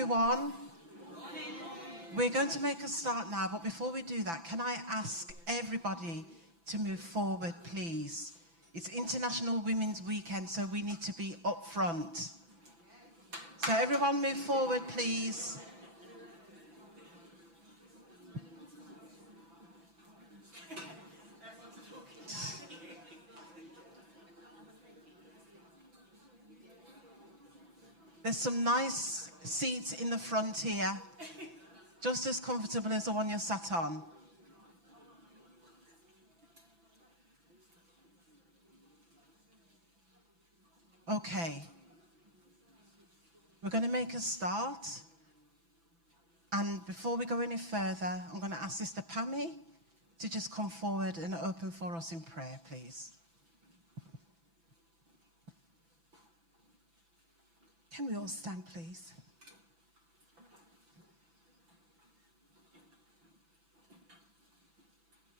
everyone. We're going to make a start now, but before we do that, can I ask everybody to move forward, please? It's International Women's Weekend, so we need to be up front. So everyone move forward, please. There's some nice seats in the front here, just as comfortable as the one you're sat on. Okay. We're going to make a start. And before we go any further, I'm going to ask Sister Pammy to just come forward and open for us in prayer, please. Can we all stand, please?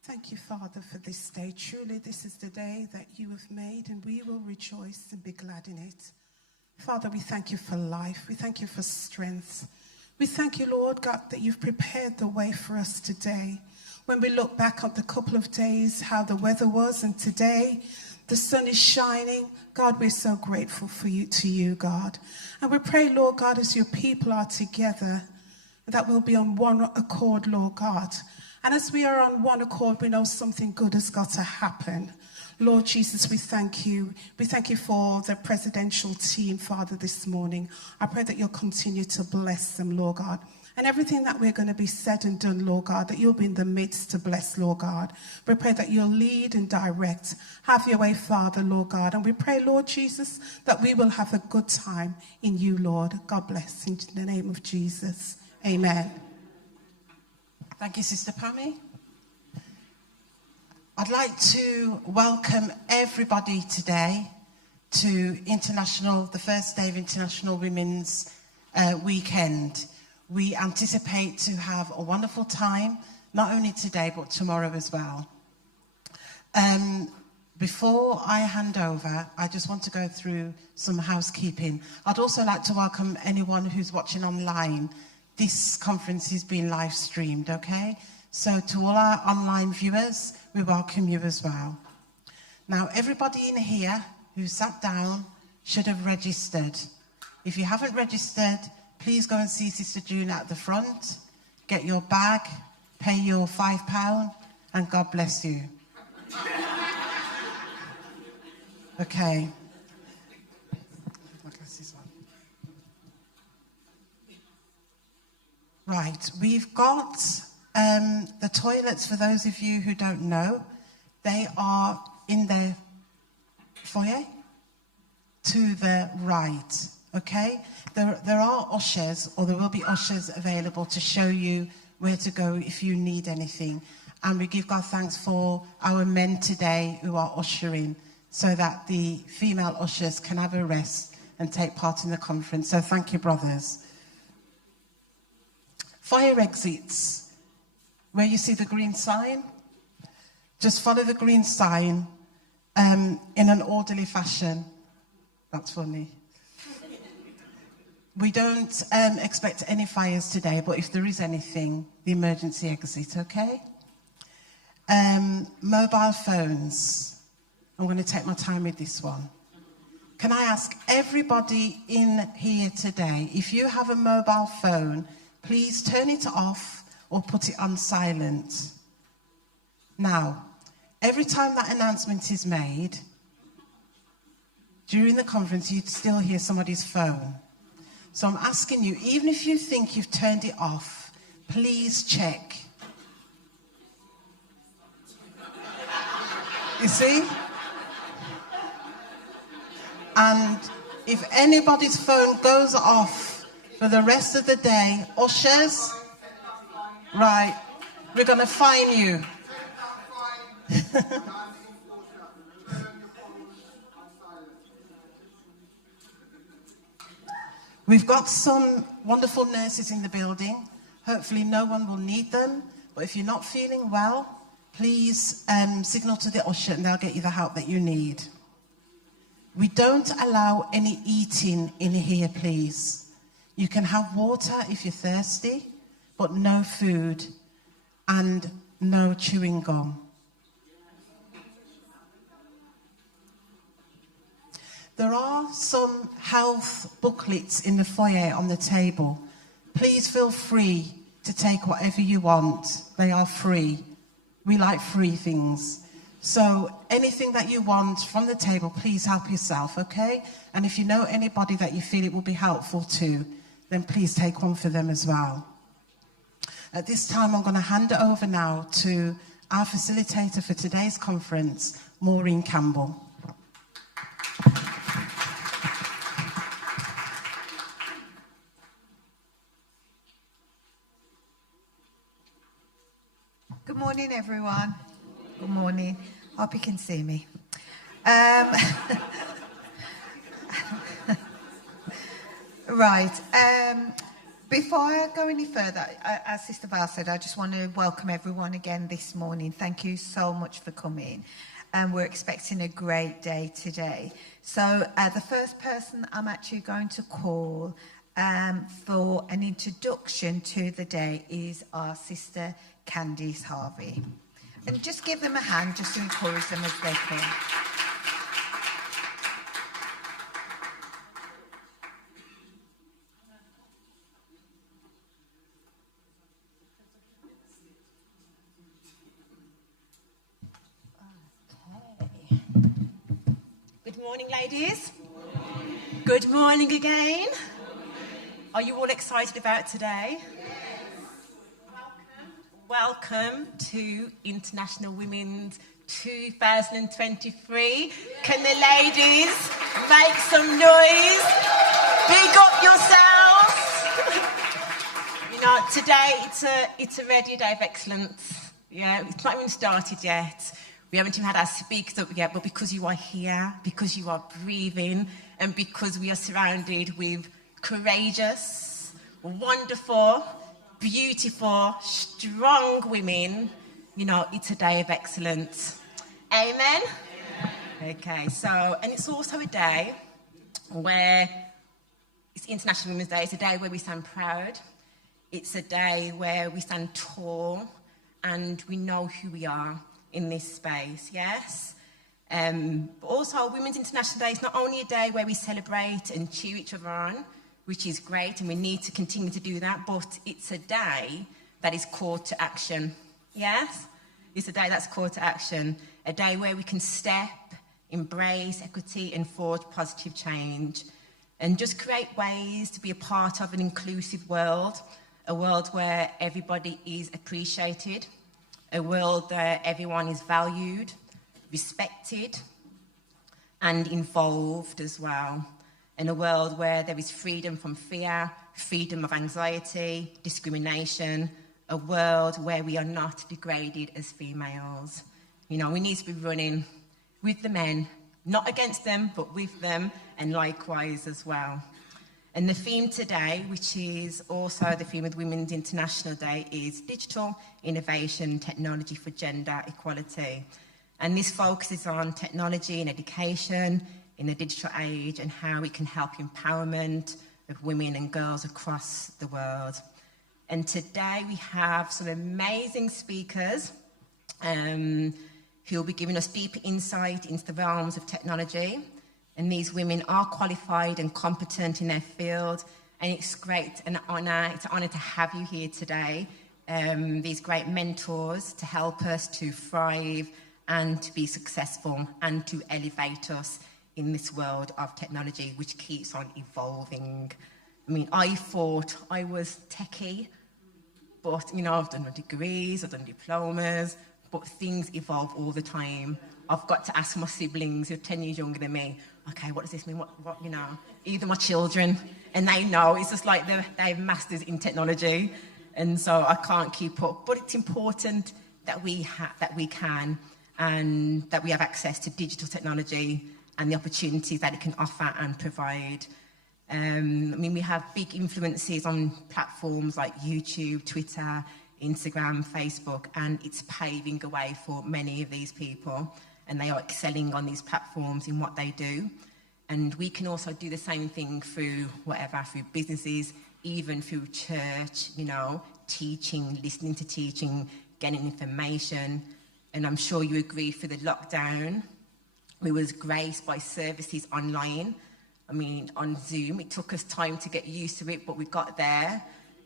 Thank you, Father, for this day. Truly, this is the day that you have made, and we will rejoice and be glad in it. Father, we thank you for life. We thank you for strength. We thank you, Lord God, that you've prepared the way for us today. When we look back at the couple of days, how the weather was, and today the sun is shining. God, we're so grateful for you, to you, God. And we pray, Lord God, as your people are together, that we'll be on one accord, Lord God. And as we are on one accord, we know something good has got to happen. Lord Jesus, we thank you. We thank you for the presidential team, Father, this morning. I pray that you'll continue to bless them, Lord God. And everything that we're going to be said and done, Lord God, that you'll be in the midst to bless, Lord God. We pray that you'll lead and direct. Have your way, Father, Lord God. And we pray, Lord Jesus, that we will have a good time in you, Lord. God bless. In the name of Jesus. Amen. Thank you, Sister Pammy. I'd like to welcome everybody today to the first day of International Women's Weekend. We anticipate to have a wonderful time, not only today, but tomorrow as well. Before I hand over, I just want to go through some housekeeping. I'd also like to welcome anyone who's watching online. This conference is being live streamed, okay? So to all our online viewers, we welcome you as well. Now, everybody in here who sat down should have registered. If you haven't registered, please go and see Sister June at the front, get your bag, pay your £5, and God bless you. Okay. Right, we've got the toilets, for those of you who don't know. They are in the foyer to the right, okay? There are ushers, or there will be ushers available to show you where to go if you need anything. And we give God thanks for our men today who are ushering, so that the female ushers can have a rest and take part in the conference. So thank you, brothers. Fire exits, where you see the green sign, just follow the green sign in an orderly fashion. That's funny. We don't expect any fires today, but if there is anything, the emergency exit, okay? Mobile phones. I'm going to take my time with this one. Can I ask everybody in here today, if you have a mobile phone, please turn it off or put it on silent. Now, every time that announcement is made, during the conference, you'd still hear somebody's phone. So I'm asking you, even if you think you've turned it off, please check. You see? And if anybody's phone goes off for the rest of the day, ushers, right, we're going to fine you. We've got some wonderful nurses in the building. Hopefully no one will need them. But if you're not feeling well, please signal to the usher and they'll get you the help that you need. We don't allow any eating in here, please. You can have water if you're thirsty, but no food and no chewing gum. There are some health booklets in the foyer on the table. Please feel free to take whatever you want. They are free. We like free things. So anything that you want from the table, please help yourself, okay? And if you know anybody that you feel it will be helpful to, then please take one for them as well. At this time, I'm going to hand it over now to our facilitator for today's conference, Maureen Campbell. Good morning, everyone. Good morning. Hope you can see me. Right. Before I go any further, as Sister Val said, I just want to welcome everyone again this morning. Thank you so much for coming. We're expecting a great day today. So the first person I'm actually going to call for an introduction to the day is our Sister Candice Harvey. And just give them a hand just to encourage them as they come. Okay. Good morning, ladies. Good morning again. Are you all excited about today? Welcome to International Women's 2023. Can the ladies make some noise? Big up yourselves. You know, today it's a radio day of excellence. Yeah, it's not even started yet. We haven't even had our speakers up yet, but because you are here, because you are breathing, and because we are surrounded with courageous, wonderful, beautiful, strong women, you know, it's a day of excellence. Amen? Amen. Okay, so, and it's also a day where it's International Women's Day. It's a day where we stand proud. It's a day where we stand tall and we know who we are in this space, yes? But also, Women's International Day is not only a day where we celebrate and cheer each other on, which is great, and we need to continue to do that, but it's a day that is called to action. Yes? It's a day that's called to action, a day where we can step, embrace equity and forge positive change, and just create ways to be a part of an inclusive world, a world where everybody is appreciated, a world where everyone is valued, respected, and involved as well. In a world where there is freedom from fear, freedom of anxiety, discrimination, a world where we are not degraded as females. You know, we need to be running with the men, not against them, but with them, and likewise as well. And the theme today, which is also the theme of Women's International Day, is Digital Innovation Technology for Gender Equality. And this focuses on technology and education in the digital age and how it can help empowerment of women and girls across the world. And today we have some amazing speakers who will be giving us deeper insight into the realms of technology. And these women are qualified and competent in their field. And it's great and it's an honour to have you here today. These great mentors to help us to thrive and to be successful and to elevate us in this world of technology, which keeps on evolving. I mean, I thought I was techie, but, you know, I've done degrees, I've done diplomas, but things evolve all the time. I've got to ask my siblings who are 10 years younger than me, okay, what does this mean? What you know, either my children, and they know, it's just like they're masters in technology, and so I can't keep up. But it's important that we can, and that we have access to digital technology and the opportunities that it can offer and provide. I mean, we have big influences on platforms like YouTube, Twitter, Instagram, Facebook, and it's paving a way for many of these people, and they are excelling on these platforms in what they do. And we can also do the same thing through businesses, even through church, you know, teaching, listening to teaching, getting information. And I'm sure you agree, through the lockdown, we was graced by services online. I mean, on Zoom, it took us time to get used to it, but we got there.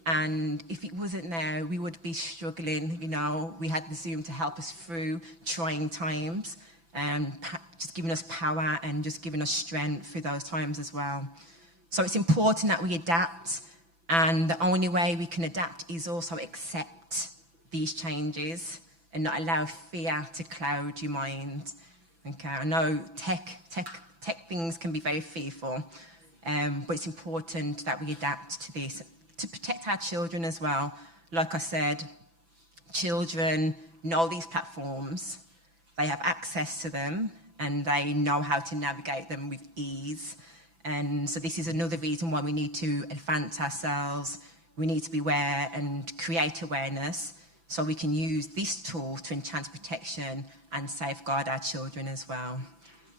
And if it wasn't there, we would be struggling. You know, we had the Zoom to help us through trying times, and just giving us power and just giving us strength through those times as well. So it's important that we adapt, and the only way we can adapt is also accept these changes and not allow fear to cloud your mind. Okay, I know tech things can be very fearful, but it's important that we adapt to this, to protect our children as well. Like I said, children know these platforms, they have access to them, and they know how to navigate them with ease. And so this is another reason why we need to advance ourselves. We need to be aware and create awareness so we can use this tool to enhance protection and safeguard our children as well.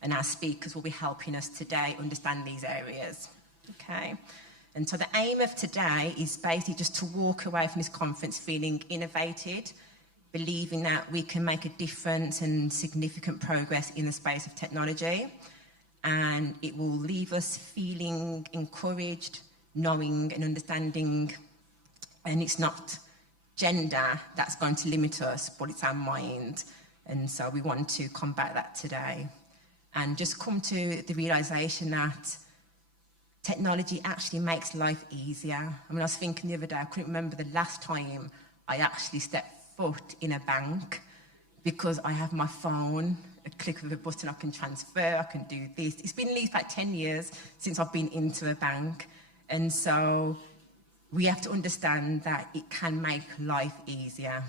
And our speakers will be helping us today understand these areas. Okay. And so the aim of today is basically just to walk away from this conference feeling innovated, believing that we can make a difference and significant progress in the space of technology. And it will leave us feeling encouraged, knowing and understanding. And it's not gender that's going to limit us, but it's our mind. And so we want to combat that today. And just come to the realisation that technology actually makes life easier. I mean, I was thinking the other day, I couldn't remember the last time I actually stepped foot in a bank, because I have my phone, a click of a button, I can transfer, I can do this. It's been at least like 10 years since I've been into a bank. And so we have to understand that it can make life easier.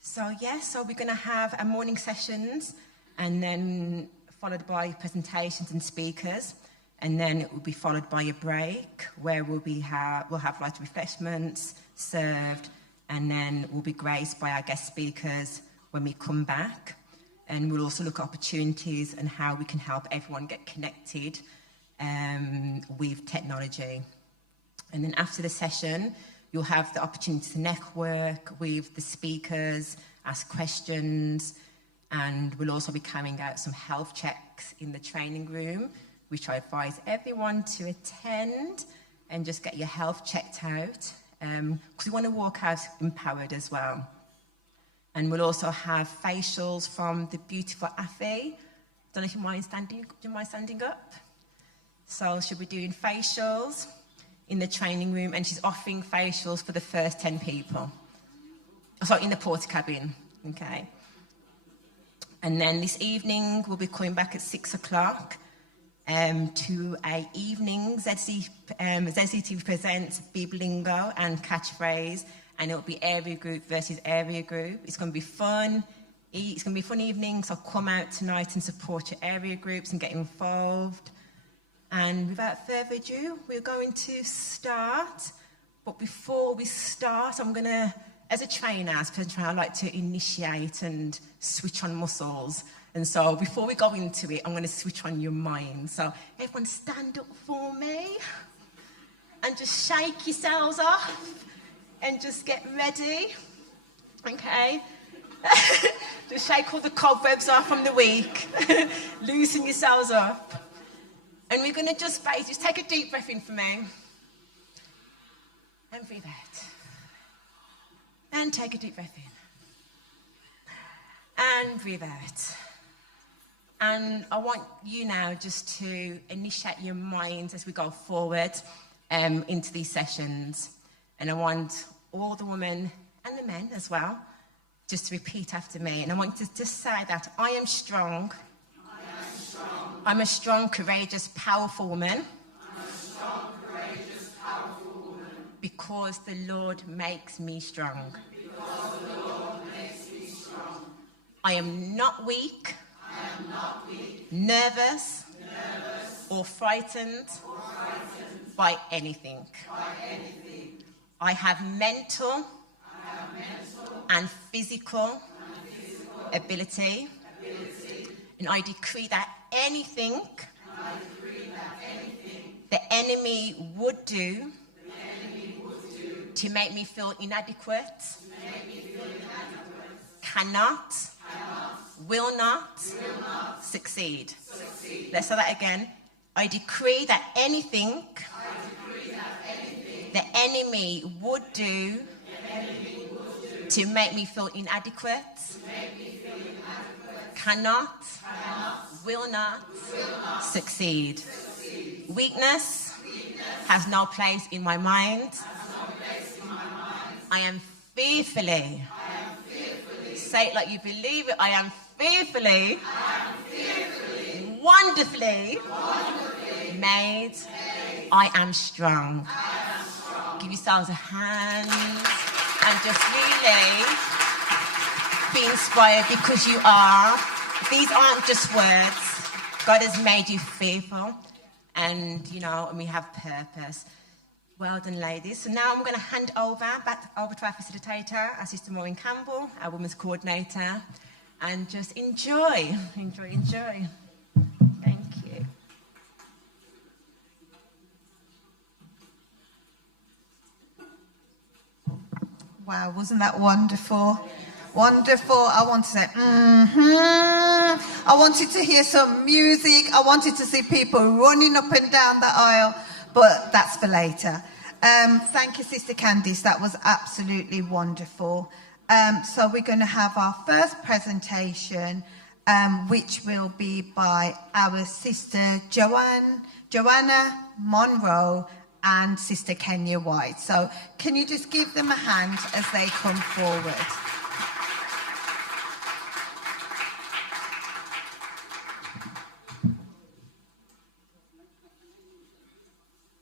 So we're going to have our morning sessions, and then followed by presentations and speakers, and then it will be followed by a break where we'll have light refreshments served, and then we'll be graced by our guest speakers when we come back. And we'll also look at opportunities and how we can help everyone get connected with technology. And then after the session, you'll have the opportunity to network with the speakers, ask questions, and we'll also be carrying out some health checks in the training room, which I advise everyone to attend and just get your health checked out, because we want to walk out empowered as well. And we'll also have facials from the beautiful Afi. Don't know if you mind standing. Do you mind standing up? So she'll be doing facials in the training room, and she's offering facials for the first 10 people. Sorry, in the porter cabin. Okay. And then this evening, we'll be coming back at 6 o'clock to a evening. ZCTV presents Bib Lingo and Catchphrase, and it'll be area group versus area group. It's going to be fun. It's going to be a fun evening, so come out tonight and support your area groups and get involved. And without further ado, we're going to start. But before we start, I'm going to, as a trainer, I like to initiate and switch on muscles. And so before we go into it, I'm going to switch on your mind. So everyone stand up for me and just shake yourselves off and just get ready. Okay? Just shake all the cobwebs off from the week. Loosen yourselves up. And we're going to just take a deep breath in for me. And breathe out. And take a deep breath in. And breathe out. And I want you now just to initiate your minds as we go forward into these sessions. And I want all the women and the men as well just to repeat after me. And I want you to just say that I am strong. I'm a strong, courageous, powerful woman. I'm a strong, courageous, powerful woman. Because the Lord makes me strong. Because the Lord makes me strong. I am not weak. I am not weak. Nervous. Or frightened. By anything. I have mental. And physical. Ability. And I decree that anything the enemy would do to make me feel inadequate, cannot, will not succeed. Let's say that again. I decree that anything the enemy would do to make me feel inadequate, cannot, will not succeed. Weakness has no place in my mind. I am fearfully. Say it like you believe it. I am fearfully, wonderfully made. I am strong. Give yourselves a hand and just really be inspired, because you are. These aren't just words. God has made you fearful, and we have purpose. Well done, ladies. So now I'm going to hand back over to our facilitator, our Sister Maureen Campbell, our women's coordinator, and just enjoy. Thank you. Wow, wasn't that wonderful? Wonderful. I want to say, I wanted to hear some music. I wanted to see people running up and down the aisle, but that's for later. Thank you, Sister Candice. That was absolutely wonderful. So we're going to have our first presentation, which will be by our Sister Joanna Monroe and Sister Kenya White. So can you just give them a hand as they come forward?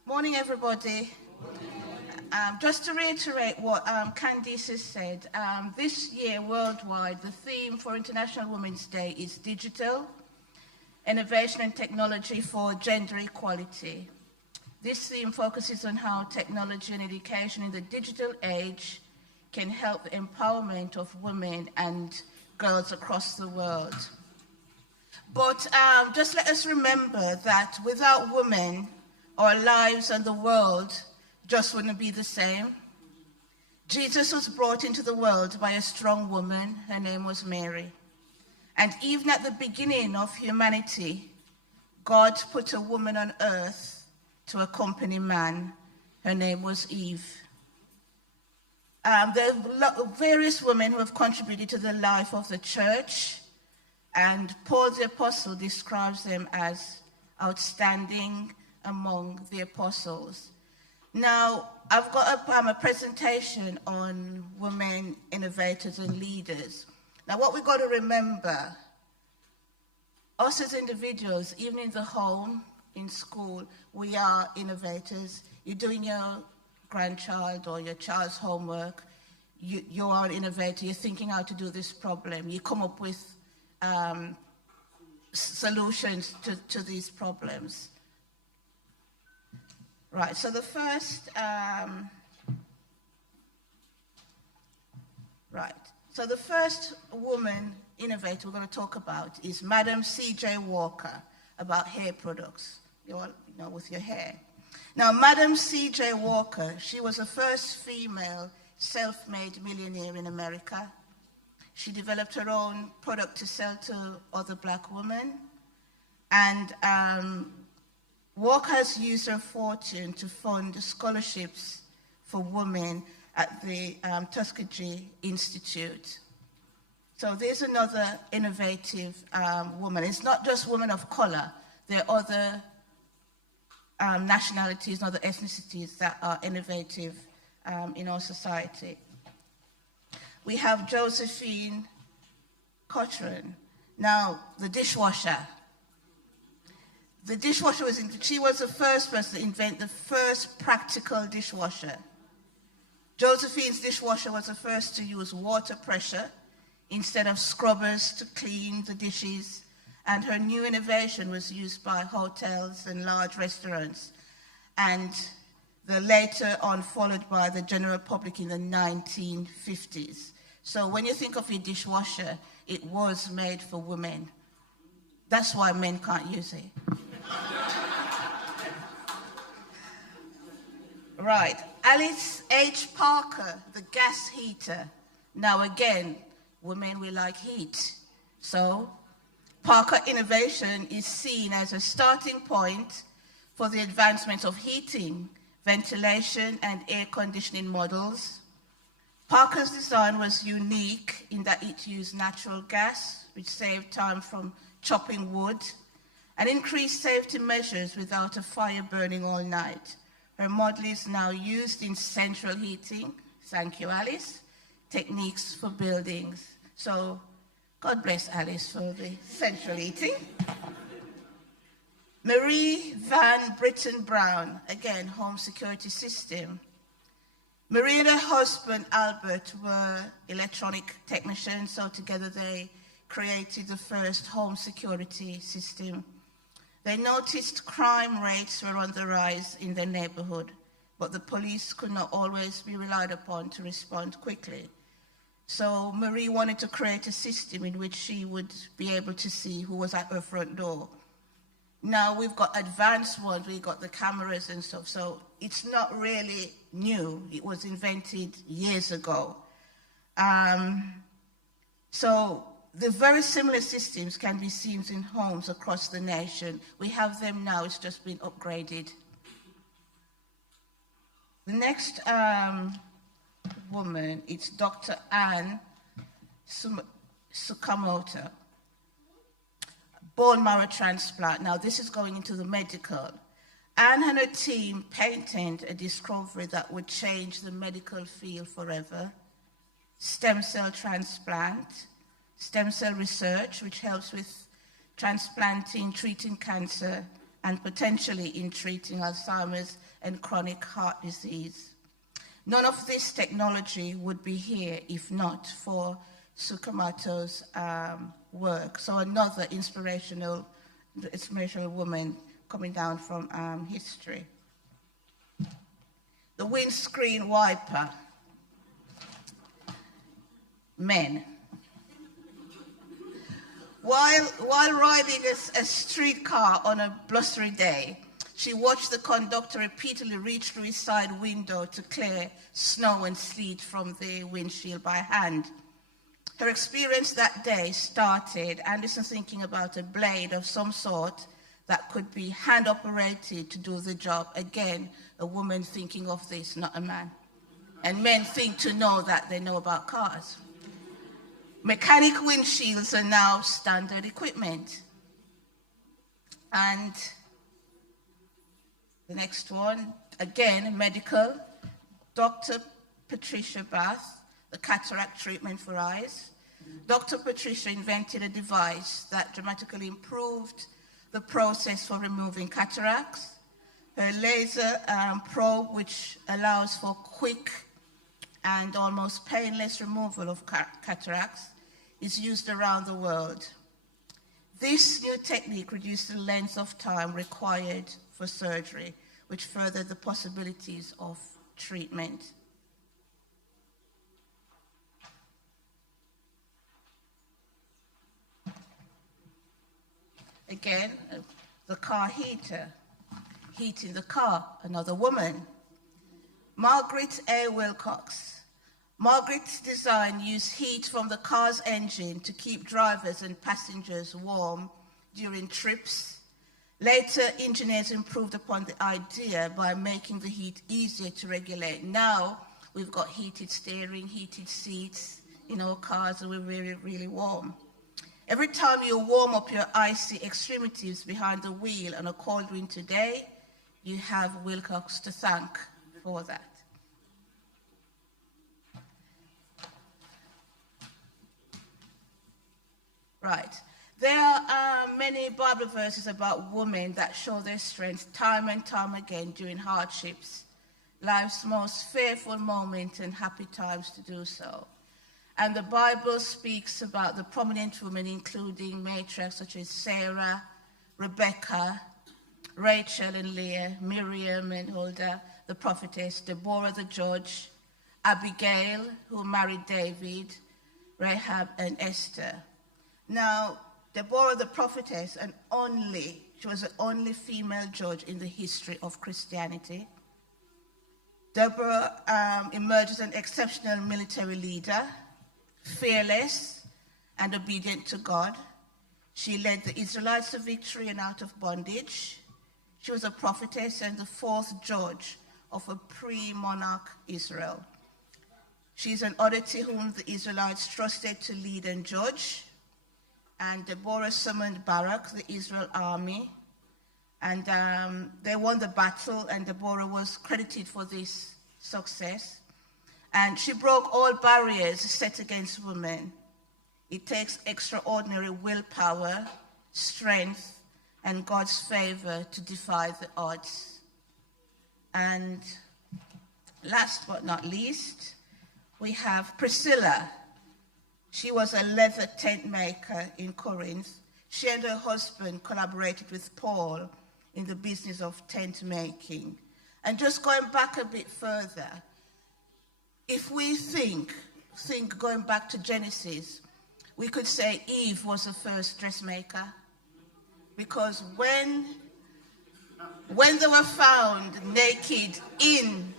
Morning, everybody. Just to reiterate what Candice has said, this year worldwide, the theme for International Women's Day is digital, innovation and technology for gender equality. This theme focuses on how technology and education in the digital age can help the empowerment of women and girls across the world. But just let us remember that without women, our lives and the world just wouldn't be the same. Jesus was brought into the world by a strong woman. Her name was Mary. And even at the beginning of humanity, God put a woman on earth to accompany man. Her name was Eve. There are various women who have contributed to the life of the church, and Paul the Apostle describes them as outstanding among the apostles. Now, I've got a presentation on women innovators and leaders. Now, what we've got to remember, us as individuals, even in the home, in school, we are innovators. You're doing your grandchild or your child's homework, you are an innovator. You're thinking how to do this problem. You come up with solutions to these problems. Right, so the first, woman innovator we're going to talk about is Madam C.J. Walker, about hair products, with your hair. Now, Madam C.J. Walker, she was the first female self-made millionaire in America. She developed her own product to sell to other black women, and Walker has used her fortune to fund scholarships for women at the Tuskegee Institute. So there's another innovative woman. It's not just women of color. There are other nationalities and other ethnicities that are innovative in our society. We have Josephine Cochran. Now, the dishwasher. The dishwasher she was the first person to invent the first practical dishwasher. Josephine's dishwasher was the first to use water pressure instead of scrubbers to clean the dishes, and her new innovation was used by hotels and large restaurants, and later on followed by the general public in the 1950s. So when you think of your dishwasher, it was made for women. That's why men can't use it. Right. Alice H. Parker, the gas heater. Now again, women, we like heat. So Parker innovation is seen as a starting point for the advancement of heating, ventilation, and air conditioning models. Parker's design was unique in that it used natural gas, which saved time from chopping wood, and increased safety measures without a fire burning all night. Her model is now used in central heating, thank you, Alice, techniques for buildings. So God bless Alice for the central heating. Marie Van Britten Brown, again, home security system. Marie and her husband, Albert, were electronic technicians, so together they created the first home security system. They noticed crime rates were on the rise in their neighborhood, but the police could not always be relied upon to respond quickly. So Marie wanted to create a system in which she would be able to see who was at her front door. Now we've got advanced ones, we've got the cameras and stuff, so it's not really new. It was invented years ago. So the very similar systems can be seen in homes across the nation. We have them now, it's just been upgraded. The next woman, it's Dr. Anne Tsukamoto. Bone marrow transplant. Now this is going into the medical. Anne and her team patented a discovery that would change the medical field forever. Stem cell transplant, stem cell research, which helps with transplanting, treating cancer, and potentially in treating Alzheimer's and chronic heart disease. None of this technology would be here if not for Tsukamoto's work. So another inspirational woman coming down from history. The windscreen wiper. Men. While riding a streetcar on a blustery day, she watched the conductor repeatedly reach through his side window to clear snow and sleet from the windshield by hand. Her experience that day started Anderson thinking about a blade of some sort that could be hand-operated to do the job. Again, a woman thinking of this, not a man. And men think to know that they know about cars. Mechanic windshields are now standard equipment. And the next one, again, medical. Dr. Patricia Bath, the cataract treatment for eyes. Dr. Patricia invented a device that dramatically improved the process for removing cataracts. Her laser probe, which allows for quick and almost painless removal of cataracts, is used around the world. This new technique reduced the length of time required for surgery, which furthered the possibilities of treatment. Again, the car heater, heating the car, another woman. Margaret A. Wilcox. Margaret's design used heat from the car's engine to keep drivers and passengers warm during trips. Later, engineers improved upon the idea by making the heat easier to regulate. Now, we've got heated steering, heated seats in our cars, and we're really, really warm. Every time you warm up your icy extremities behind the wheel on a cold winter day, you have Wilcox to thank for that. Right. There are many Bible verses about women that show their strength time and time again during hardships, life's most fearful moment and happy times to do so. And the Bible speaks about the prominent women, including matriarchs such as Sarah, Rebecca, Rachel and Leah, Miriam and Huldah, the prophetess, Deborah the judge, Abigail, who married David, Rahab and Esther. Now, Deborah the prophetess, she was the only female judge in the history of Christianity. Deborah emerged as an exceptional military leader, fearless and obedient to God. She led the Israelites to victory and out of bondage. She was a prophetess and the fourth judge of a pre-monarch Israel. She's an oddity whom the Israelites trusted to lead and judge. And Deborah summoned Barak, the Israel army, and they won the battle, and Deborah was credited for this success. And she broke all barriers set against women. It takes extraordinary willpower, strength, and God's favor to defy the odds. And last but not least, we have Priscilla. She was a leather tent maker in Corinth. She and her husband collaborated with Paul in the business of tent making. And just going back a bit further, if we think going back to Genesis, we could say Eve was the first dressmaker, because when they were found naked in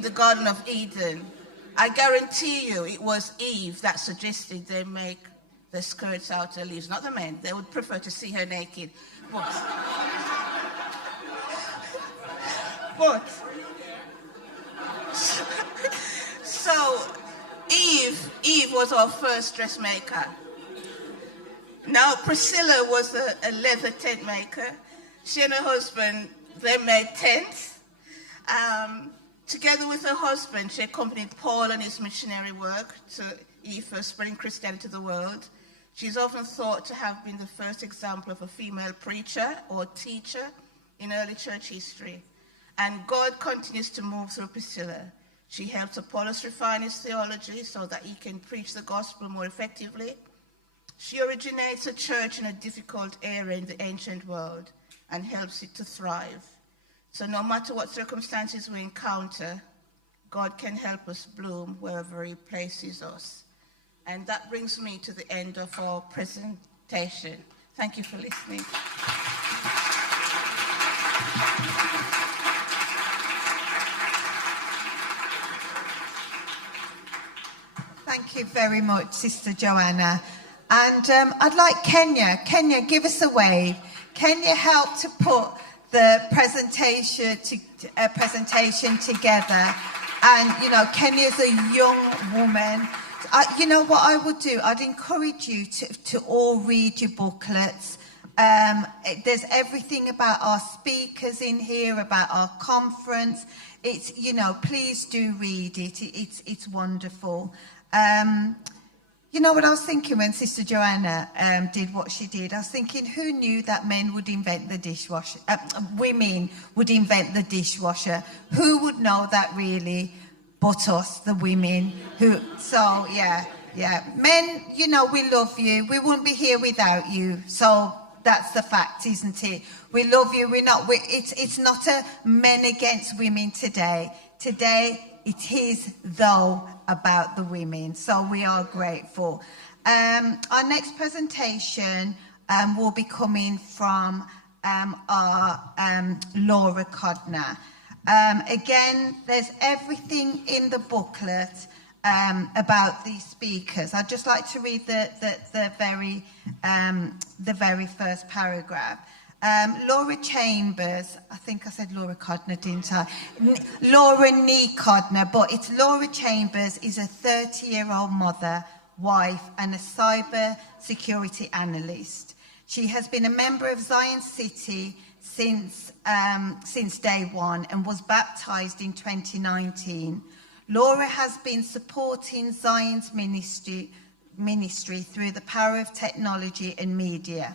the Garden of Eden, I guarantee you it was Eve that suggested they make the skirts out of leaves, not the men. They would prefer to see her naked. So Eve was our first dressmaker. Now Priscilla was a leather tent maker. She and her husband, they made tents. Together with her husband, she accompanied Paul on his missionary work to Ephesus, spreading Christianity to the world. She's often thought to have been the first example of a female preacher or teacher in early church history. And God continues to move through Priscilla. She helps Apollos refine his theology so that he can preach the gospel more effectively. She originates a church in a difficult area in the ancient world and helps it to thrive. So no matter what circumstances we encounter, God can help us bloom wherever he places us. And that brings me to the end of our presentation. Thank you for listening. Thank you very much, Sister Joanna. And I'd like Kenya, give us a wave. Kenya helped to put the presentation together. And, you know, Kenya's a young woman. You know what I would do? I'd encourage you to all read your booklets. There's everything about our speakers in here, about our conference. It's, you know, please do read it. It's wonderful. You know what I was thinking when Sister Joanna did what she did? I was thinking, who knew that men would invent the dishwasher? Women would invent the dishwasher. Who would know that really but us, the women? So, yeah. Men, you know, we love you. We wouldn't be here without you. So that's the fact, isn't it? We love you. It's not a men against women today. Today, it is, though, about the women. So we are grateful. Our next presentation will be coming from our Laura Codner. Again, there's everything in the booklet about these speakers. I'd just like to read the very first paragraph. Laura Chambers, I think I said Laura Codner, didn't I? Laura Nee Codner, but it's Laura Chambers, is a 30-year-old mother, wife, and a cyber security analyst. She has been a member of Zion City since day one and was baptized in 2019. Laura has been supporting Zion's ministry through the power of technology and media.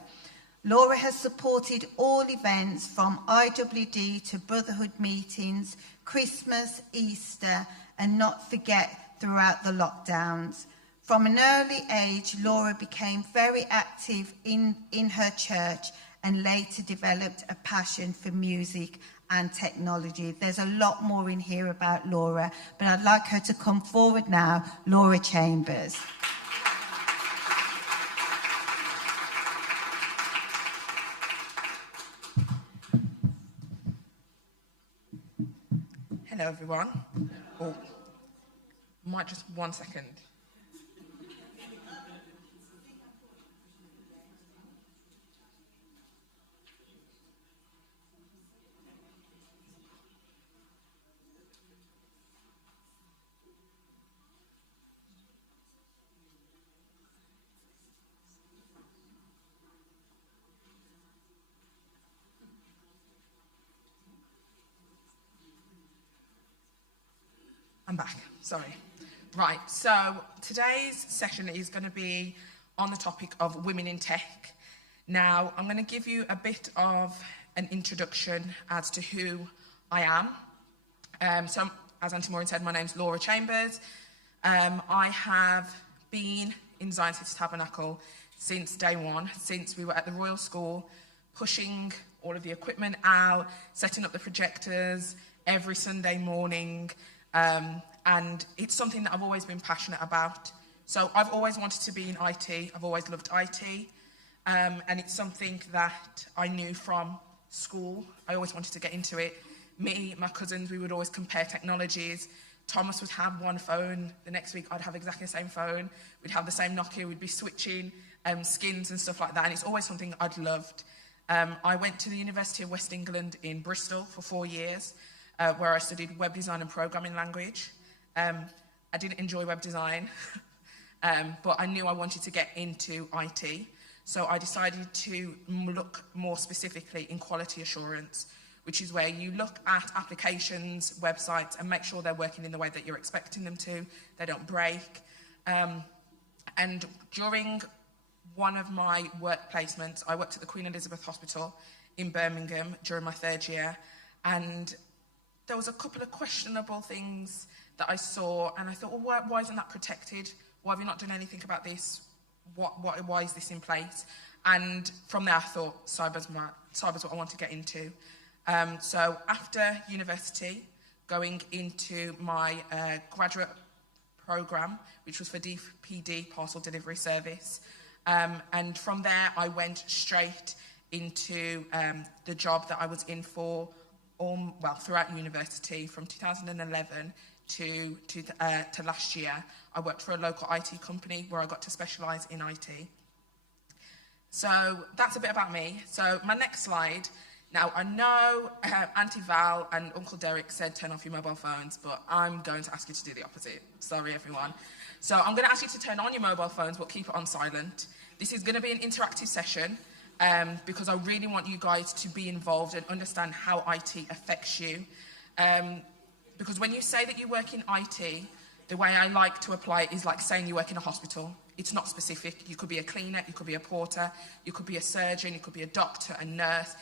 Laura has supported all events from IWD to Brotherhood meetings, Christmas, Easter, and not forget throughout the lockdowns. From an early age, Laura became very active in her church and later developed a passion for music and technology. There's a lot more in here about Laura, but I'd like her to come forward now, Laura Chambers. Hello, everyone. Oh, might just 1 second. I'm back, sorry. Right, so today's session is going to be on the topic of women in tech. Now, I'm going to give you a bit of an introduction as to who I am. So, as Auntie Maureen said, my name's Laura Chambers. I have been in Zion City Tabernacle since day one, since we were at the Royal School, pushing all of the equipment out, setting up the projectors every Sunday morning, and it's something that I've always been passionate about. So I've always wanted to be in IT. I've always loved IT. And it's something that I knew from school. I always wanted to get into it. Me, my cousins, we would always compare technologies. Thomas would have one phone. The next week I'd have exactly the same phone. We'd have the same Nokia. We'd be switching skins and stuff like that. And it's always something I'd loved. I went to the University of West England in Bristol for 4 years. Where I studied web design and programming language. I didn't enjoy web design, but I knew I wanted to get into IT. So I decided to look more specifically in quality assurance, which is where you look at applications, websites, and make sure they're working in the way that you're expecting them to, they don't break. And during one of my work placements, I worked at the Queen Elizabeth Hospital in Birmingham during my 3rd year, and there was a couple of questionable things that I saw, and I thought, well, why isn't that protected? Why have you not done anything about this? Why is this in place? And from there, I thought, cyber's what I want to get into. So after university, going into my graduate programme, which was for DPD, Parcel Delivery Service, and from there, I went straight into the job that I was in for throughout university, from 2011 to last year. I worked for a local IT company where I got to specialise in IT. So that's a bit about me. So my next slide. Now, I know Auntie Val and Uncle Derek said turn off your mobile phones, but I'm going to ask you to do the opposite. Sorry, everyone. So I'm going to ask you to turn on your mobile phones, but keep it on silent. This is going to be an interactive session. Because I really want you guys to be involved and understand how IT affects you. Because when you say that you work in IT, the way I like to apply it is like saying you work in a hospital. It's not specific. You could be a cleaner, you could be a porter, you could be a surgeon, you could be a doctor, a nurse.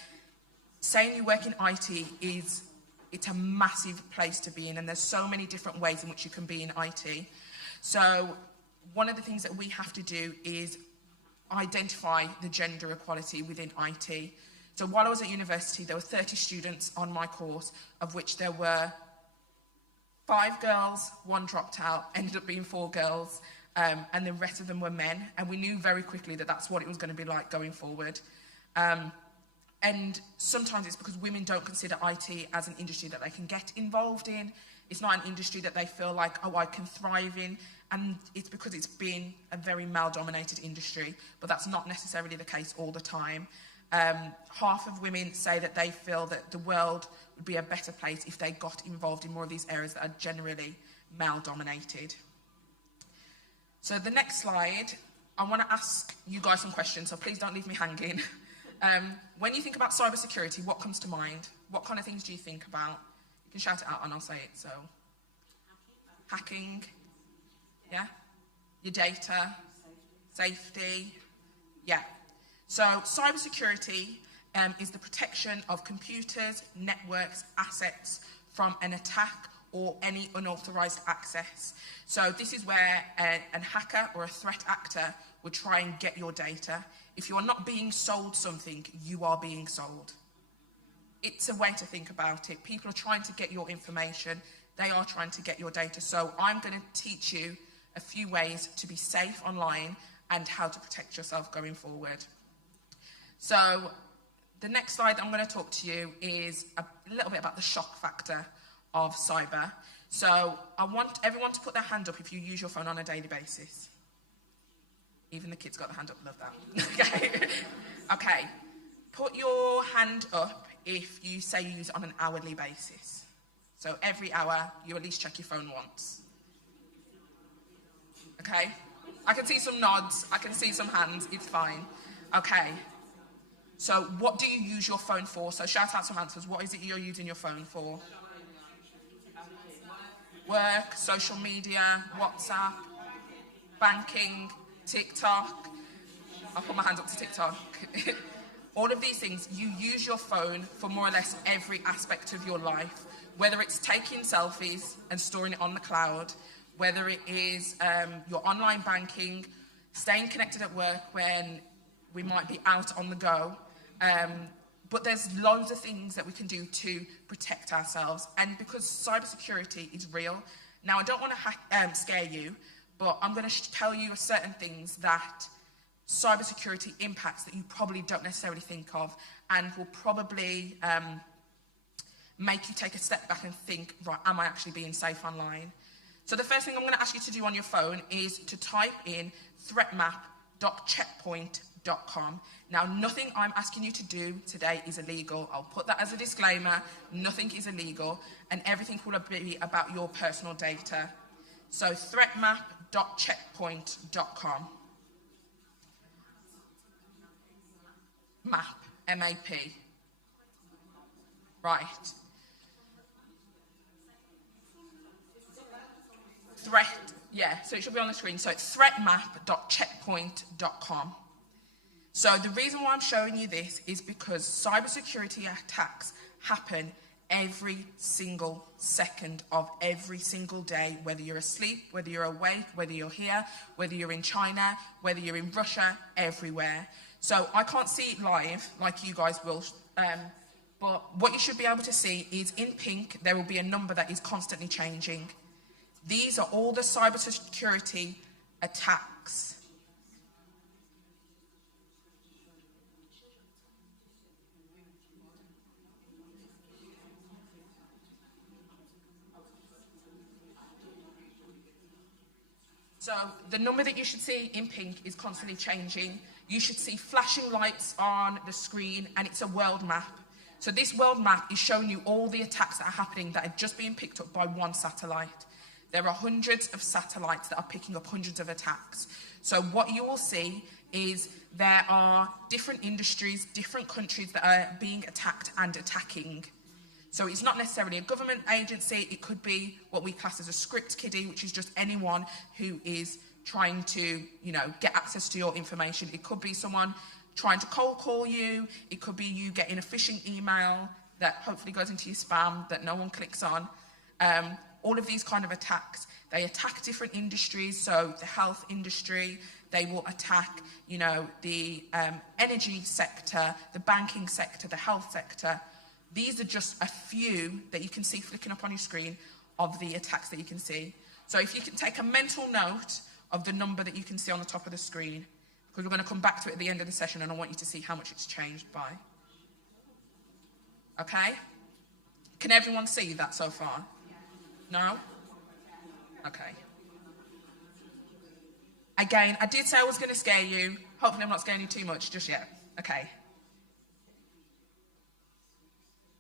Saying you work in IT it's a massive place to be in, and there's so many different ways in which you can be in IT. So one of the things that we have to do is identify the gender equality within IT. So while I was at university, there were 30 students on my course, of which there were 5 girls, 1 dropped out, ended up being 4 girls, and the rest of them were men. And we knew very quickly that that's what it was going to be like going forward. And sometimes it's because women don't consider IT as an industry that they can get involved in. It's not an industry that they feel like, oh, I can thrive in. And it's because it's been a very male-dominated industry, but that's not necessarily the case all the time. Half of women say that they feel that the world would be a better place if they got involved in more of these areas that are generally male-dominated. So the next slide, I want to ask you guys some questions, so please don't leave me hanging. When you think about cybersecurity, what comes to mind? What kind of things do you think about? You can shout it out and I'll say it. So, hacking. Yeah? Your data, safety, yeah. So cybersecurity is the protection of computers, networks, assets from an attack or any unauthorized access. So this is where a hacker or a threat actor would try and get your data. If you are not being sold something, you are being sold. It's a way to think about it. People are trying to get your information. They are trying to get your data. So I'm going to teach you a few ways to be safe online and how to protect yourself going forward. So the next slide I'm going to talk to you is a little bit about the shock factor of cyber. So I want everyone to put their hand up if you use your phone on a daily basis. Even the kids got the hand up, love that. Okay. Okay. Put your hand up if you say you use it on an hourly basis. So every hour, you at least check your phone once. Okay? I can see some nods, I can see some hands, it's fine. Okay. So what do you use your phone for? So shout out some answers. What is it you're using your phone for? Work, social media, WhatsApp, banking, TikTok. I'll put my hands up to TikTok. All of these things, you use your phone for more or less every aspect of your life, whether it's taking selfies and storing it on the cloud, whether it is your online banking, staying connected at work when we might be out on the go. But there's loads of things that we can do to protect ourselves. And because cybersecurity is real, now I don't want to scare you, but I'm going to tell you certain things that cybersecurity impacts that you probably don't necessarily think of, and will probably make you take a step back and think, right, am I actually being safe online? So the first thing I'm going to ask you to do on your phone is to type in threatmap.checkpoint.com. Now, nothing I'm asking you to do today is illegal. I'll put that as a disclaimer. Nothing is illegal, and everything will be about your personal data. So threatmap.checkpoint.com. Map, M-A-P. Right. Threat, yeah, so it should be on the screen. So it's threatmap.checkpoint.com. So the reason why I'm showing you this is because cybersecurity attacks happen every single second of every single day, whether you're asleep, whether you're awake, whether you're here, whether you're in China, whether you're in Russia, everywhere. So I can't see it live like you guys will, but what you should be able to see is in pink, there will be a number that is constantly changing. These are all the cybersecurity attacks. So the number that you should see in pink is constantly changing. You should see flashing lights on the screen, and it's a world map. So this world map is showing you all the attacks that are happening that are just being picked up by one satellite. There are hundreds of satellites that are picking up hundreds of attacks. So what you will see is there are different industries, different countries that are being attacked and attacking. So it's not necessarily a government agency. It could be what we class as a script kiddie, which is just anyone who is trying to, get access to your information. It could be someone trying to cold call you. It could be you getting a phishing email that hopefully goes into your spam that no one clicks on. All of these kind of attacks, they attack different industries. So the health industry, they will attack, the energy sector, the banking sector, the health sector. These are just a few that you can see flicking up on your screen of the attacks that you can see. So if you can take a mental note of the number that you can see on the top of the screen, because we're going to come back to it at the end of the session, and I want you to see how much it's changed by. Okay? Can everyone see that so far? No? Okay. Again, I did say I was going to scare you. Hopefully I'm not scaring you too much just yet. Okay.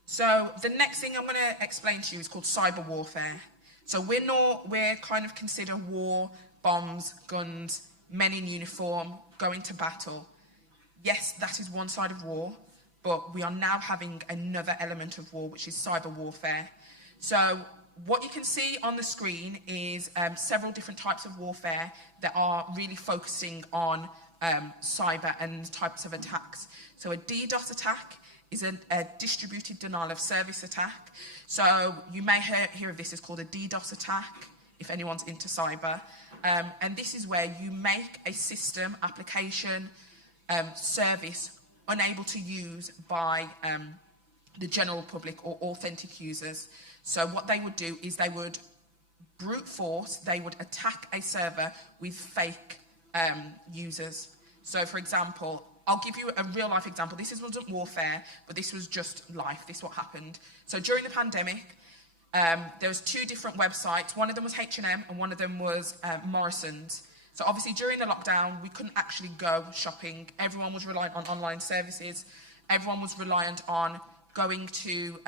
So the next thing I'm going to explain to you is called cyber warfare. So we're kind of consider war, bombs, guns, men in uniform, going to battle. Yes, that is one side of war, but we are now having another element of war, which is cyber warfare. So what you can see on the screen is several different types of warfare that are really focusing on cyber and types of attacks. So a DDoS attack is a distributed denial of service attack. So you may hear of this as called a DDoS attack, if anyone's into cyber. And this is where you make a system, application, service unable to use by the general public or authentic users. So what they would do is they would brute force, they would attack a server with fake users. So for example, I'll give you a real life example. This wasn't warfare, but this was just life. This is what happened. So during the pandemic, there was 2 different websites. One of them was H&M and one of them was Morrison's. So obviously during the lockdown, we couldn't actually go shopping. Everyone was reliant on online services. Everyone was reliant on going to,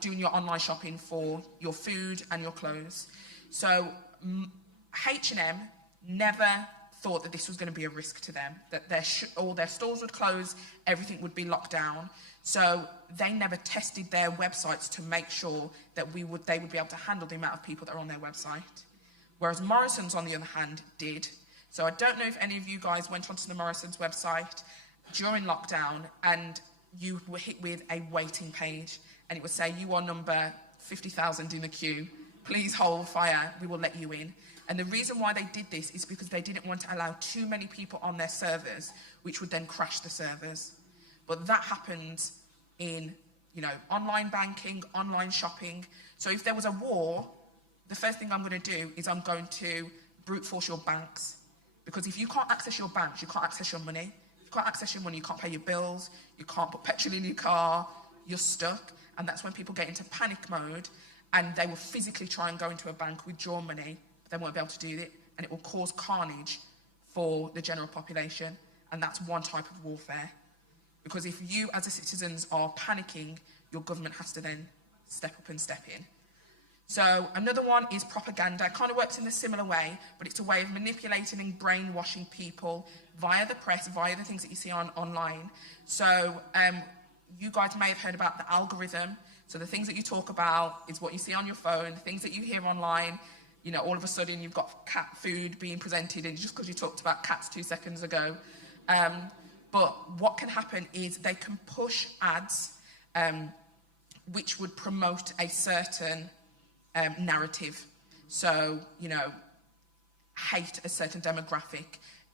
doing your online shopping for your food and your clothes. So H&M never thought that this was going to be a risk to them, that all their stores would close, everything would be locked down. So they never tested their websites to make sure that they would be able to handle the amount of people that are on their website. Whereas Morrison's, on the other hand, did. So I don't know if any of you guys went onto the Morrison's website during lockdown and you were hit with a waiting page, and it would say, you are number 50,000 in the queue. Please hold fire, we will let you in. And the reason why they did this is because they didn't want to allow too many people on their servers, which would then crash the servers. But that happens in, online banking, online shopping. So if there was a war, the first thing I'm going to do is I'm going to brute force your banks. Because if you can't access your banks, you can't access your money. If you can't access your money, you can't pay your bills, you can't put petrol in your car, you're stuck. And that's when people get into panic mode and they will physically try and go into a bank, withdraw money, but they won't be able to do it. And it will cause carnage for the general population. And that's one type of warfare. Because if you, as a citizens, are panicking, your government has to then step up and step in. So another one is propaganda. It kind of works in a similar way, but it's a way of manipulating and brainwashing people via the press, via the things that you see online. So you guys may have heard about the algorithm. So the things that you talk about is what you see on your phone, the things that you hear online. All of a sudden you've got cat food being presented, and just because you talked about cats 2 seconds ago. But what can happen is they can push ads which would promote a certain narrative. So, hate a certain demographic.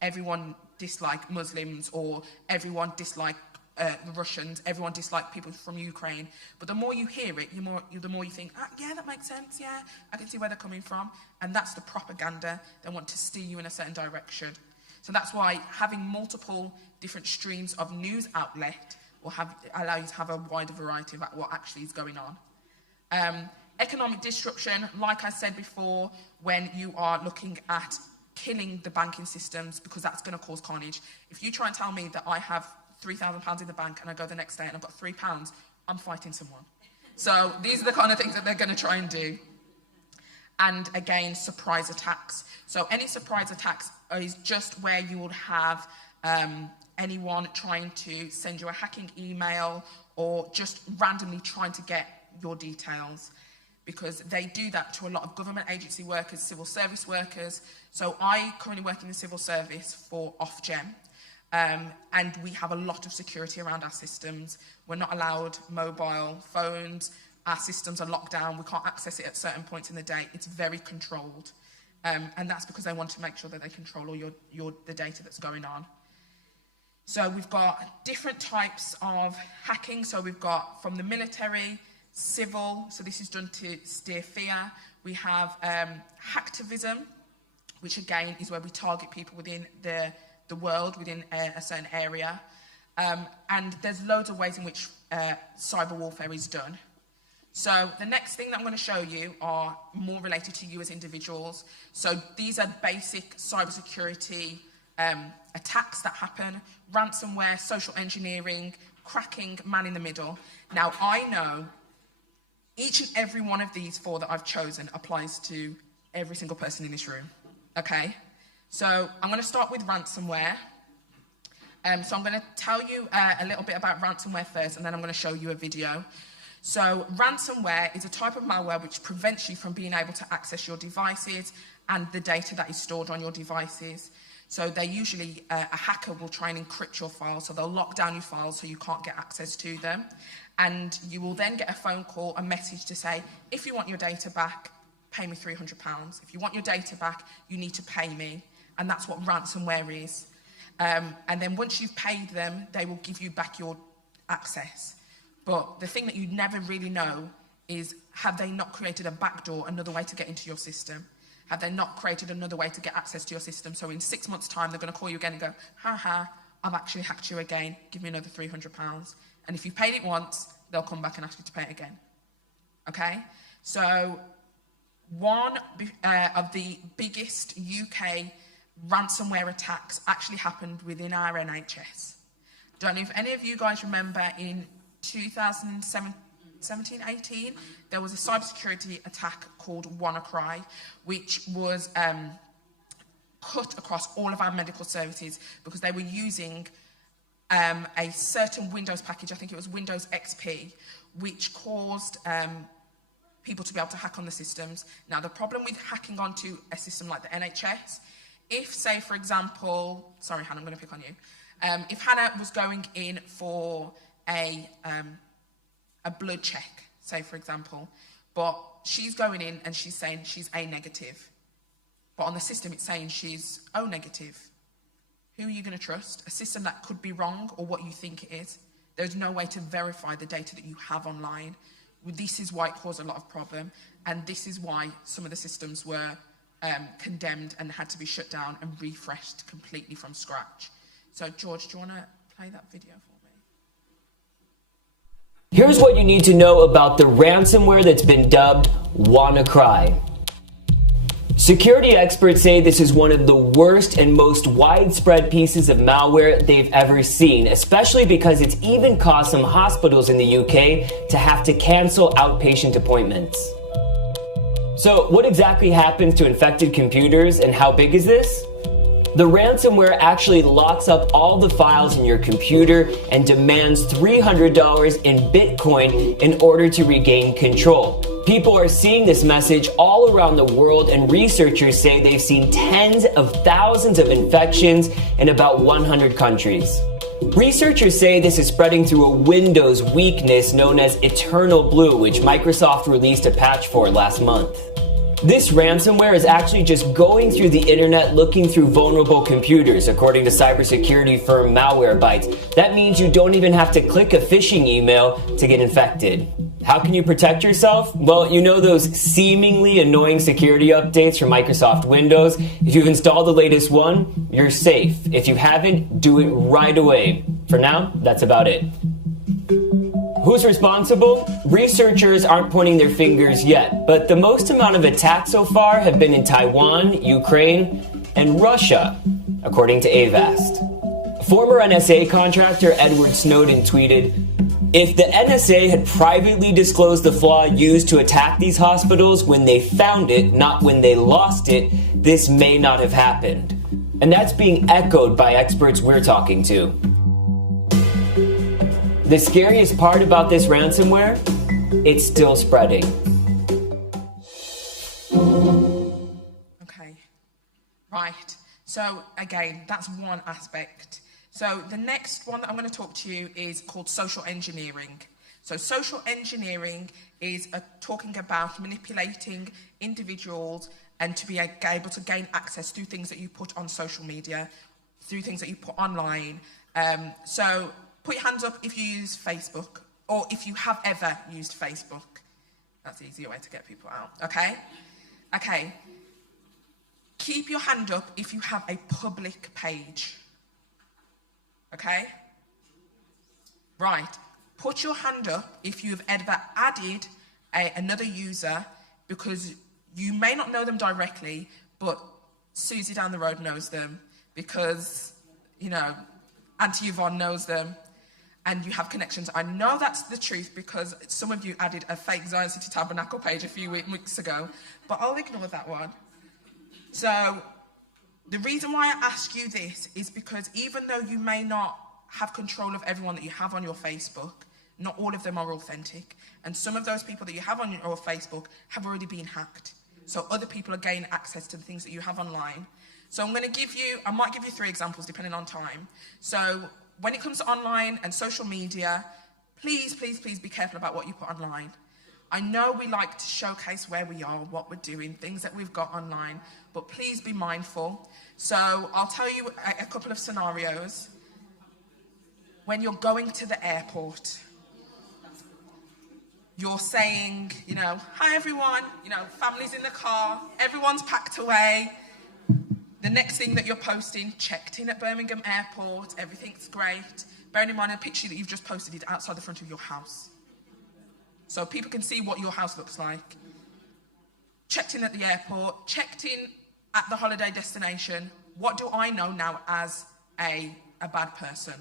Everyone dislike Muslims, or everyone dislike the Russians, everyone dislike people from Ukraine. But the more you hear it, the more you think, yeah, that makes sense, yeah, I can see where they're coming from. And that's the propaganda. They want to steer you in a certain direction. So that's why having multiple different streams of news outlet will allow you to have a wider variety of what actually is going on. Economic disruption, like I said before, when you are looking at killing the banking systems, because that's going to cause carnage. If you try and tell me that I have £3,000 in the bank and I go the next day and I've got £3, I'm fighting someone. So these are the kind of things that they're going to try and do. And again, surprise attacks. So any surprise attacks is just where you would have anyone trying to send you a hacking email or just randomly trying to get your details, because they do that to a lot of government agency workers, civil service workers. So I currently work in the civil service for Ofgem, and we have a lot of security around our systems. We're not allowed mobile phones. Our systems are locked down. We can't access it at certain points in the day. It's very controlled. And that's because they want to make sure that they control all the data that's going on. So we've got different types of hacking. So we've got from the military, civil, so this is done to steer fear. We have hacktivism, which again is where we target people within the world, within a certain area. And there's loads of ways in which cyber warfare is done. So the next thing that I'm going to show you are more related to you as individuals. So these are basic cybersecurity attacks that happen: ransomware, social engineering, cracking, man in the middle. Now, I know each and every one of these 4 that I've chosen applies to every single person in this room, okay? So I'm going to start with ransomware. So I'm going to tell you a little bit about ransomware first, and then I'm going to show you a video. So ransomware is a type of malware which prevents you from being able to access your devices and the data that is stored on your devices. So they usually, a hacker will try and encrypt your files, so they'll lock down your files so you can't get access to them. And you will then get a phone call, a message to say, if you want your data back, pay me £300. If you want your data back, you need to pay me. And that's what ransomware is. And then once you've paid them, they will give you back your access. But the thing that you never really know is, have they not created a backdoor, another way to get into your system? Have they not created another way to get access to your system? So in 6 months' time, they're going to call you again and go, I've actually hacked you again. Give me another £300. And if you've paid it once, they'll come back and ask you to pay it again. Okay? So one of the biggest UK ransomware attacks actually happened within our NHS. Don't know if any of you guys remember in 2017-18, there was a cybersecurity attack called WannaCry, which was cut across all of our medical services because they were using a certain Windows package, I think it was Windows XP, which caused people to be able to hack on the systems. Now, the problem with hacking onto a system like the NHS, if, say, for example, sorry, Hannah, I'm going to pick on you. If Hannah was going in for a blood check, say, for example, but she's going in and she's saying she's A negative, but on the system it's saying she's O negative, who are you going to trust? A system that could be wrong or what you think it is? There's no way to verify the data that you have online. This is why it caused a lot of problem, and this is why some of the systems were condemned and had to be shut down and refreshed completely from scratch. So, George, do you want to play that video for me? Here's what you need to know about the ransomware that's been dubbed WannaCry. Security experts say this is one of the worst and most widespread pieces of malware they've ever seen, especially because it's even caused some hospitals in the UK to have to cancel outpatient appointments. So what exactly happens to infected computers and how big is this? The ransomware actually locks up all the files in your computer and demands $300 in Bitcoin in order to regain control. People are seeing this message all around the world, and researchers say they've seen tens of thousands of infections in about 100 countries. Researchers say this is spreading through a Windows weakness known as Eternal Blue, which Microsoft released a patch for last month. This ransomware is actually just going through the internet looking through vulnerable computers, according to cybersecurity firm Malwarebytes. That means you don't even have to click a phishing email to get infected. How can you protect yourself? Well, you know those seemingly annoying security updates from Microsoft Windows? If you've installed the latest one, you're safe. If you haven't, do it right away. For now, that's about it. Who's responsible? Researchers aren't pointing their fingers yet, but the most amount of attacks so far have been in Taiwan, Ukraine, and Russia, according to Avast. Former NSA contractor Edward Snowden tweeted, "If the NSA had privately disclosed the flaw used to attack these hospitals when they found it, not when they lost it, this may not have happened." And that's being echoed by experts we're talking to. The scariest part about this ransomware, it's still spreading. Okay, right. So again, that's one aspect. So the next one that I'm going to talk to you is called social engineering. So social engineering is talking about manipulating individuals and to be able to gain access through things that you put on social media, through things that you put online. So put your hands up if you use Facebook, or if you have ever used Facebook. That's the easier way to get people out, okay? Okay. Keep your hand up if you have a public page. Okay? Right. Put your hand up if you've ever added another user, because you may not know them directly, but Susie down the road knows them because, you know, Auntie Yvonne knows them, and you have connections. I know that's the truth because some of you added a fake Zion City Tabernacle page a few weeks ago, but I'll ignore that one. So the reason why I ask you this is because even though you may not have control of everyone that you have on your Facebook, not all of them are authentic. And some of those people that you have on your Facebook have already been hacked. So other people are gaining access to the things that you have online. So I might give you 3 examples depending on time. So when it comes to online and social media, please, please, please be careful about what you put online. I know we like to showcase where we are, what we're doing, things that we've got online, but please be mindful. So I'll tell you a couple of scenarios. When you're going to the airport, you're saying, you know, hi everyone, you know, family's in the car, everyone's packed away. The next thing that you're posting, checked in at Birmingham Airport, everything's great. Bearing in mind a picture that you've just posted is outside the front of your house. So people can see what your house looks like. checked in at the airport, checked in at the holiday destination. What do I know now as a bad person?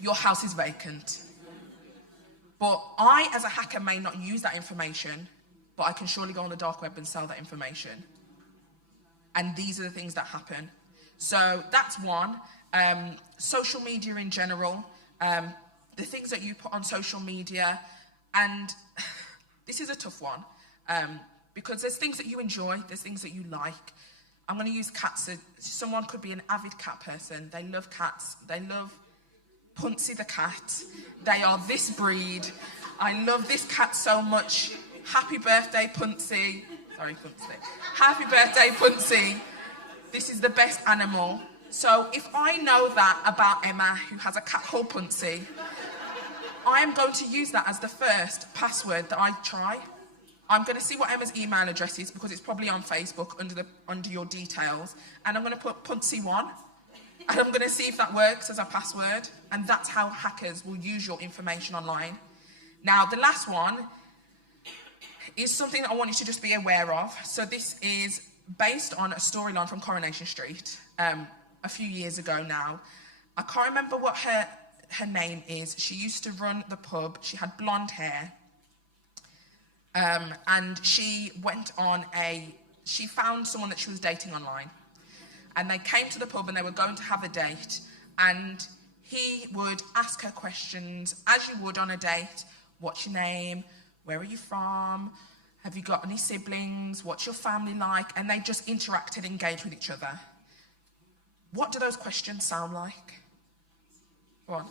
Your house is vacant. But I, as a hacker, may not use that information, but I can surely go on the dark web and sell that information. And these are the things that happen. So that's one. Social media in general, the things that you put on social media, and this is a tough one, because there's things that you enjoy, there's things that you like. I'm going to use cats. Someone could be an avid cat person. They love cats. They love Punsy the cat. They are this breed. I love this cat so much. Happy birthday, Punsy. Sorry, Punsy. Happy birthday, Punsy. This is the best animal. So if I know that about Emma, who has a cat called Punsy, I am going to use that as the first password that I try. I'm going to see what Emma's email address is, because it's probably on Facebook under your details. And I'm going to put Punsy1. And I'm going to see if that works as a password. And that's how hackers will use your information online. Now, the last one is something that I want you to just be aware of. So this is based on a storyline from Coronation Street a few years ago now. I can't remember what her name is. She used to run the pub. She had blonde hair. And she went on she found someone that she was dating online. And they came to the pub and they were going to have a date. And he would ask her questions, as you would on a date. What's your name? Where are you from? Have you got any siblings? What's your family like? And they just interacted, engaged with each other. What do those questions sound like? Go on.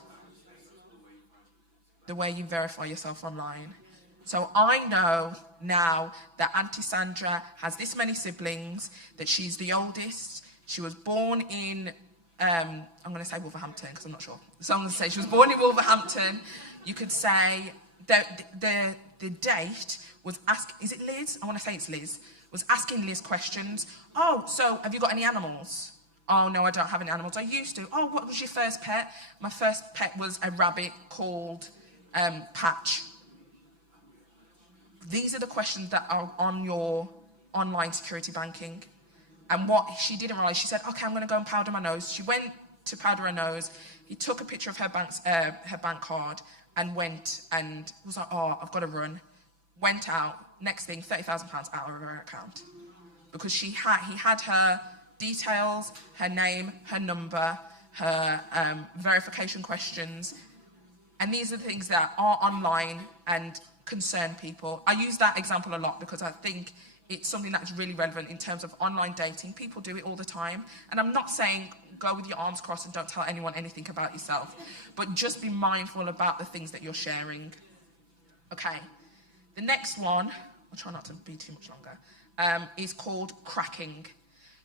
The way you verify yourself online. So I know now that Auntie Sandra has this many siblings, that she's the oldest. She was born in, I'm going to say Wolverhampton because I'm not sure. So I'm going to say she was born in Wolverhampton. You could say that the date was is it Liz? I want to say it's Liz. Was asking Liz questions. Oh, so have you got any animals? Oh, no, I don't have any animals. I used to. Oh, what was your first pet? My first pet was a rabbit called Patch. These are the questions that are on your online security banking. And what she didn't realise, she said, okay, I'm going to go and powder my nose. She went to powder her nose. He took a picture of her bank card and went and was like, oh, I've got to run. Went out. Next thing, £30,000 out of her account. Because he had her details, her name, her number, her verification questions. And these are the things that are online and concern people. I use that example a lot because I think it's something that's really relevant in terms of online dating. People do it all the time. And I'm not saying go with your arms crossed and don't tell anyone anything about yourself, but just be mindful about the things that you're sharing. Okay. The next one, I'll try not to be too much longer, is called cracking.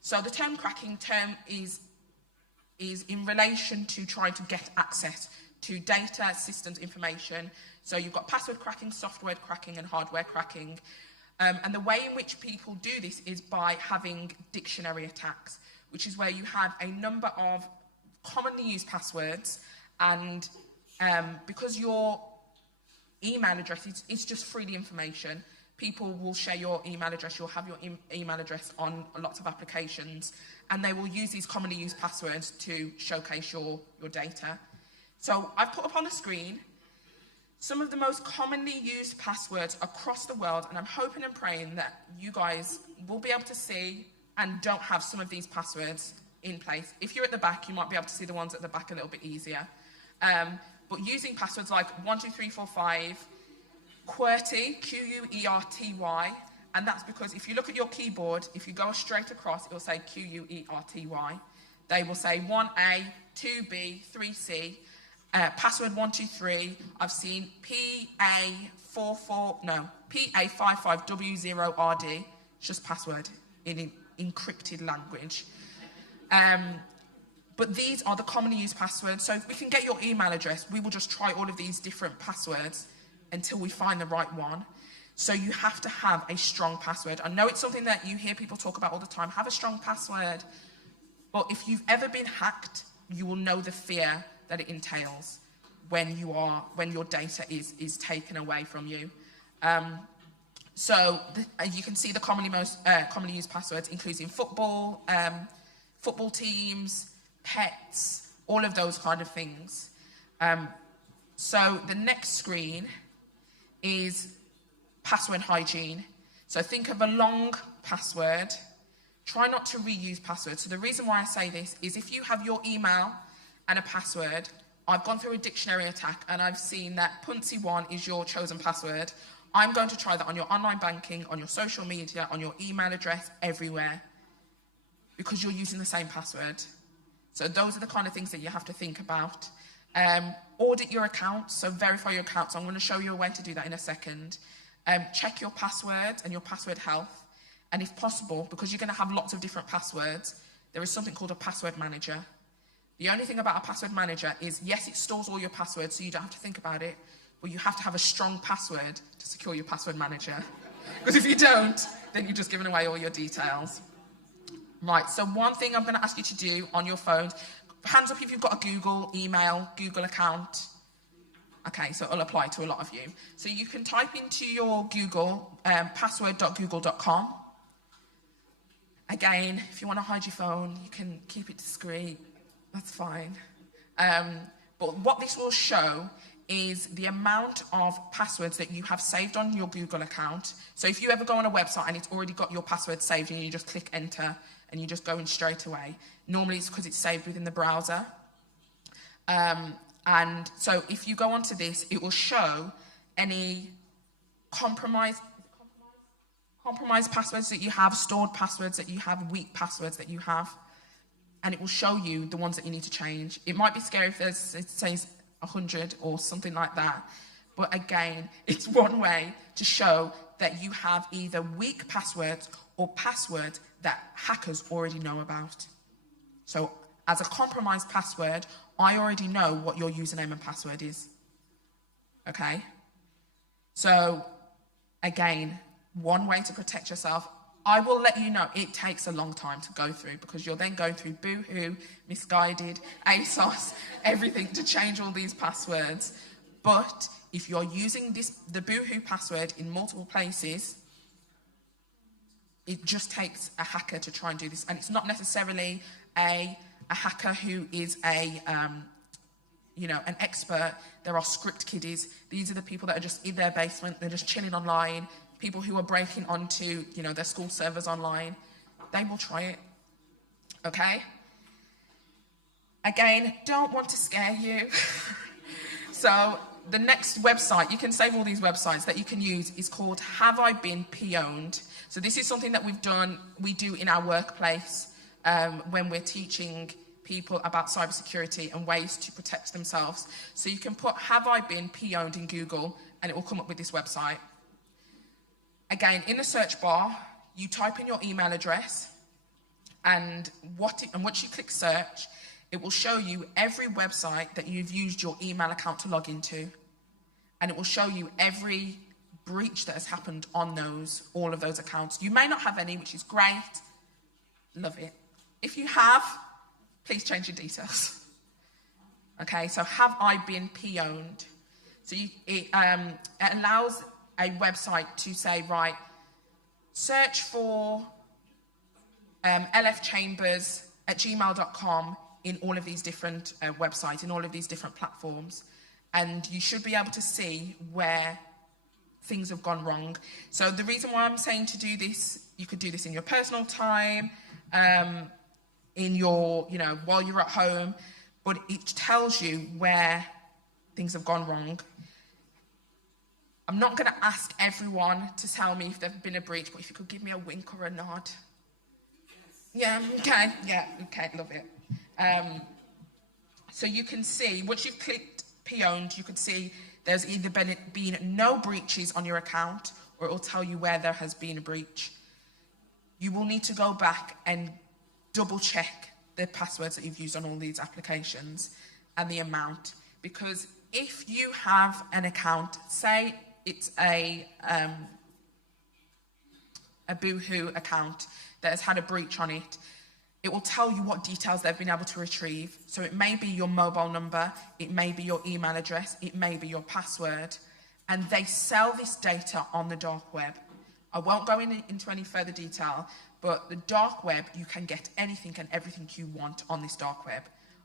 So the cracking term is in relation to trying to get access to data, systems, information. So you've got password cracking, software cracking, and hardware cracking. And the way in which people do this is by having dictionary attacks, which is where you have a number of commonly used passwords, and because your email address is just freely information, people will share your email address. You'll have your email address on lots of applications, and they will use these commonly used passwords to showcase your data. So I've put up on the screen some of the most commonly used passwords across the world, and I'm hoping and praying that you guys will be able to see and don't have some of these passwords in place. If you're at the back, you might be able to see the ones at the back a little bit easier. But using passwords like 12345, QWERTY, QUERTY, and that's because if you look at your keyboard, if you go straight across, it will say QUERTY. They will say 1A, 2B, 3C, password 123. I've seen PA55W0RD, just password in encrypted language. But these are the commonly used passwords. So if we can get your email address, we will just try all of these different passwords until we find the right one. So you have to have a strong password. I know it's something that you hear people talk about all the time. Have a strong password. But if you've ever been hacked, you will know the fear that it entails when your data is taken away from you. So you can see the commonly used passwords, including football, football teams, pets, all of those kind of things. So the next screen is password hygiene. So think of a long password. Try not to reuse passwords. So the reason why I say this is if you have your email and a password, I've gone through a dictionary attack and I've seen that Puntsy1 is your chosen password. I'm going to try that on your online banking, on your social media, on your email address, everywhere, because you're using the same password. So those are the kind of things that you have to think about. Audit your accounts, so verify your accounts. I'm going to show you a way to do that in a second. Check your passwords and your password health. And if possible, because you're going to have lots of different passwords, there is something called a password manager. The only thing about a password manager is, yes, it stores all your passwords, so you don't have to think about it, but you have to have a strong password to secure your password manager. Because if you don't, then you're just giving away all your details. Right, so one thing I'm going to ask you to do on your phones, hands up if you've got a Google email, Google account. Okay, so it'll apply to a lot of you. So you can type into your Google, password.google.com. Again, if you want to hide your phone, you can keep it discreet. That's fine. But what this will show is the amount of passwords that you have saved on your Google account. So if you ever go on a website and it's already got your password saved and you just click enter and you just go in straight away, normally it's because it's saved within the browser. And so if you go onto this, it will show any compromised passwords that you have, stored passwords that you have, weak passwords that you have. And it will show you the ones that you need to change. It might be scary if it says 100 or something like that. But again, it's one way to show that you have either weak passwords or passwords that hackers already know about. So as a compromised password, I already know what your username and password is. Okay? So again, one way to protect yourself, I will let you know it takes a long time to go through because you're then going through Boohoo, Misguided, ASOS, everything to change all these passwords. But if you're using the Boohoo password in multiple places, it just takes a hacker to try and do this. And it's not necessarily a hacker who is an expert. There are script kiddies. These are the people that are just in their basement. They're just chilling online. People who are breaking onto, their school servers online. They will try it. Okay? Again, don't want to scare you. So the next website, you can save all these websites that you can use, is called Have I Been Pwned? So this is something that we do in our workplace when we're teaching people about cybersecurity and ways to protect themselves. So you can put Have I Been Pwned in Google and it will come up with this website. Again, in the search bar, you type in your email address and once you click search, it will show you every website that you've used your email account to log into. And it will show you every breach that has happened on all of those accounts. You may not have any, which is great. Love it. If you have, please change your details. Okay, so have I been pwned? So it allows a website to say, right, search for lfchambers@gmail.com in all of these different websites, in all of these different platforms. And you should be able to see where things have gone wrong. So the reason why I'm saying to do this, you could do this in your personal time, in your, while you're at home, but it tells you where things have gone wrong. I'm not going to ask everyone to tell me if there's been a breach, but if you could give me a wink or a nod. Yeah, okay, love it. So you can see, once you've clicked Pwned, you can see there's either been no breaches on your account, or it will tell you where there has been a breach. You will need to go back and double check the passwords that you've used on all these applications and the amount, because if you have an account, say it's a Boohoo account that has had a breach on it, it will tell you what details they've been able to retrieve. So it may be your mobile number, it may be your email address, it may be your password, and they sell this data on the dark web. I won't go into any further detail, but the dark web, you can get anything and everything you want on this dark web.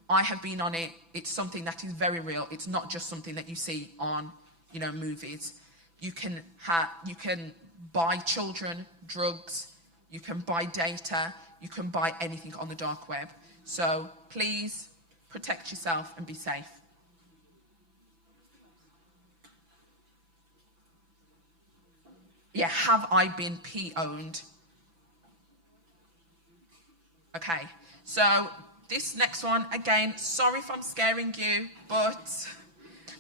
I have been on it. It's something that is very real. It's not just something that you see on, movies. You can buy children, drugs, you can buy data, you can buy anything on the dark web. So please protect yourself and be safe. Yeah, have I been P-owned? Okay, so this next one, again, sorry if I'm scaring you, but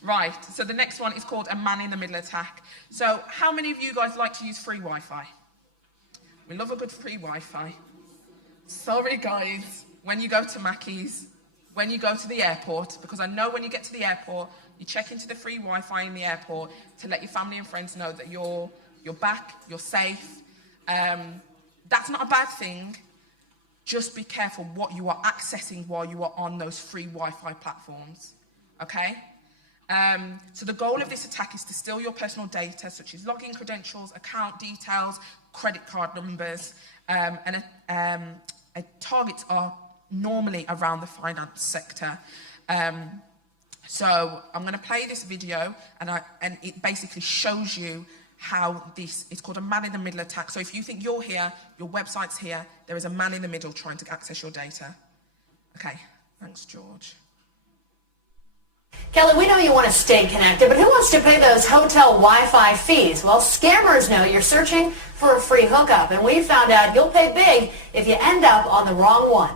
right. So the next one is called a man-in-the-middle attack. So how many of you guys like to use free Wi-Fi? We love a good free Wi-Fi. Sorry, guys, when you go to Mackey's, when you go to the airport, because I know when you get to the airport, you check into the free Wi-Fi in the airport to let your family and friends know that you're back, you're safe. That's not a bad thing. Just be careful what you are accessing while you are on those free Wi-Fi platforms, okay? So the goal of this attack is to steal your personal data, such as login credentials, account details, credit card numbers, and targets are normally around the finance sector. So I'm going to play this video, and it basically shows you how it's called a man-in-the-middle attack. So if you think you're here, your website's here, there is a man in the middle trying to access your data. Okay, thanks, George. Kelly, we know you want to stay connected, but who wants to pay those hotel Wi-Fi fees? Well, scammers know you're searching for a free hookup, and we found out you'll pay big if you end up on the wrong one.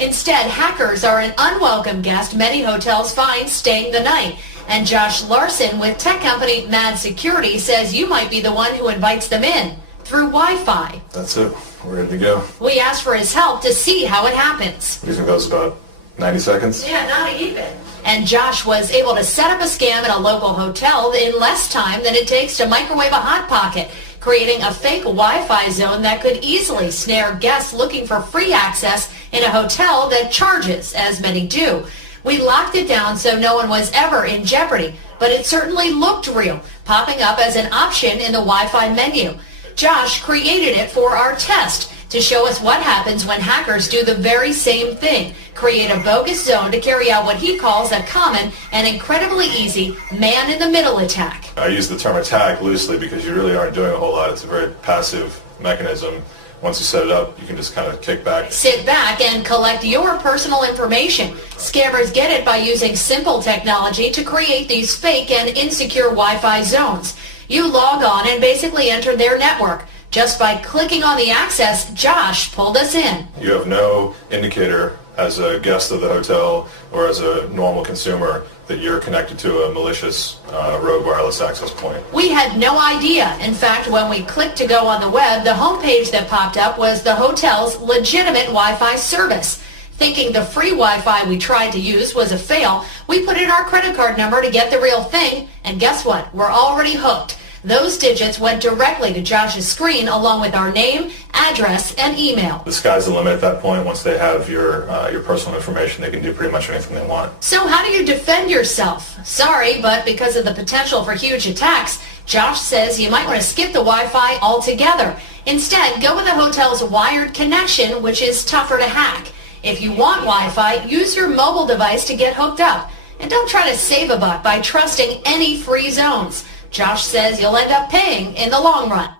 Instead, hackers are an unwelcome guest many hotels find staying the night. And Josh Larson with tech company Mad Security says you might be the one who invites them in through Wi-Fi. That's it. We're ready to go. We asked for his help to see how it happens. Usually goes about 90 seconds. Yeah, not even. And Josh was able to set up a scam at a local hotel in less time than it takes to microwave a Hot Pocket, creating a fake Wi-Fi zone that could easily snare guests looking for free access in a hotel that charges, as many do. We locked it down so no one was ever in jeopardy, but it certainly looked real, popping up as an option in the Wi-Fi menu. Josh created it for our test to show us what happens when hackers do the very same thing, create a bogus zone to carry out what he calls a common and incredibly easy man-in-the-middle attack. I use the term attack loosely because you really aren't doing a whole lot. It's a very passive mechanism. Once you set it up, you can just kind of kick back. Sit back and collect your personal information. Scammers get it by using simple technology to create these fake and insecure Wi-Fi zones. You log on and basically enter their network. Just by clicking on the access, Josh pulled us in. You have no indicator as a guest of the hotel or as a normal consumer that you're connected to a malicious rogue wireless access point. We had no idea. In fact, when we clicked to go on the web, the homepage that popped up was the hotel's legitimate Wi-Fi service. Thinking the free Wi-Fi we tried to use was a fail, we put in our credit card number to get the real thing, and guess what? We're already hooked. Those digits went directly to Josh's screen along with our name, address, and email. The sky's the limit at that point. Once they have your personal information, they can do pretty much anything they want. So how do you defend yourself? Sorry, but because of the potential for huge attacks, Josh says you might want to skip the Wi-Fi altogether. Instead, go with the hotel's wired connection, which is tougher to hack. If you want Wi-Fi, use your mobile device to get hooked up. And don't try to save a buck by trusting any free zones. Josh says you'll end up paying in the long run.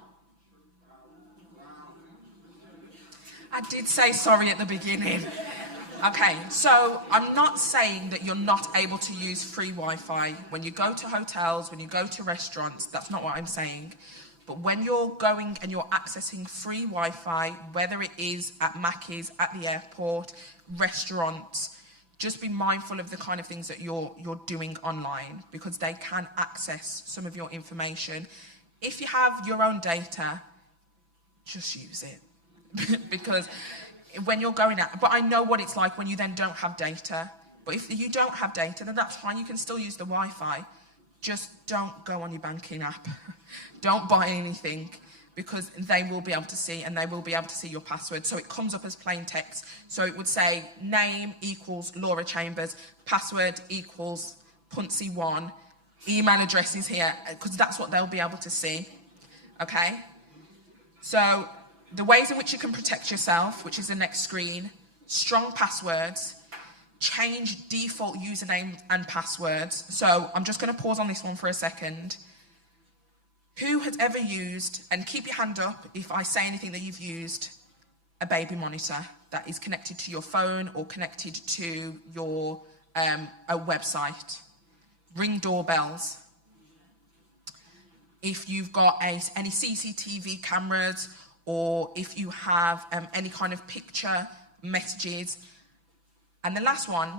I did say sorry at the beginning. Okay, so I'm not saying that you're not able to use free Wi-Fi when you go to hotels, when you go to restaurants. That's not what I'm saying. But when you're going and you're accessing free Wi-Fi, whether it is at Mackey's, at the airport, restaurants, just be mindful of the kind of things that you're doing online, because they can access some of your information. If you have your own data, just use it. Because when you're going out, but I know what it's like when you then don't have data. But if you don't have data, then that's fine. You can still use the Wi-Fi. Just don't go on your banking app. Don't buy anything, because they will be able to see, and they will be able to see your password. So it comes up as plain text. So it would say name equals Laura Chambers, password equals Puncy1, email address is here, because that's what they'll be able to see. Okay? So the ways in which you can protect yourself, which is the next screen, strong passwords, change default username and passwords. So I'm just going to pause on this one for a second. Who has ever used, and keep your hand up if I say anything that you've used, a baby monitor that is connected to your phone or connected to your a website? Ring doorbells. If you've got any CCTV cameras, or if you have any kind of picture messages. And the last one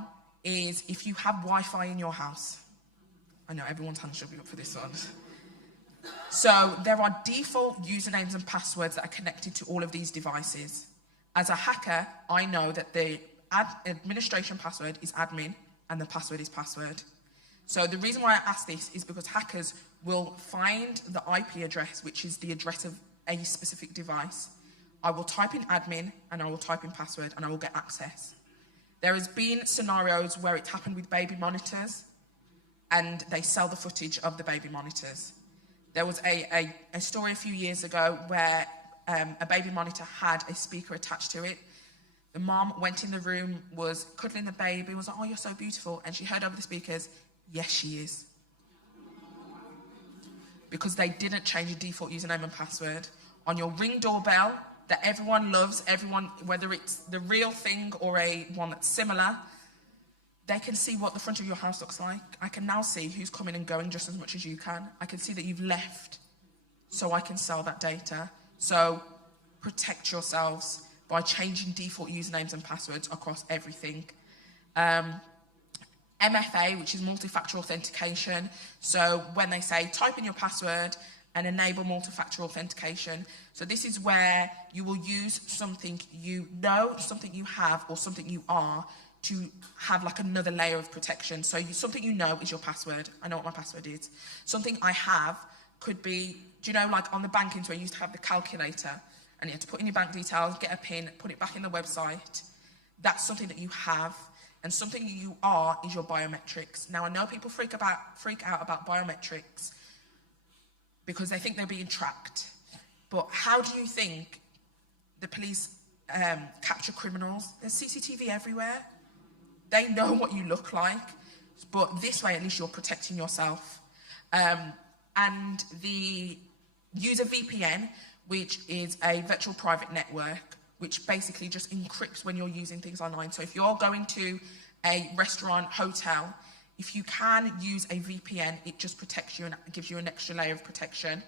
is if you have Wi-Fi in your house. I know everyone's hands should be up for this one. So there are default usernames and passwords that are connected to all of these devices. As a hacker, I know that the administration password is admin and the password is password. So the reason why I ask this is because hackers will find the IP address, which is the address of a specific device. I will type in admin and I will type in password and I will get access. There has been scenarios where it's happened with baby monitors and they sell the footage of the baby monitors. There was a story a few years ago where a baby monitor had a speaker attached to it. The mom went in the room, was cuddling the baby, was like, "Oh, you're so beautiful." And she heard over the speakers, "Yes, she is." Because they didn't change the default username and password. On your Ring doorbell that everyone loves, whether it's the real thing or a one that's similar, they can see what the front of your house looks like. I can now see who's coming and going just as much as you can. I can see that you've left, so I can sell that data. So protect yourselves by changing default usernames and passwords across everything. MFA, which is multi-factor authentication. So when they say type in your password and enable multi-factor authentication. So this is where you will use something you know, something you have, or something you are to have like another layer of protection. So something you know is your password. I know what my password is. Something I have could be, do you know, like on the banking where you used to have the calculator and you had to put in your bank details, get a PIN, put it back in the website. That's something that you have. And something you are is your biometrics. Now, I know people freak out about biometrics because they think they're being tracked. But how do you think the police capture criminals? There's CCTV everywhere. They know what you look like. But this way, at least you're protecting yourself. And the user VPN, which is a virtual private network, which basically just encrypts when you're using things online. So if you're going to a restaurant, hotel, if you can use a VPN, it just protects you and gives you an extra layer of protection.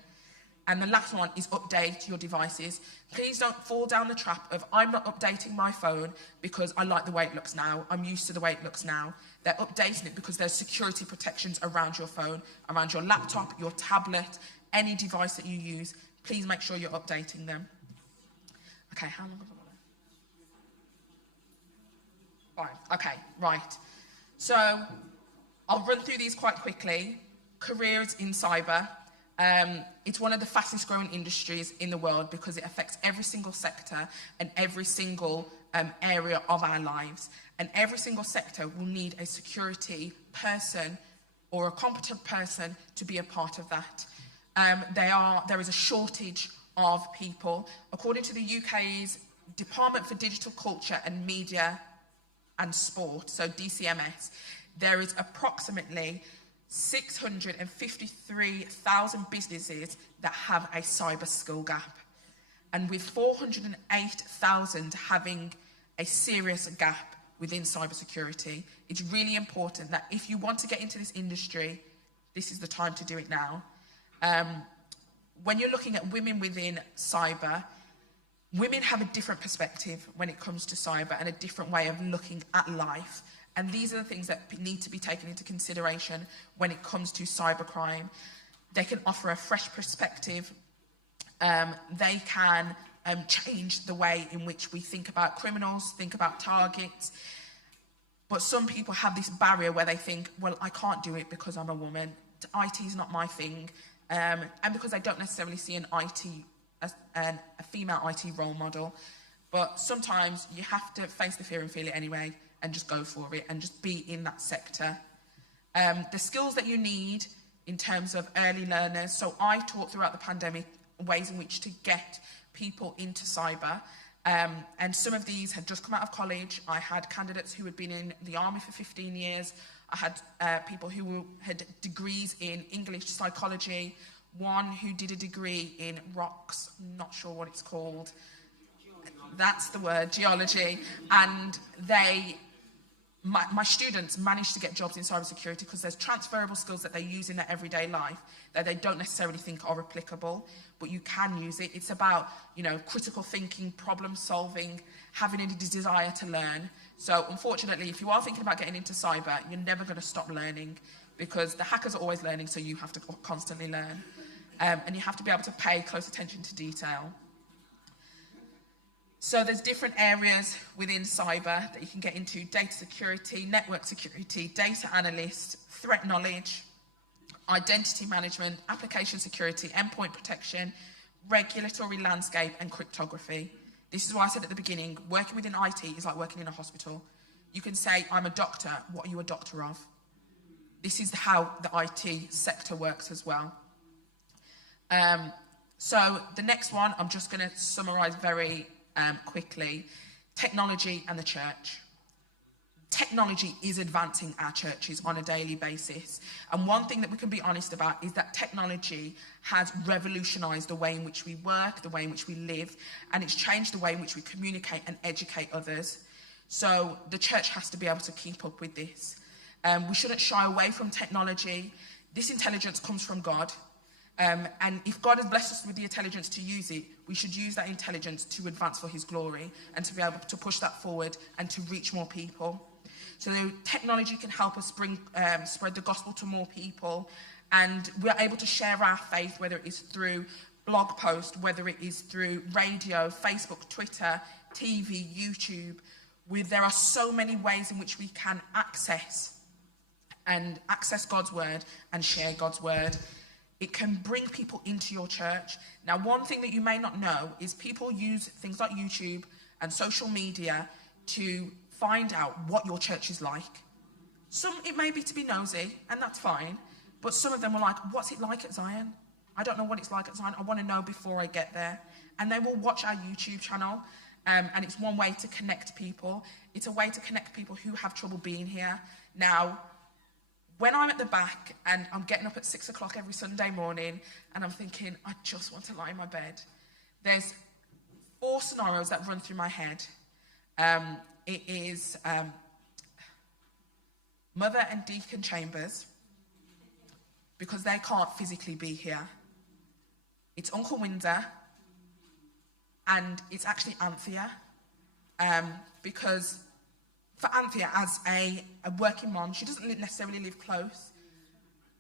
And the last one is update your devices. Please don't fall down the trap of I'm not updating my phone because I like the way it looks now. I'm used to the way it looks now. They're updating it because there's security protections around your phone, around your laptop, your tablet, any device that you use. Please make sure you're updating them. Okay, how long have I got? Fine, okay, right. So I'll run through these quite quickly. Careers in cyber. It's one of the fastest growing industries in the world because it affects every single sector and every single area of our lives. And every single sector will need a security person or a competent person to be a part of that. There is a shortage of people. According to the UK's Department for Digital Culture and Media and Sport, so DCMS, there is approximately 653,000 businesses that have a cyber skill gap, and with 408,000 having a serious gap within cybersecurity. It's really important that if you want to get into this industry, this is the time to do it now. When you're looking at women within cyber, women have a different perspective when it comes to cyber and a different way of looking at life. And these are the things that need to be taken into consideration when it comes to cybercrime. They can offer a fresh perspective. They can change the way in which we think about criminals, think about targets. But some people have this barrier where they think, well, I can't do it because I'm a woman. IT is not my thing. And because I don't necessarily see a female IT role model. But sometimes you have to face the fear and feel it anyway and just go for it and just be in that sector. The skills that you need in terms of early learners. So I taught throughout the pandemic ways in which to get people into cyber. And some of these had just come out of college. I had candidates who had been in the army for 15 years. I had people who had degrees in English psychology, one who did a degree in rocks, not sure what it's called. That's the word, geology. And my students managed to get jobs in cybersecurity because there's transferable skills that they use in their everyday life that they don't necessarily think are applicable, but you can use it. It's about, critical thinking, problem solving, having a desire to learn. So unfortunately, if you are thinking about getting into cyber, you're never going to stop learning because the hackers are always learning, so you have to constantly learn. And you have to be able to pay close attention to detail. So there's different areas within cyber that you can get into: data security, network security, data analyst, threat knowledge, identity management, application security, endpoint protection, regulatory landscape, and cryptography. This is why I said at the beginning, working within IT is like working in a hospital. You can say, I'm a doctor. What are you a doctor of? This is how the IT sector works as well. So the next one, I'm just going to summarize very quickly. Technology and the church. Technology is advancing our churches on a daily basis. And one thing that we can be honest about is that technology has revolutionized the way in which we work, the way in which we live, and it's changed the way in which we communicate and educate others. So the church has to be able to keep up with this. We shouldn't shy away from technology. This intelligence comes from God. And if God has blessed us with the intelligence to use it, we should use that intelligence to advance for his glory and to be able to push that forward and to reach more people. So technology can help us spread the gospel to more people, and we're able to share our faith, whether it is through blog posts, whether it is through radio, Facebook, Twitter, TV, YouTube. There are so many ways in which we can access God's word and share God's word. It can bring people into your church. Now, one thing that you may not know is people use things like YouTube and social media to find out what your church is like. Some, it may be to be nosy, and that's fine. But some of them are like, what's it like at Zion? I don't know what it's like at Zion. I want to know before I get there. And they will watch our YouTube channel. And it's one way to connect people. It's a way to connect people who have trouble being here. Now, when I'm at the back and I'm getting up at 6 o'clock every Sunday morning and I'm thinking, I just want to lie in my bed, there's 4 scenarios that run through my head. It is Mother and Deacon Chambers, because they can't physically be here. It's Uncle Winder, and it's actually Anthea, because for Anthea, as a working mom, she doesn't necessarily live close,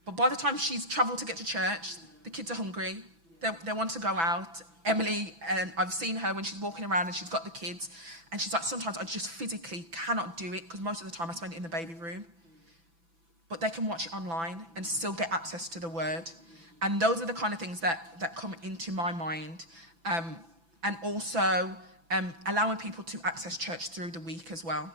but by the time she's travelled to get to church, the kids are hungry, they want to go out. Emily, I've seen her when she's walking around and she's got the kids, and she's like, sometimes I just physically cannot do it because most of the time I spend it in the baby room. But they can watch it online and still get access to the word. And those are the kind of things that come into my mind. And also allowing people to access church through the week as well,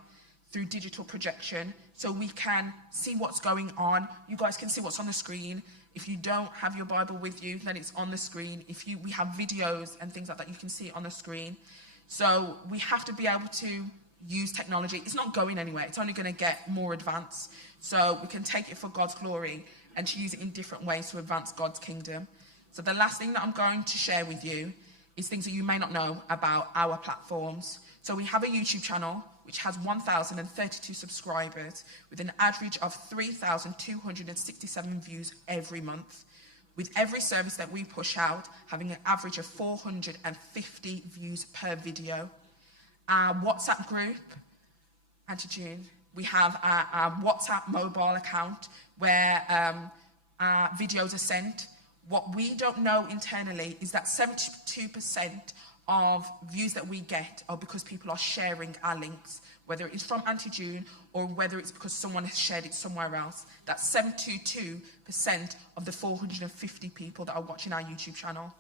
through digital projection, so we can see what's going on. You guys can see what's on the screen. If you don't have your Bible with you, then it's on the screen. We have videos and things like that, you can see it on the screen. So we have to be able to use technology. It's not going anywhere. It's only going to get more advanced. So we can take it for God's glory and to use it in different ways to advance God's kingdom. So the last thing that I'm going to share with you is things that you may not know about our platforms. So we have a YouTube channel which has 1,032 subscribers with an average of 3,267 views every month, with every service that we push out having an average of 450 views per video. Our WhatsApp group, Auntie June, we have our WhatsApp mobile account where our videos are sent. What we don't know internally is that 72% of views that we get are because people are sharing our links, whether it's from Auntie June or whether it's because someone has shared it somewhere else. That's 72% of the 450 people that are watching our YouTube channel.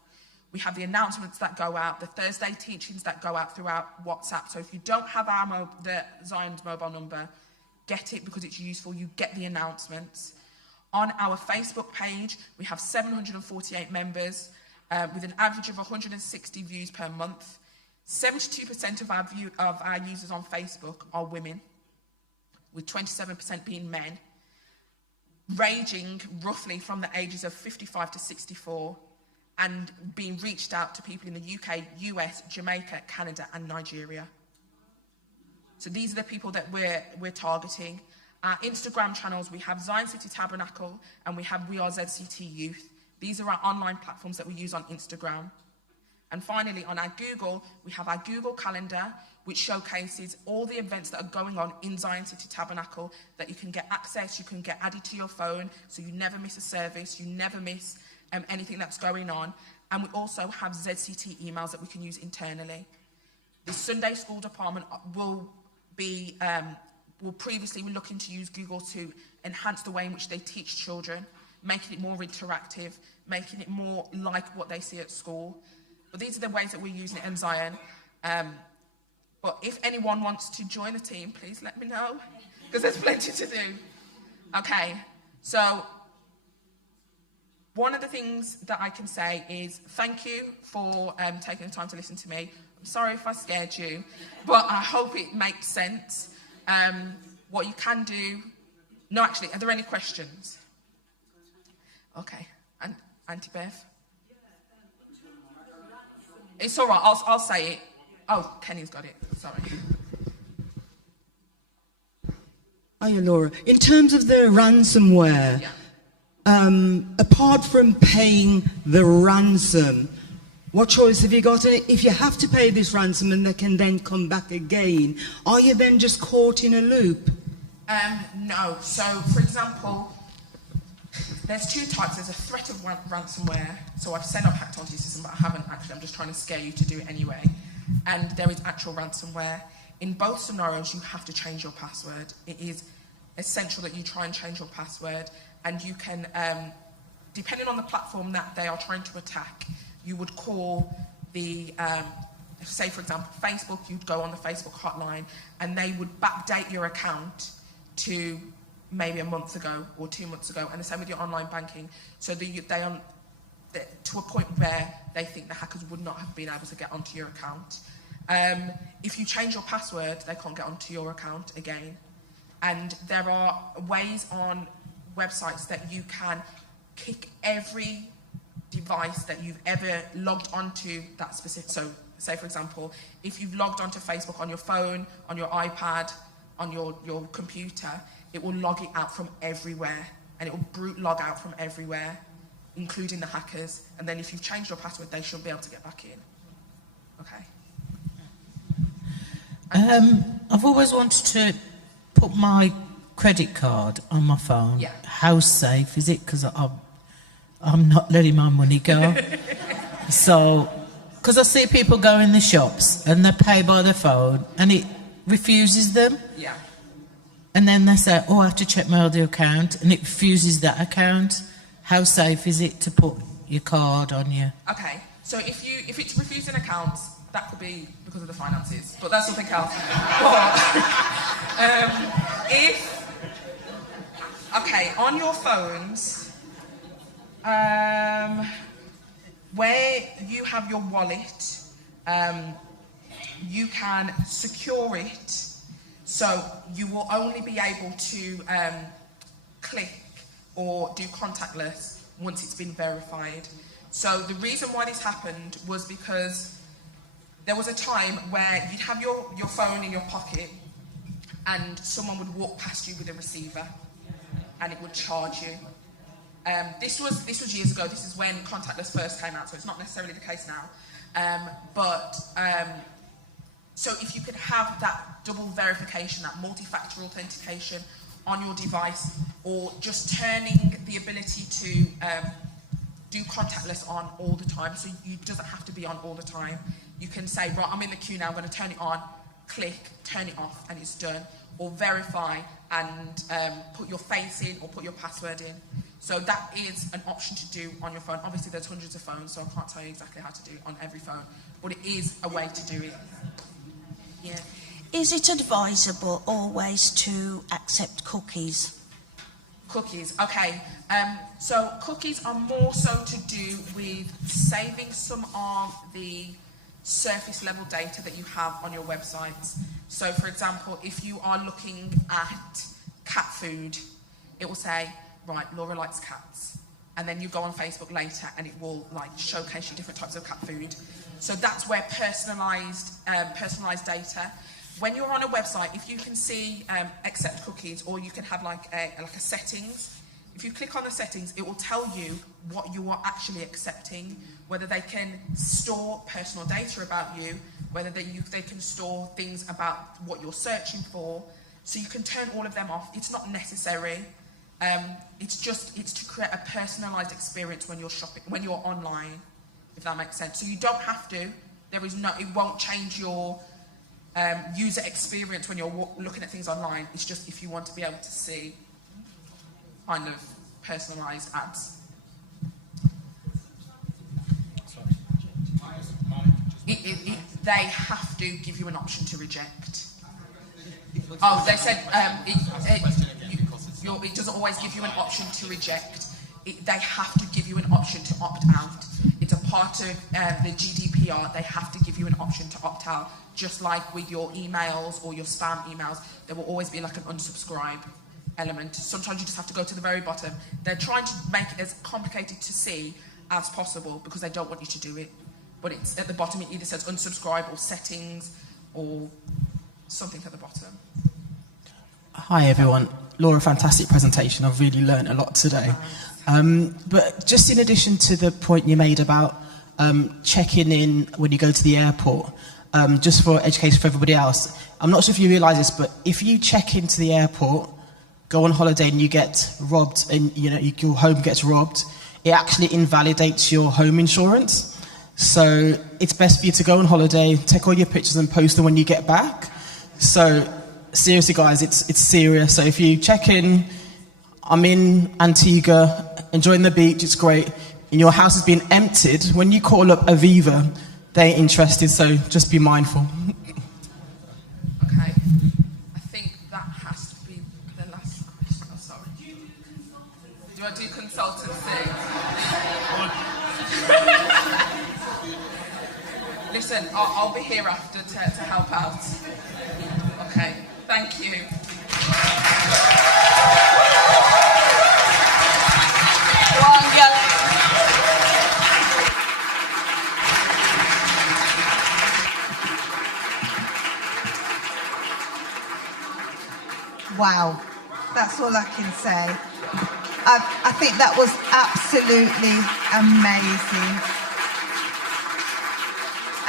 We have the announcements that go out, the Thursday teachings that go out throughout WhatsApp. So if you don't have the Zion's mobile number, get it because it's useful. You get the announcements. On our Facebook page, we have 748 members. with an average of 160 views per month. 72% of our users on Facebook are women, with 27% being men, ranging roughly from the ages of 55 to 64, and being reached out to people in the UK, US, Jamaica, Canada, and Nigeria. So these are the people that we're targeting. Our Instagram channels, we have Zion City Tabernacle and we have We Are ZCT Youth. These are our online platforms that we use on Instagram. And finally, on our Google, we have our Google Calendar, which showcases all the events that are going on in Zion City Tabernacle that you can get access, you can get added to your phone, so you never miss a service, you never miss anything that's going on. And we also have ZCT emails that we can use internally. The Sunday School Department will previously be looking to use Google to enhance the way in which they teach children, making it more interactive, making it more like what they see at school. But these are the ways that we're using it in Zion. But if anyone wants to join the team, please let me know, because there's plenty to do. Okay, so one of the things that I can say is thank you for taking the time to listen to me. I'm sorry if I scared you, but I hope it makes sense. What you can do... No, actually, are there any questions? Okay, and Auntie Beth? It's all right, I'll say it. Oh, Kenny's got it, sorry. Hiya, Laura. In terms of the ransomware, apart from paying the ransom, what choice have you got? If you have to pay this ransom and they can then come back again, are you then just caught in a loop? No. So, for example, there's two types. There's a threat of ransomware. So I've said I've hacked onto your system, but I haven't actually. I'm just trying to scare you to do it anyway. And there is actual ransomware. In both scenarios, you have to change your password. It is essential that you try and change your password. And you can, depending on the platform that they are trying to attack, you would call the, say for example, Facebook, you'd go on the Facebook hotline and they would backdate your account to maybe a month ago or 2 months ago, and the same with your online banking. So they are to a point where they think the hackers would not have been able to get onto your account. If you change your password, they can't get onto your account again. And there are ways on websites that you can kick every device that you've ever logged onto that specific. So say, for example, if you've logged onto Facebook on your phone, on your iPad, on your computer, it will log it out from everywhere, and it will brute log out from everywhere, including the hackers. And then if you've changed your password, they should be able to get back in. Okay. I've always wanted to put my credit card on my phone. Yeah. How safe is it? Because I'm not letting my money go. So, because I see people go in the shops and they pay by their phone and it refuses them. Yeah. And then they say, oh, I have to check my other account, and it refuses that account. How safe is it to put your card on you? Okay, so if it's refusing accounts, that could be because of the finances, but that's something else. But on your phones, where you have your wallet, you can secure it, so you will only be able to click or do contactless once it's been verified. So the reason why this happened was because there was a time where you'd have your phone in your pocket and someone would walk past you with a receiver and it would charge you. This was years ago. This is when contactless first came out, so it's not necessarily the case now. So if you could have that double verification, that multi-factor authentication on your device, or just turning the ability to do contactless on all the time, so it doesn't have to be on all the time. You can say, right, I'm in the queue now, I'm going to turn it on, click, turn it off, and it's done. Or verify and put your face in or put your password in. So that is an option to do on your phone. Obviously, there's hundreds of phones, so I can't tell you exactly how to do it on every phone, but it is a way to do it. Yeah. Is it advisable always to accept cookies? Cookies. Okay. So cookies are more so to do with saving some of the surface level data that you have on your websites. So for example, if you are looking at cat food, it will say, right, Laura likes cats. And then you go on Facebook later and it will like showcase you different types of cat food. So that's where personalized data. When you're on a website, if you can see accept cookies, or you can have like a settings. If you click on the settings, it will tell you what you are actually accepting, whether they can store personal data about you, whether they can store things about what you're searching for. So you can turn all of them off. It's not necessary. It's to create a personalized experience when you're shopping, when you're online, if that makes sense. So you don't have to. It won't change your user experience when you're looking at things online. It's just if you want to be able to see kind of personalised ads. They have to give you an option to reject. Oh, they said it doesn't always give you an option to reject. They have to give you an option to opt out. It's a part of the GDPR. They have to give you an option to opt out. Just like with your emails or your spam emails, there will always be like an unsubscribe element. Sometimes you just have to go to the very bottom. They're trying to make it as complicated to see as possible because they don't want you to do it. But it's at the bottom, it either says unsubscribe or settings or something at the bottom. Hi everyone. Laura, fantastic presentation. I've really learned a lot today. But just in addition to the point you made about checking in when you go to the airport, just for education for everybody else, I'm not sure if you realise this, but if you check into the airport, go on holiday and you get robbed and your home gets robbed, it actually invalidates your home insurance. So it's best for you to go on holiday, take all your pictures and post them when you get back. So seriously guys, it's serious. So if you check in, I'm in Antigua, enjoying the beach, it's great, and your house has been emptied, when you call up Aviva, they ain't interested, so just be mindful. Okay, I think that has to be the last question. Oh, sorry. Do I do consultancy? Listen, I'll be here after to help out. Okay, thank you. Go on, girl. Wow, that's all I can say. I think that was absolutely amazing.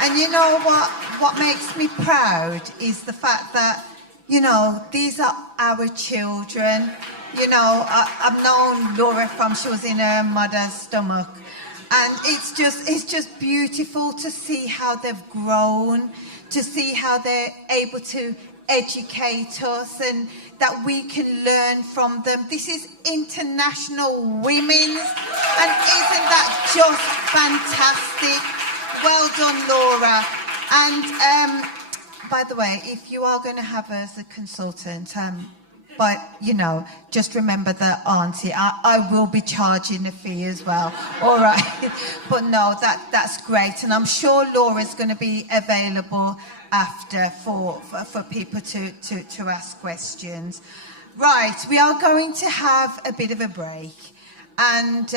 And you know what makes me proud is the fact that, these are our children. I've known Laura from she was in her mother's stomach. And it's just beautiful to see how they've grown, to see how they're able to educate us and that we can learn from them. This is International Women's, and isn't that just fantastic? Well done, Laura. And by the way, if you are going to have her as a consultant, but just remember that, Auntie, I will be charging a fee as well. All right. But no, that's great. And I'm sure Laura's going to be available after for people to ask questions. Right, we are going to have a bit of a break. And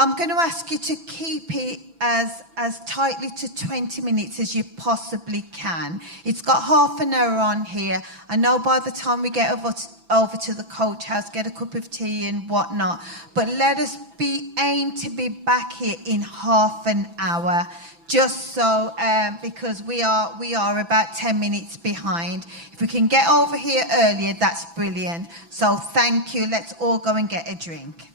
I'm going to ask you to keep it as tightly to 20 minutes as you possibly can. It's got half an hour on here. I know by the time we get over to the coach house, get a cup of tea and whatnot, but let us aim to be back here in half an hour, just so, because we are about 10 minutes behind. If we can get over here earlier, that's brilliant. So thank you. Let's all go and get a drink.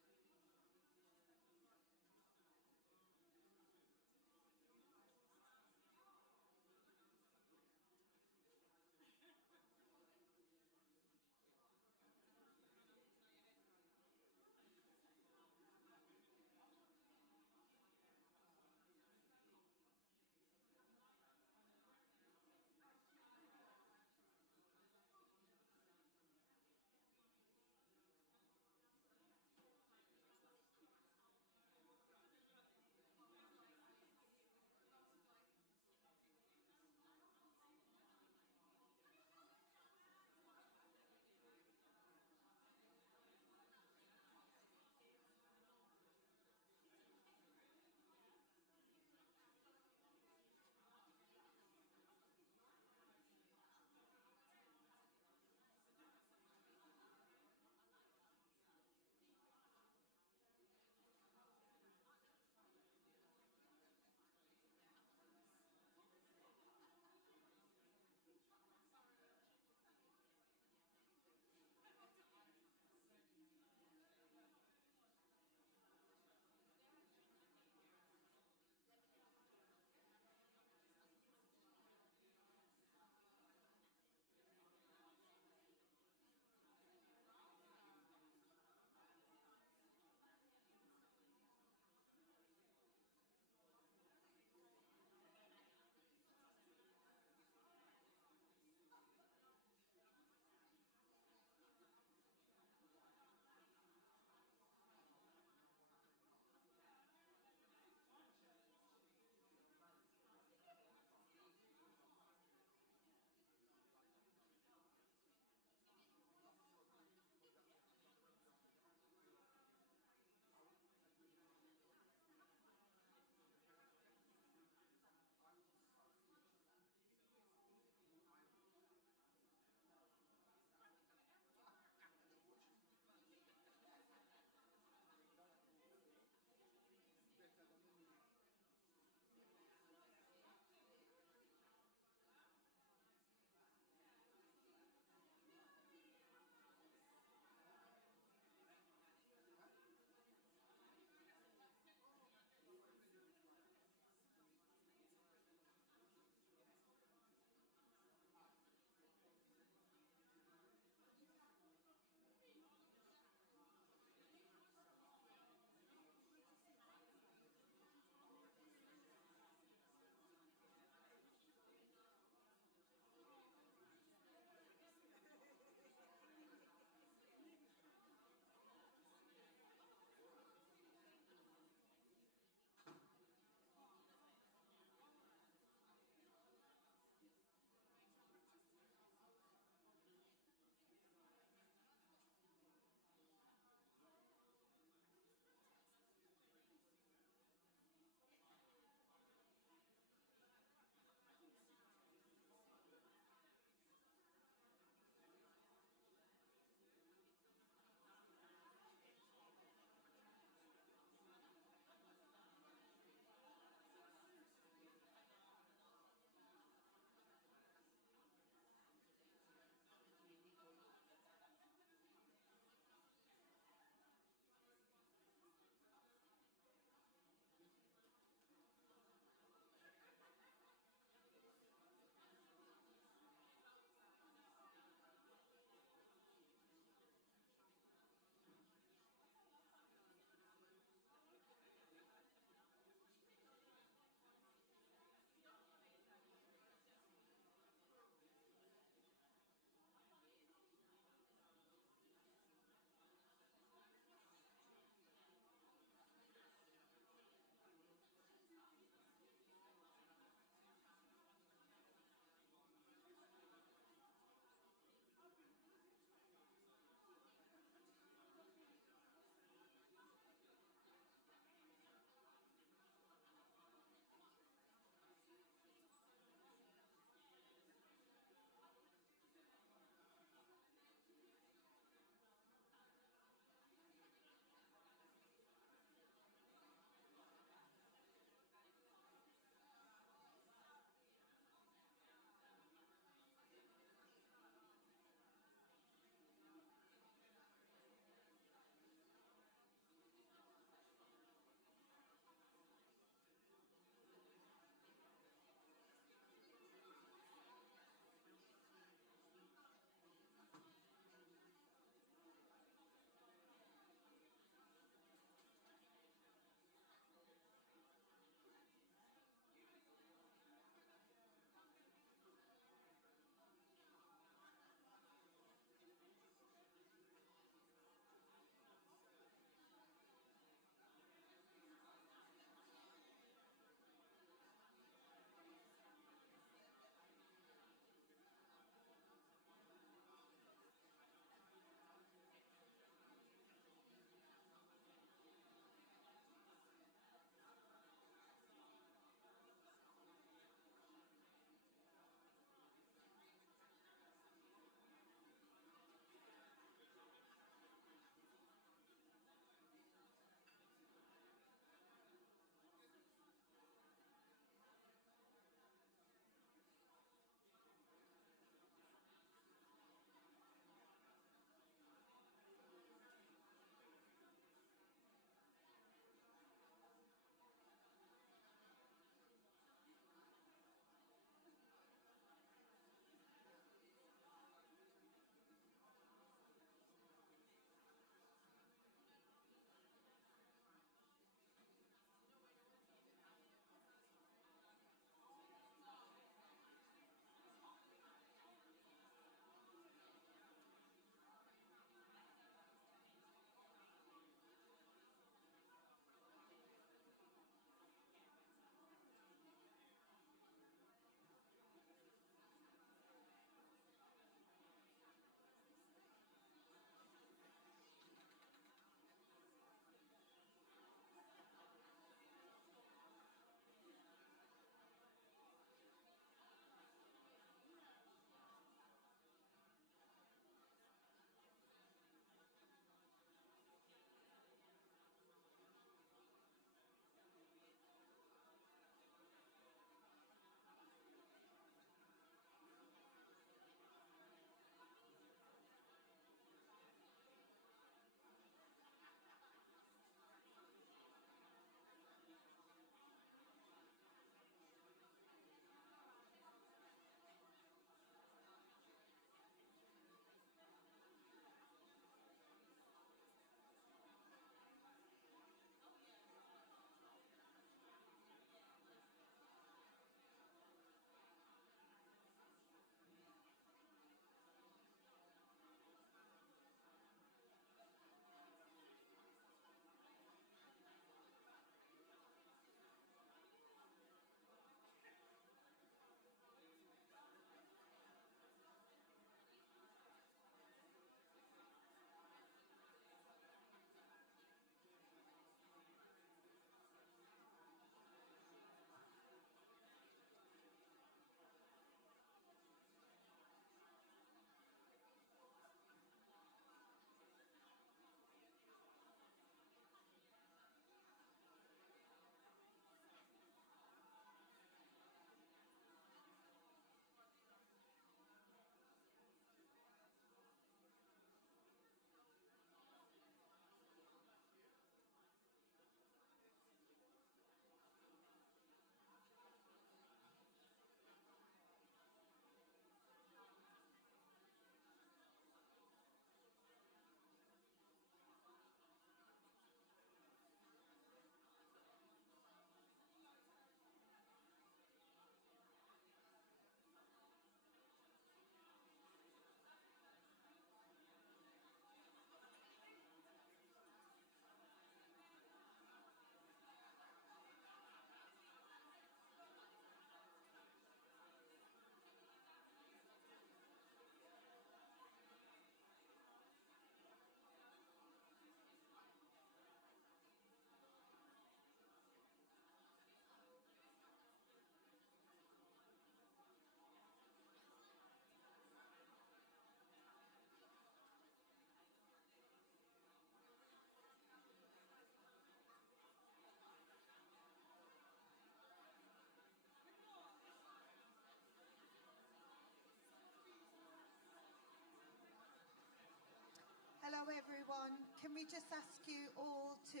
can we just ask you all to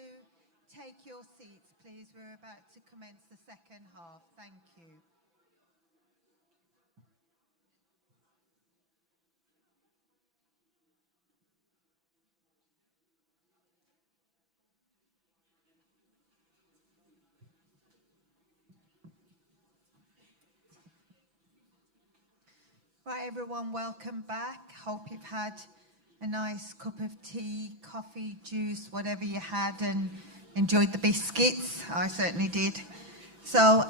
take your seats, please? We're about to commence the second half. Thank you. Right, everyone, welcome back. Hope you've had a nice cup of tea, coffee, juice, whatever you had, and enjoyed the biscuits. I certainly did. So,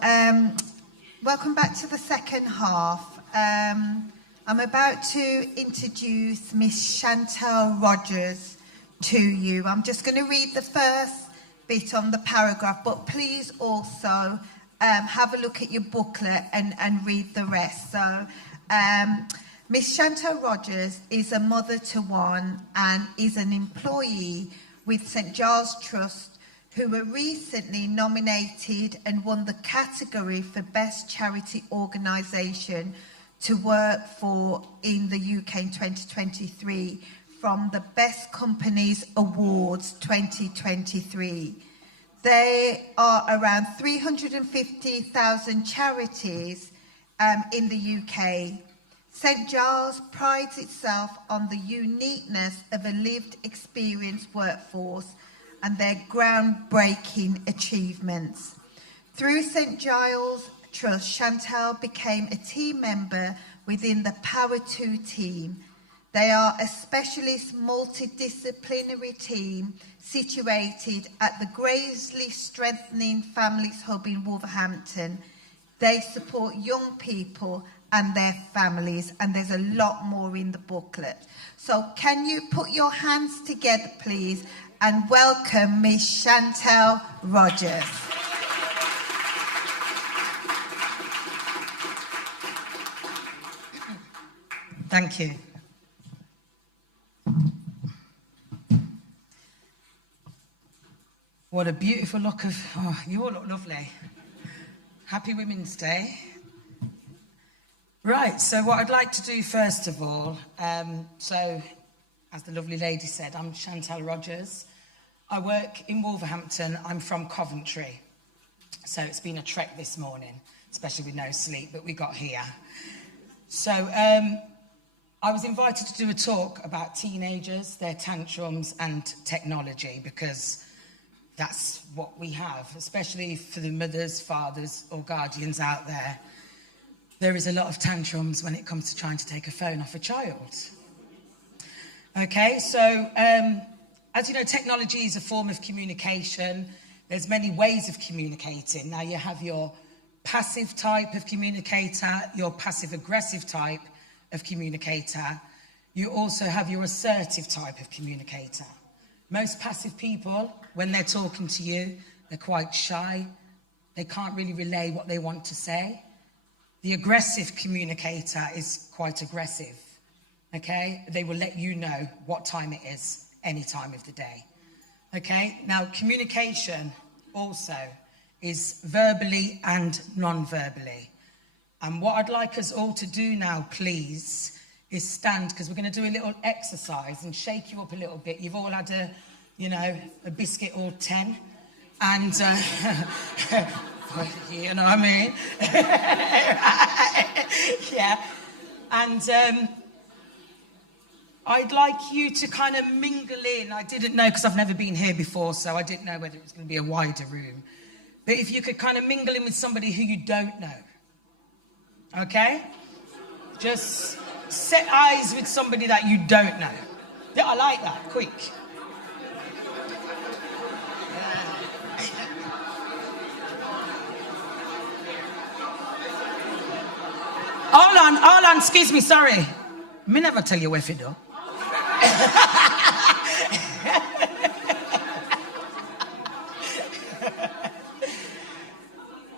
welcome back to the second half. I'm about to introduce Miss Chantal Rogers to you. I'm just going to read the first bit on the paragraph, but please also have a look at your booklet and read the rest. So, Miss Chantal Rogers is a mother to one and is an employee with St Giles Trust, who were recently nominated and won the category for Best Charity Organisation to work for in the UK in 2023 from the Best Companies Awards 2023. There are around 350,000 charities in the UK. St Giles prides itself on the uniqueness of a lived experience workforce and their groundbreaking achievements. Through St Giles Trust, Chantal became a team member within the Power 2 team. They are a specialist multidisciplinary team situated at the Gravesly Strengthening Families Hub in Wolverhampton. They support young people and their families, and there's a lot more in the booklet. So can you put your hands together, please, and welcome Miss Chantal Rogers. Thank you. What a beautiful look of, you all look lovely. Happy Women's Day. Right, so what I'd like to do first of all, so as the lovely lady said, I'm Chantal Rogers. I work in Wolverhampton. I'm from Coventry. So it's been a trek this morning, especially with no sleep, but we got here. So I was invited to do a talk about teenagers, their tantrums and technology, because that's what we have, especially for the mothers, fathers or guardians out there. There is a lot of tantrums when it comes to trying to take a phone off a child. Okay, so as you know, technology is a form of communication. There's many ways of communicating. Now you have your passive type of communicator, your passive-aggressive type of communicator. You also have your assertive type of communicator. Most passive people, when they're talking to you, they're quite shy. They can't really relay what they want to say. The aggressive communicator is quite aggressive, okay? They will let you know what time it is, any time of the day, okay? Now, communication also is verbally and non-verbally. And what I'd like us all to do now, please, is stand, because we're going to do a little exercise and shake you up a little bit. You've all had a biscuit or 10, and you know what I mean? Yeah. And I'd like you to kind of mingle in. I didn't know, because I've never been here before, so I didn't know whether it was going to be a wider room. But if you could kind of mingle in with somebody who you don't know, okay? Just set eyes with somebody that you don't know. Yeah, I like that. Quick. Hold on, excuse me, sorry. Me never tell you where to do.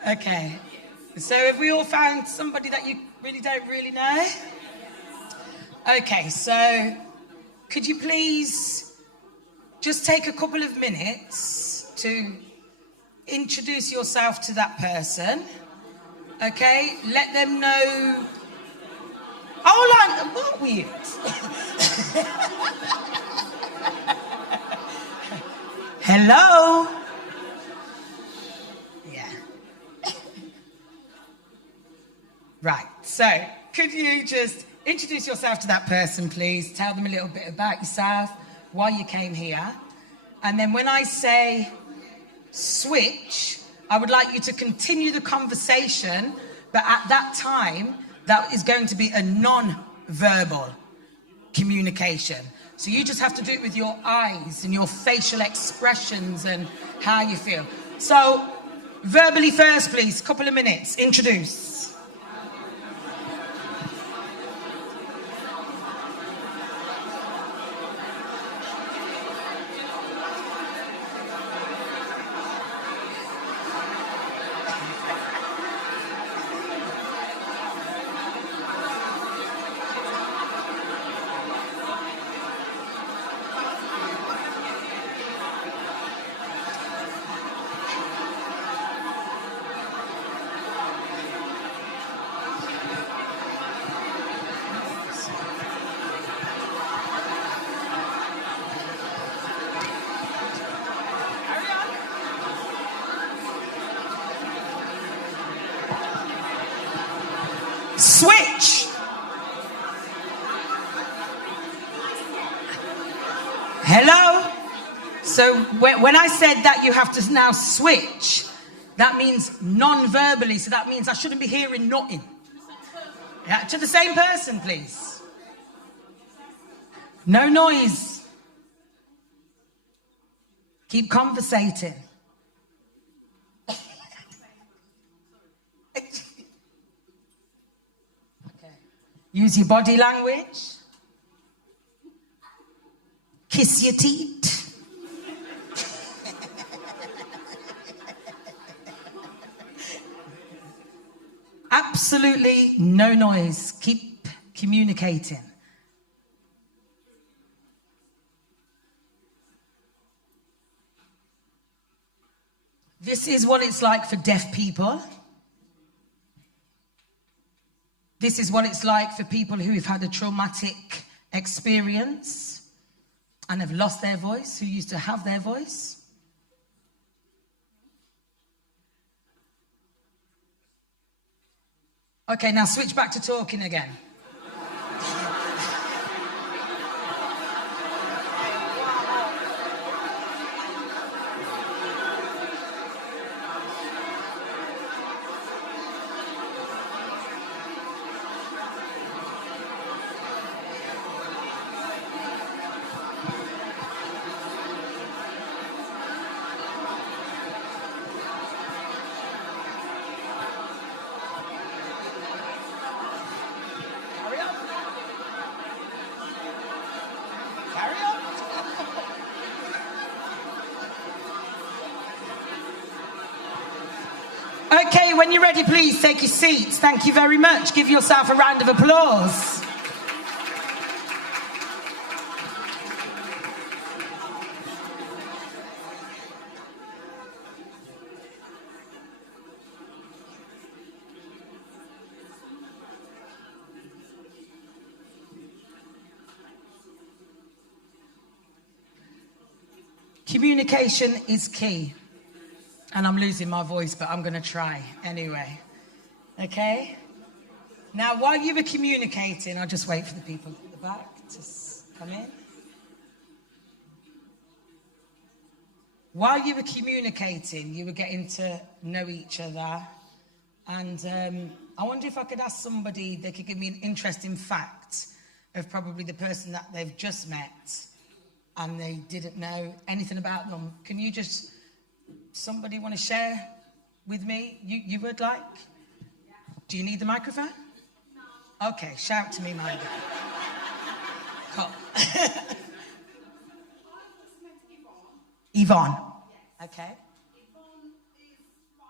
Okay, so have we all found somebody that you don't really know? Okay, so could you please just take a couple of minutes to introduce yourself to that person? Okay, let them know. Hold on, what weird? Hello? Yeah. Right, so could you just introduce yourself to that person, please? Tell them a little bit about yourself, why you came here. And then when I say switch, I would like you to continue the conversation, but at that time, that is going to be a non-verbal communication. So you just have to do it with your eyes and your facial expressions and how you feel. So verbally first, please, couple of minutes, introduce. Switch. Hello? So when I said that you have to now switch, that means non-verbally. So that means I shouldn't be hearing nothing. Yeah, to the same person, please. No noise. Keep conversating. Use your body language. Kiss your teeth. Absolutely no noise. Keep communicating. This is what it's like for deaf people. This is what it's like for people who have had a traumatic experience and have lost their voice, who used to have their voice. Okay, now switch back to talking again. Okay, when you're ready, please take your seats. Thank you very much. Give yourself a round of applause. Communication is key. And I'm losing my voice, but I'm going to try anyway. Okay? Now, while you were communicating, I'll just wait for the people at the back to come in. While you were communicating, you were getting to know each other. And I wonder if I could ask somebody, they could give me an interesting fact of probably the person that they've just met and they didn't know anything about them. Can you just... Somebody want to share with me? You would like? Do you need the microphone? No. Okay, shout to me, Mandy. Cool. Yvonne. Okay. Yvonne is 5'2",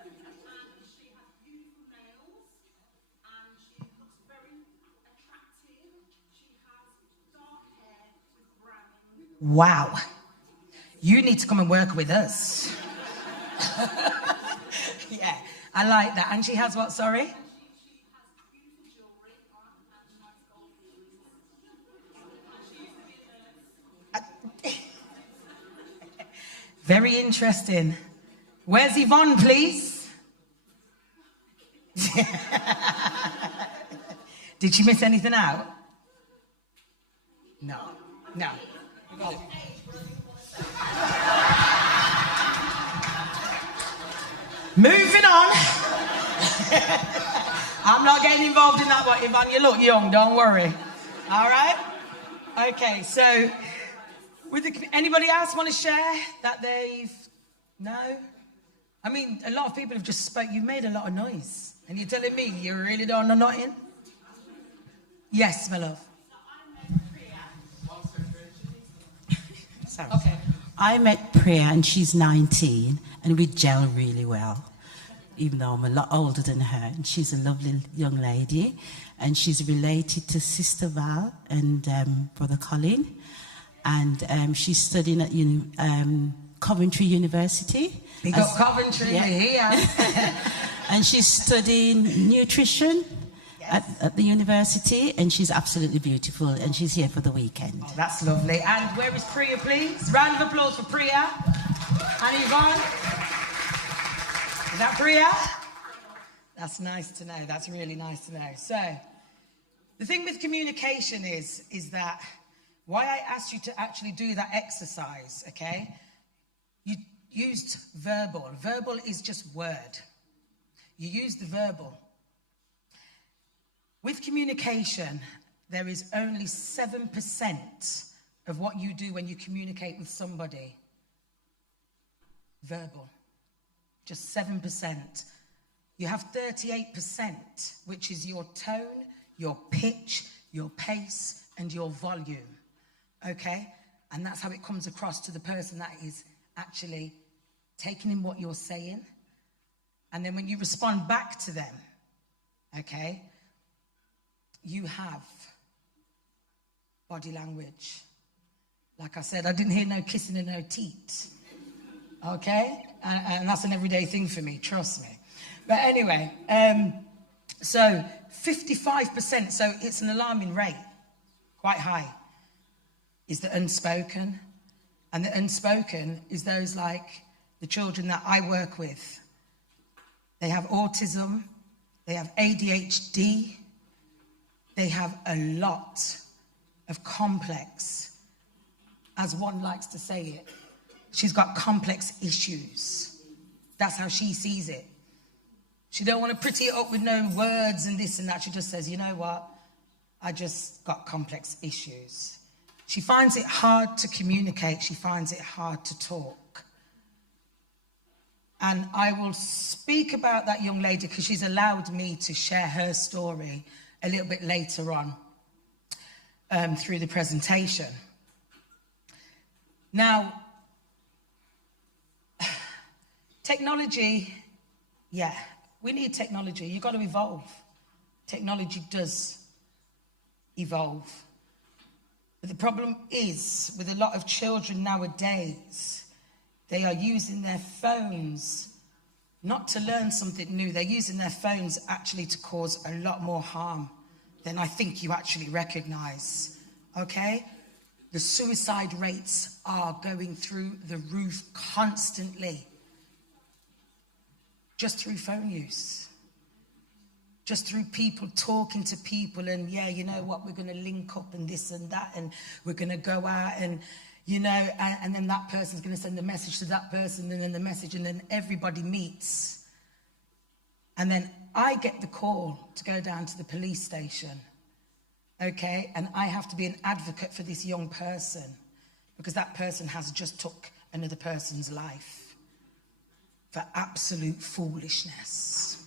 and she has beautiful nails, and she looks very attractive. She has dark hair with brown. Wow. You need to come and work with us. Yeah, I like that. And she has what, sorry? She has beautiful jewellery on, and she has gold earrings. Very interesting. Where's Yvonne, please? Did she miss anything out? No. Moving on. I'm not getting involved in that one, Yvonne. You look young, don't worry. All right? Okay, so anybody else want to share that they've... No? I mean, a lot of people have just spoke. You've made a lot of noise. And you're telling me you really don't know nothing? Yes, my love. Sorry. Okay. I met Priya and she's 19 and we gel really well, even though I'm a lot older than her. And she's a lovely young lady and she's related to Sister Val and Brother Colin. And she's studying at Coventry University. Big up Coventry, yeah. Here. And she's studying nutrition at the university, and she's absolutely beautiful, and she's here for the weekend. Oh, that's lovely. And where is Priya, please? Round of applause for Priya. And Yvonne? Is that Priya? That's nice to know. That's really nice to know. So, the thing with communication is that why I asked you to actually do that exercise, okay? You used verbal. Verbal is just word. You use the verbal. With communication, there is only 7% of what you do when you communicate with somebody verbal. Just 7%. You have 38%, which is your tone, your pitch, your pace, and your volume. Okay? And that's how it comes across to the person that is actually taking in what you're saying. And then when you respond back to them, okay, you have body language. Like I said, I didn't hear no kissing and no teat. Okay? And that's an everyday thing for me, trust me. But anyway, so 55%, so it's an alarming rate, quite high, is the unspoken. And the unspoken is those like the children that I work with. They have autism, they have ADHD, they have a lot of complex, as one likes to say it. She's got complex issues. That's how she sees it. She don't want to pretty it up with no words and this and that. She just says, you know what? I just got complex issues. She finds it hard to communicate. She finds it hard to talk. And I will speak about that young lady because she's allowed me to share her story a little bit later on through the presentation. Now, technology, yeah, we need technology. You've got to evolve. Technology does evolve. But the problem is, with a lot of children nowadays, they are using their phones not to learn something new. They're using their phones actually to cause a lot more harm than I think you actually recognize, okay? The suicide rates are going through the roof constantly. Just through phone use. Just through people talking to people and, yeah, you know what, we're going to link up and this and that and we're going to go out and, you know, and then that person's going to send a message to that person and then the message and then everybody meets. And then I get the call to go down to the police station, okay? And I have to be an advocate for this young person because that person has just took another person's life for absolute foolishness,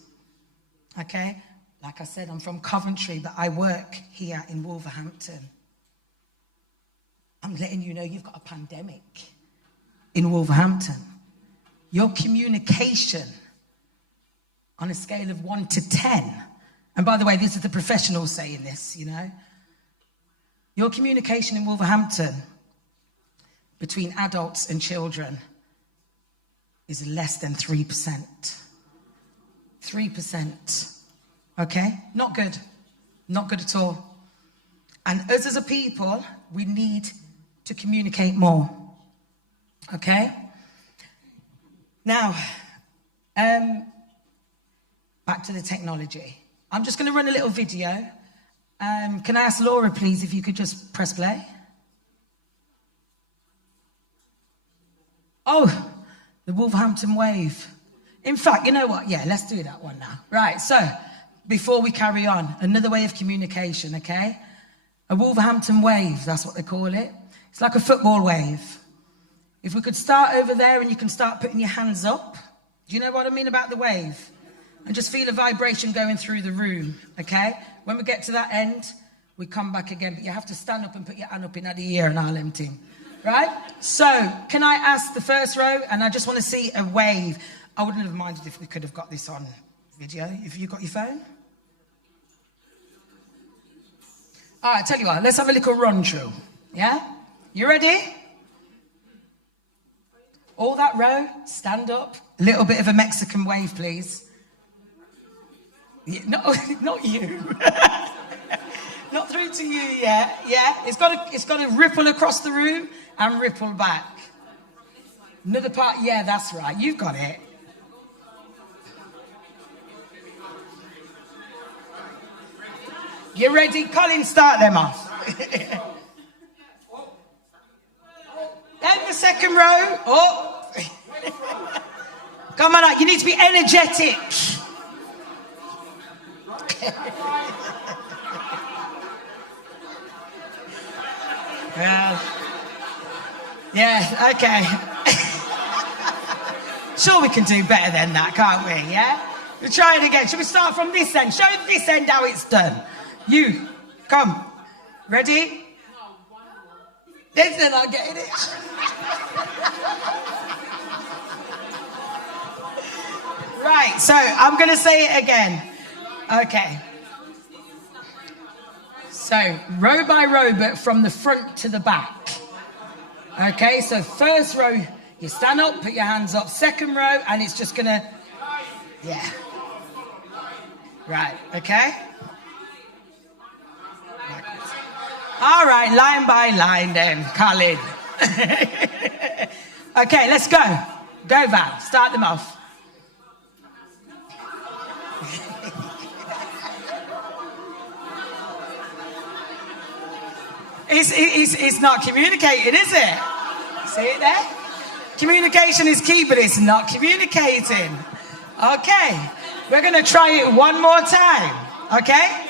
okay? Like I said, I'm from Coventry, but I work here in Wolverhampton. I'm letting you know you've got a pandemic in Wolverhampton. Your communication on a scale of 1 to 10, and by the way, this is the professionals saying this, you know. Your communication in Wolverhampton between adults and children is less than 3%. 3%. Okay? Not good. Not good at all. And us as a people, we need to communicate more. Okay? Now, back to the technology. I'm just going to run a little video. Can I ask Laura, please, if you could just press play? Oh, the Wolverhampton wave. In fact, you know what? Yeah, let's do that one now. Right, so before we carry on, another way of communication, okay? A Wolverhampton wave, that's what they call it. It's like a football wave. If we could start over there and you can start putting your hands up. Do you know what I mean about the wave? And just feel a vibration going through the room, okay? When we get to that end, we come back again, but you have to stand up and put your hand up in the ear and I'll empty. Right? So, can I ask the first row? And I just want to see a wave. I wouldn't have minded if we could have got this on video. Have you got your phone? All right, tell you what, let's have a little run through. Yeah? You ready? All that row, stand up. A little bit of a Mexican wave, please. Yeah, no, not you. Not through to you yet. Yeah, it's got to ripple across the room and ripple back. Another part, yeah, that's right. You've got it. You ready? Colin, start them off. Then the second row. Oh. Come on, you need to be energetic. Yeah, okay. Sure, we can do better than that, can't we? Yeah? We'll try it again. Shall we start from this end? Show this end how it's done. You, come. Ready? They're not getting it. Right, so I'm going to say it again. Okay. So, row by row, but from the front to the back. Okay, so first row, you stand up, put your hands up. Second row, and it's just going to... Yeah. Right, okay? All right, line by line then, Colin. Okay, let's go. Go, Val. Start them off. It's not communicating, is it? See it there? Communication is key, but it's not communicating. Okay, we're going to try it one more time. Okay?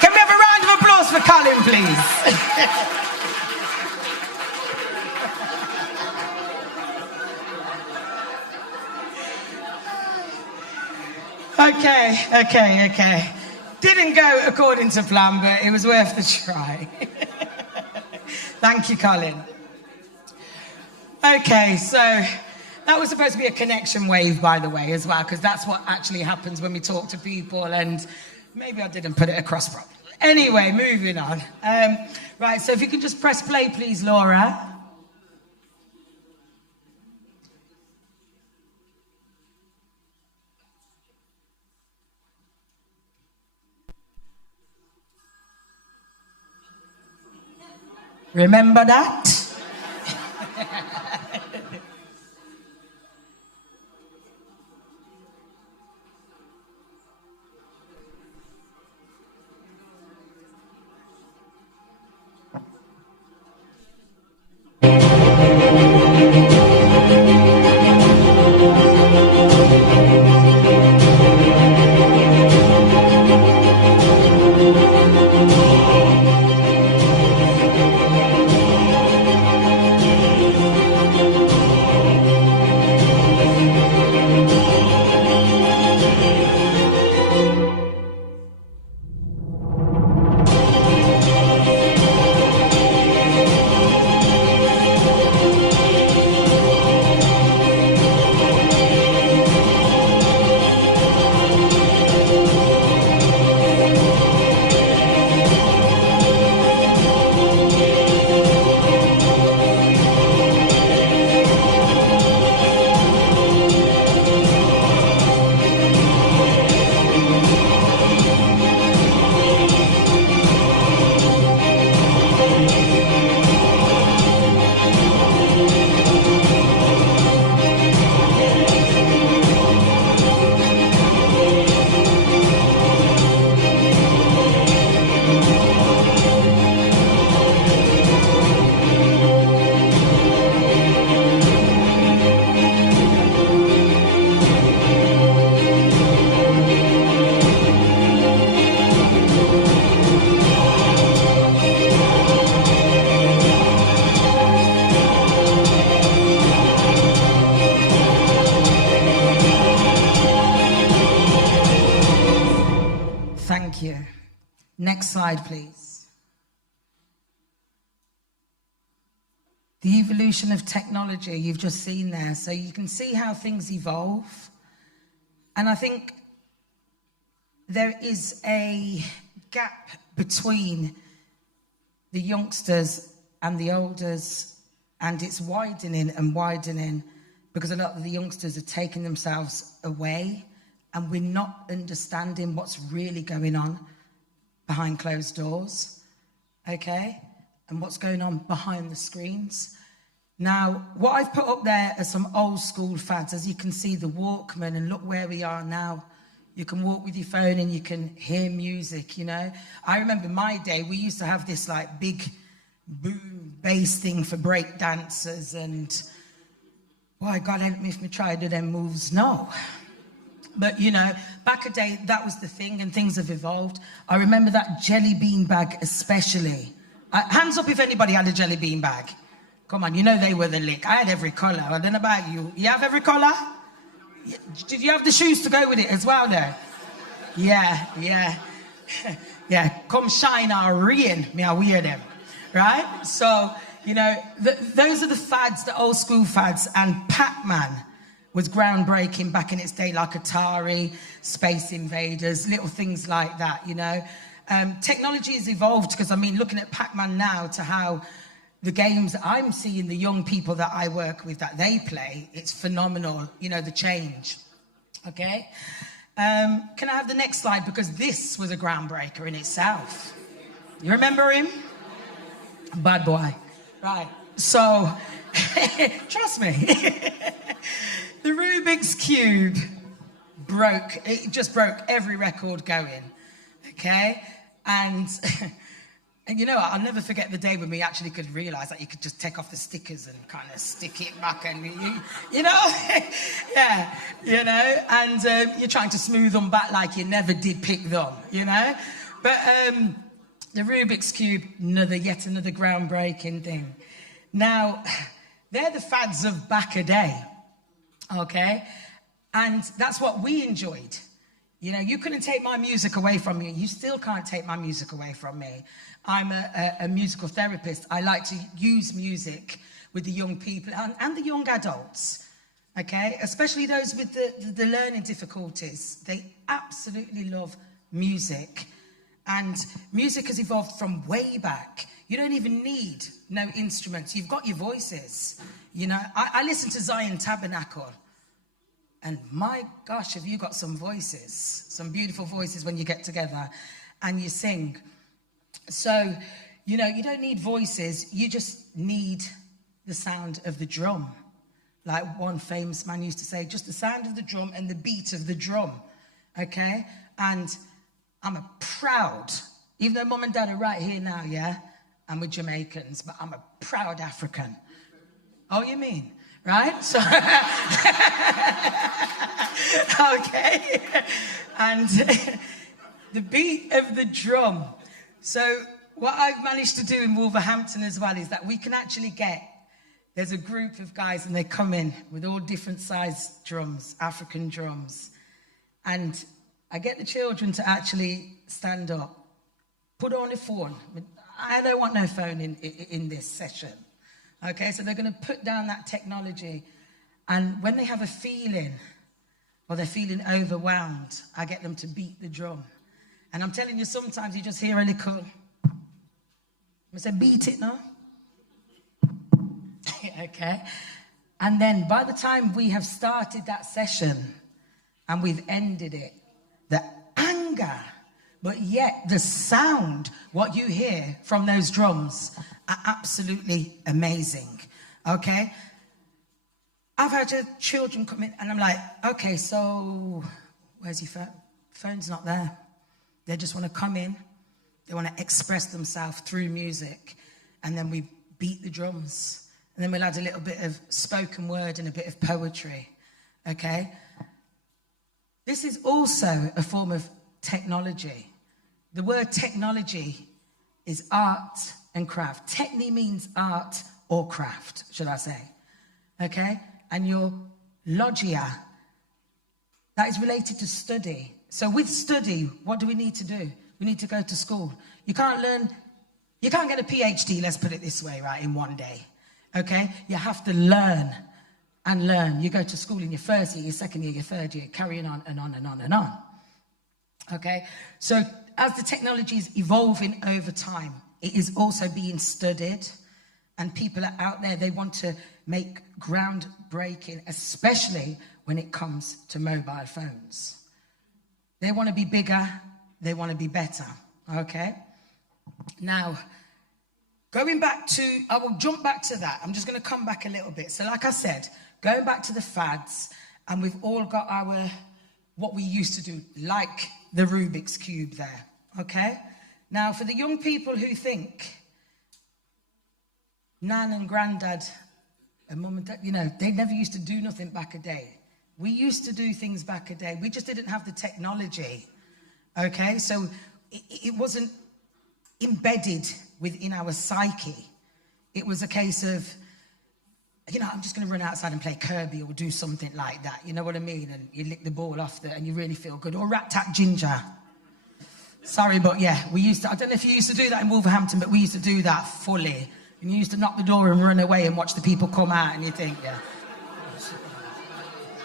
Can we have a round of applause for Colin, please? Okay. Didn't go according to plan, but it was worth the try. Thank you, Colin. Okay, so that was supposed to be a connection wave, by the way, as well, because that's what actually happens when we talk to people, and maybe I didn't put it across properly. Anyway, moving on. Right, so if you could just press play, please, Laura. Remember that? next slide, please. The evolution of technology you've just seen there. So you can see how things evolve. And I think there is a gap between the youngsters and the olders, and it's widening and widening because a lot of the youngsters are taking themselves away, and we're not understanding what's really going on behind closed doors, okay? And what's going on behind the screens. Now, what I've put up there are some old school fads. As you can see, the Walkman, and look where we are now. You can walk with your phone and you can hear music, you know? I remember my day, we used to have this like big boom bass thing for break dancers, and boy, God help me if me try to do them moves, no. But, you know, back a day, that was the thing, and things have evolved. I remember that jelly bean bag especially. Hands up if anybody had a jelly bean bag. Come on, you know they were the lick. I had every colour. I don't know about you. You have every colour? Did you have the shoes to go with it as well there? Yeah. Yeah, come shine our rain, me I wear them, right? So, you know, those are the fads, the old school fads, and Pac-Man was groundbreaking back in its day, like Atari, Space Invaders, little things like that, you know. Technology has evolved because, I mean, looking at Pac-Man now to how the games I'm seeing the young people that I work with, that they play, it's phenomenal, you know, the change, okay? Can I have the next slide? Because this was a groundbreaker in itself. You remember him? Bad boy. Right, so, trust me, the Rubik's Cube it just broke every record going, okay? And you know, I'll never forget the day when we actually could realise that you could just take off the stickers and kind of stick it back, and you know, yeah, you know, and you're trying to smooth them back like you never did pick them, you know. But the Rubik's Cube, yet another groundbreaking thing. Now, they're the fads of back a day, okay, and that's what we enjoyed. You know, you couldn't take my music away from me. You still can't take my music away from me. I'm a musical therapist. I like to use music with the young people and the young adults, okay? Especially those with the learning difficulties. They absolutely love music. And music has evolved from way back. You don't even need no instruments. You've got your voices. You know, I listen to Zion Tabernacle. And my gosh, have you got some voices, some beautiful voices when you get together and you sing. So, you know, you don't need voices, you just need the sound of the drum. Like one famous man used to say, just the sound of the drum and the beat of the drum, okay? And I'm a proud, even though mum and dad are right here now, yeah? And we're Jamaicans, but I'm a proud African. Oh, you mean? Right? So, okay. And the beat of the drum. So what I've managed to do in Wolverhampton as well is that we can actually there's a group of guys and they come in with all different size drums, African drums. And I get the children to actually stand up, put on a phone. I don't want no phone in this session. Okay, so they're going to put down that technology, and when they have a feeling, or they're feeling overwhelmed, I get them to beat the drum. And I'm telling you, sometimes you just hear a little, I say, beat it now. Okay, and then by the time we have started that session, and we've ended it, the anger, but yet the sound, what you hear from those drums are absolutely amazing, okay? I've had children come in and I'm like, okay, so where's your phone? Phone's not there. They just want to come in. They want to express themselves through music. And then we beat the drums. And then we'll add a little bit of spoken word and a bit of poetry, okay? This is also a form of technology. The word technology is art and craft. Techni means art or craft, should I say, okay? And your logia, that is related to study. So with study, what do we need to do? We need to go to school. You can't get a PhD, let's put it this way, right, in one day, okay? You have to learn and learn. You go to school in your first year, your second year, your third year, carrying on and on and on and on, okay? So as the technology is evolving over time, it is also being studied, and people are out there, they want to make groundbreaking, especially when it comes to mobile phones. They want to be bigger, they want to be better, okay? Now, going back to, I will jump back to that. I'm just going to come back a little bit. So like I said, going back to the fads, and we've all got our, what we used to do, like the Rubik's Cube there, okay? Now, for the young people who think Nan and Grandad and Mum and Dad, you know, they never used to do nothing back a day. We used to do things back a day. We just didn't have the technology, okay? So it wasn't embedded within our psyche. It was a case of, you know, I'm just going to run outside and play Kirby or do something like that. You know what I mean? And you lick the ball off and you really feel good. Or rat-tat-ginger. Sorry, but yeah, we used to, I don't know if you used to do that in Wolverhampton, but we used to do that fully. And you used to knock the door and run away and watch the people come out and you think, yeah.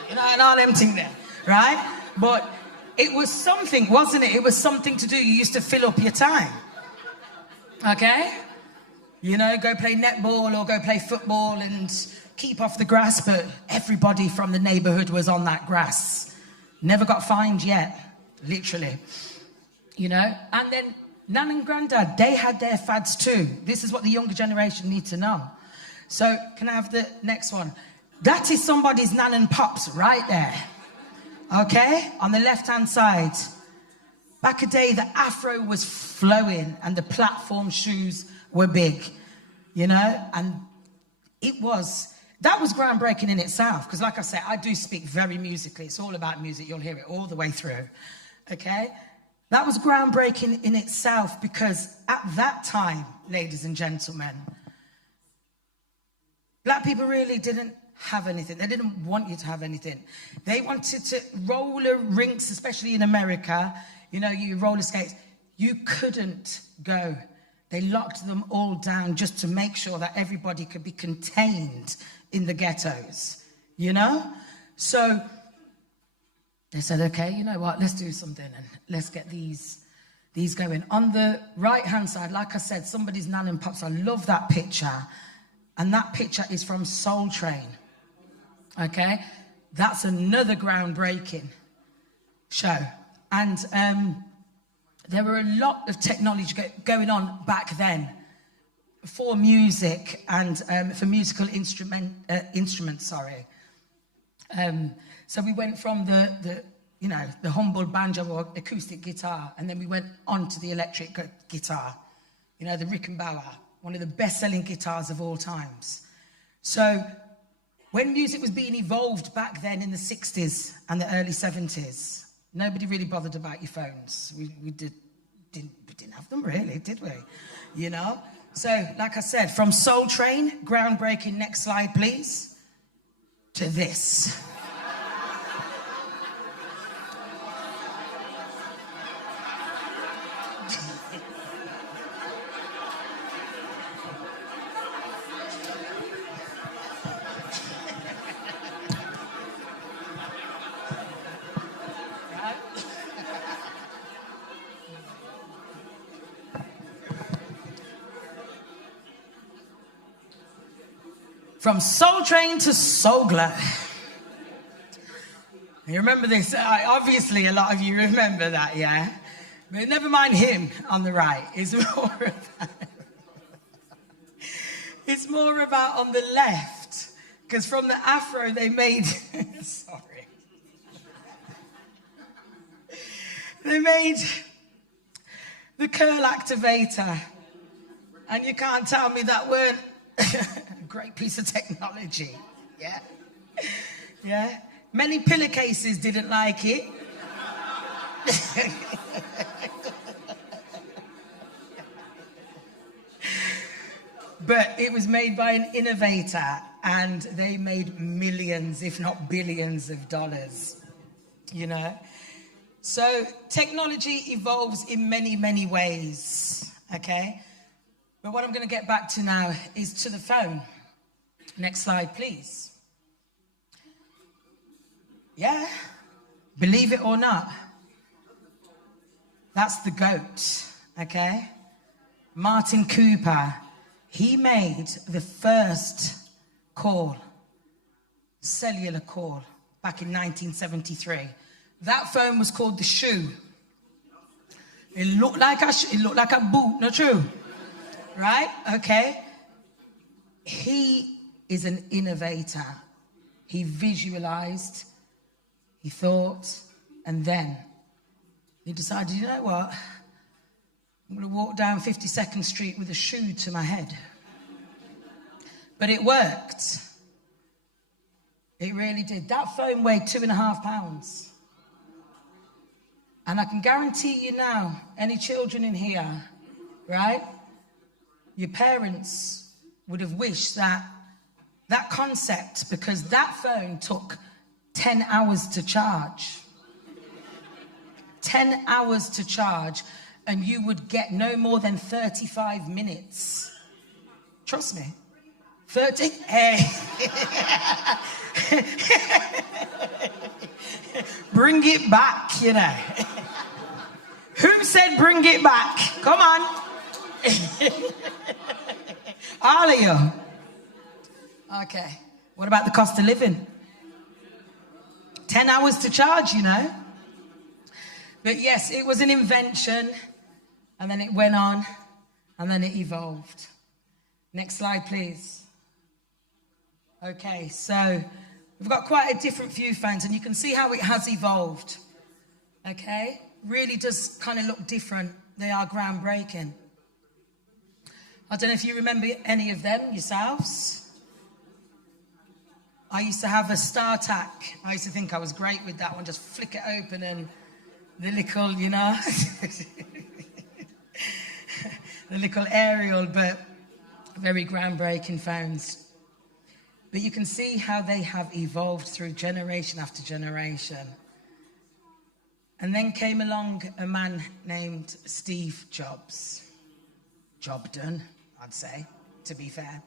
You know, and all them thing there, right? But it was something, wasn't it? It was something to do. You used to fill up your time. Okay? You know, go play netball or go play football and keep off the grass, but everybody from the neighborhood was on that grass. Never got fined yet, literally. You know? And then Nan and Grandad, they had their fads too. This is what the younger generation need to know. So, can I have the next one? That is somebody's Nan and Pops right there. Okay? On the left-hand side. Back a day, the afro was flowing and the platform shoes were big, you know? And that was groundbreaking in itself. Because like I said, I do speak very musically. It's all about music. You'll hear it all the way through, okay? That was groundbreaking in itself because at that time, ladies and gentlemen, black people really didn't have anything. They didn't want you to have anything. They wanted to roller rinks, especially in America. You know, you roller skates. You couldn't go. They locked them all down just to make sure that everybody could be contained in the ghettos, you know? So they said, okay, you know what, let's do something and let's get these going. On the right-hand side, like I said, somebody's Nan and Pops. I love that picture. And that picture is from Soul Train, okay? That's another groundbreaking show. And there were a lot of technology going on back then for music and for musical instruments, sorry. So we went from the humble banjo or acoustic guitar, and then we went on to the electric guitar, you know, the Rickenbacker, one of the best-selling guitars of all times. So when music was being evolved back then in the 60s and the early 70s, nobody really bothered about your phones. We didn't have them really, did we? You know? So, like I said, from Soul Train, groundbreaking, next slide, please, to this. From Soul Train to Soul Glow. You remember this? Obviously, a lot of you remember that, yeah? But never mind him on the right. It's more about on the left. Because from the afro, they made... sorry. They made the curl activator. And you can't tell me that weren't a great piece of technology. Yeah? Yeah? Many pillowcases didn't like it. But it was made by an innovator, and they made millions, if not billions of dollars, you know? So technology evolves in many, many ways, okay? But what I'm going to get back to now is to the phone. Next slide, please. Yeah, believe it or not, that's the GOAT, okay? Martin Cooper, he made the first call, cellular call, back in 1973. That phone was called the Shoe. It looked like a boot, not true? Right? Okay. He is an innovator. He visualized, he thought, and then he decided, you know what? I'm going to walk down 52nd Street with a shoe to my head. But it worked. It really did. That phone weighed 2.5 pounds. And I can guarantee you now, any children in here, right? Your parents would have wished that concept, because that phone took 10 hours to charge. 10 hours to charge, and you would get no more than 35 minutes. Trust me. 30, hey. Bring it back, you know. Who said bring it back? Come on. All of you. Okay. What about the cost of living? 10 hours to charge, you know. But yes, it was an invention, and then it went on, and then it evolved. Next slide, please. Okay, so we've got quite a different few phones, and you can see how it has evolved. Okay, really does kind of look different. They are groundbreaking. I don't know if you remember any of them yourselves. I used to have a StarTAC. I used to think I was great with that one. Just flick it open and the little, you know, the little aerial, but very groundbreaking phones. But you can see how they have evolved through generation after generation. And then came along a man named Steve Jobs. Job done, I'd say, to be fair.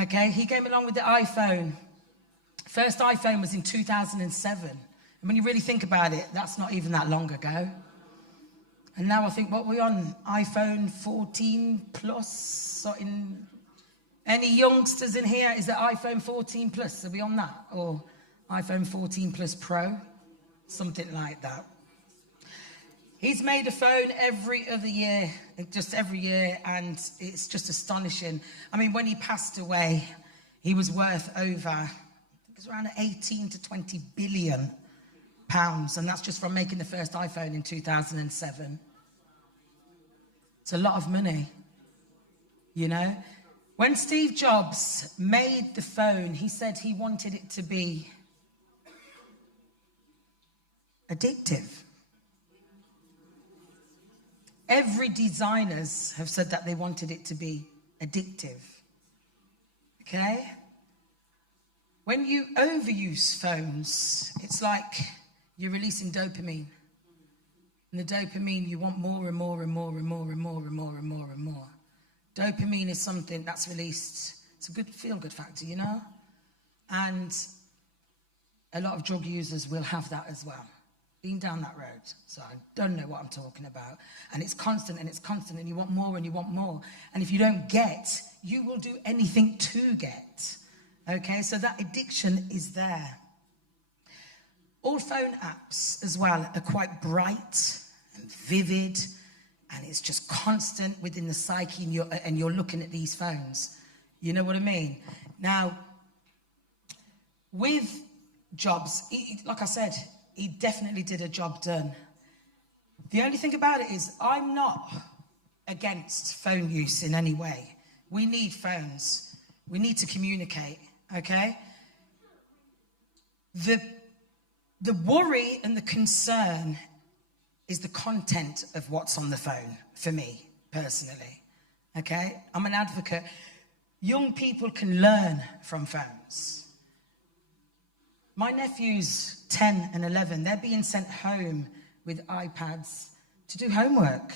Okay, he came along with the iPhone. First iPhone was in 2007. And when you really think about it, that's not even that long ago. And now I think, what we're on, iPhone 14 plus, so in... Any youngsters in here, is it iPhone 14 Plus? Are we on that? Or iPhone 14 Plus Pro? Something like that. He's made a phone every other year, just every year, and it's just astonishing. I mean, when he passed away, he was worth over, I think it was around 18 to 20 billion pounds, and that's just from making the first iPhone in 2007. It's a lot of money, you know? When Steve Jobs made the phone, he said he wanted it to be addictive. Every designers have said that they wanted it to be addictive. Okay? When you overuse phones, it's like you're releasing dopamine. And the dopamine, you want more and more and more and more and more and more and more and more. Dopamine is something that's released. It's a good feel-good factor, you know? And a lot of drug users will have that as well. Been down that road, so I don't know what I'm talking about. And it's constant, and you want more, and you want more. And if you don't get, you will do anything to get. Okay, so that addiction is there. All phone apps as well are quite bright and vivid, and it's just constant within the psyche, and you're looking at these phones. You know what I mean? Now, with Jobs, like I said, he definitely did a job done. The only thing about it is I'm not against phone use in any way. We need phones. We need to communicate, okay? The worry and the concern is the content of what's on the phone, for me, personally, okay? I'm an advocate. Young people can learn from phones. My nephews, 10 and 11, they're being sent home with iPads to do homework.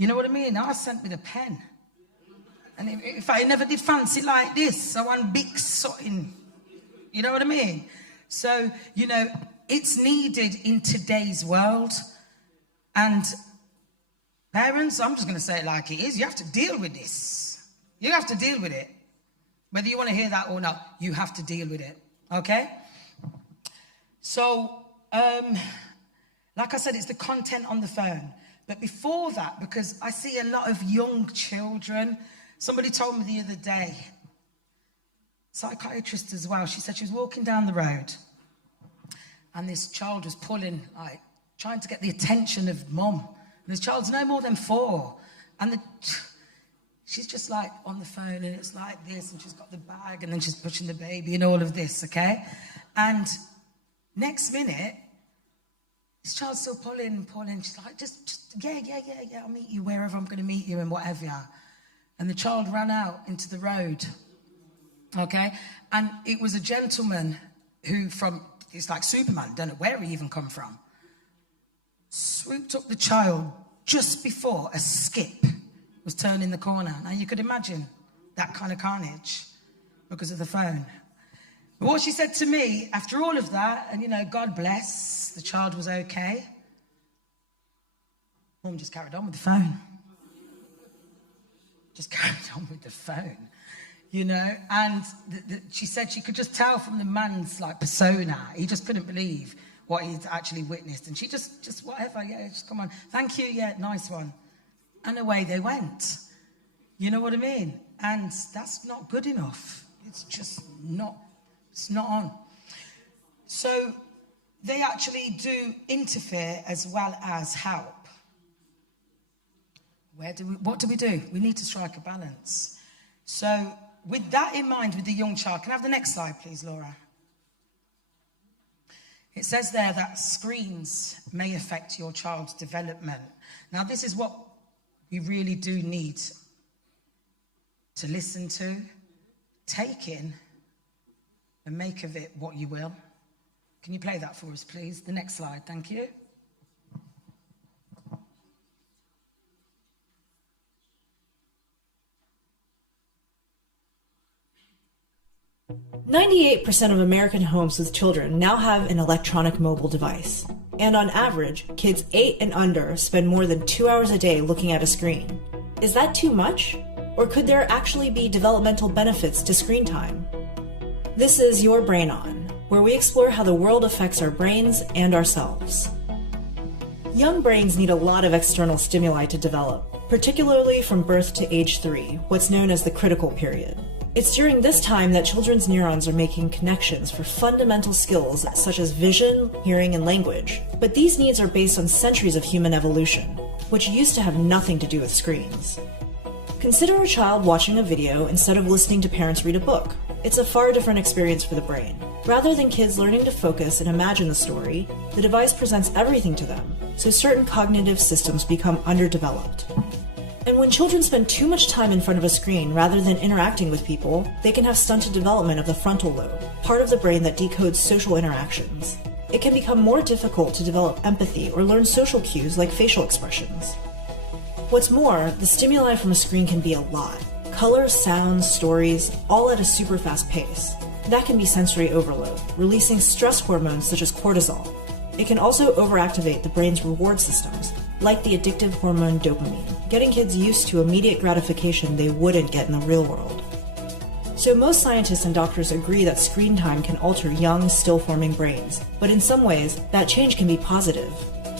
You know what I mean? I sent with a pen. And if I never did fancy like this, I want big something. You know what I mean? So, you know, it's needed in today's world. And parents, I'm just going to say it like it is. You have to deal with this. You have to deal with it. Whether you want to hear that or not, you have to deal with it. Okay? So, like I said, it's the content on the phone. But before that, because I see a lot of young children, somebody told me the other day, psychiatrist as well, she said she was walking down the road and this child was pulling, like, trying to get the attention of mum. And this child's no more than 4. And she's just like on the phone and it's like this and she's got the bag and then she's pushing the baby and all of this, okay? And next minute, this child's still pulling and pulling. She's like, just yeah, I'll meet you wherever I'm going to meet you and whatever. And the child ran out into the road, okay? And it was a gentleman who it's like Superman, don't know where he even come from, swooped up the child just before a skip was turning the corner. Now you could imagine that kind of carnage because of the phone. But what she said to me, after all of that, and you know, God bless, the child was okay. Mum just carried on with the phone. Just carried on with the phone, you know. And she said she could just tell from the man's like persona, he just couldn't believe what he'd actually witnessed. And she just whatever, yeah, just come on, thank you, yeah, nice one. And away they went. You know what I mean? And that's not good enough. It's just not. It's not on. So they actually do interfere as well as help. What do we do? We need to strike a balance. So with that in mind, with the young child, can I have the next slide, please, Laura? It says there that screens may affect your child's development. Now, this is what we really do need to listen to, take in, and make of it what you will. Can you play that for us, please? The next slide, thank you. %98 of American homes with children now have an electronic mobile device. And on average, kids 8 and under spend more than 2 hours a day looking at a screen. Is that too much? Or could there actually be developmental benefits to screen time? This is Your Brain On, where we explore how the world affects our brains and ourselves. Young brains need a lot of external stimuli to develop, particularly from birth to age 3, what's known as the critical period. It's during this time that children's neurons are making connections for fundamental skills such as vision, hearing, and language. But these needs are based on centuries of human evolution, which used to have nothing to do with screens. Consider a child watching a video instead of listening to parents read a book. It's a far different experience for the brain. Rather than kids learning to focus and imagine the story, the device presents everything to them, so certain cognitive systems become underdeveloped. And when children spend too much time in front of a screen rather than interacting with people, they can have stunted development of the frontal lobe, part of the brain that decodes social interactions. It can become more difficult to develop empathy or learn social cues like facial expressions. What's more, the stimuli from a screen can be a lot. Colors, sounds, stories, all at a super fast pace. That can be sensory overload, releasing stress hormones such as cortisol. It can also overactivate the brain's reward systems, like the addictive hormone dopamine, getting kids used to immediate gratification they wouldn't get in the real world. So most scientists and doctors agree that screen time can alter young, still-forming brains, but in some ways, that change can be positive.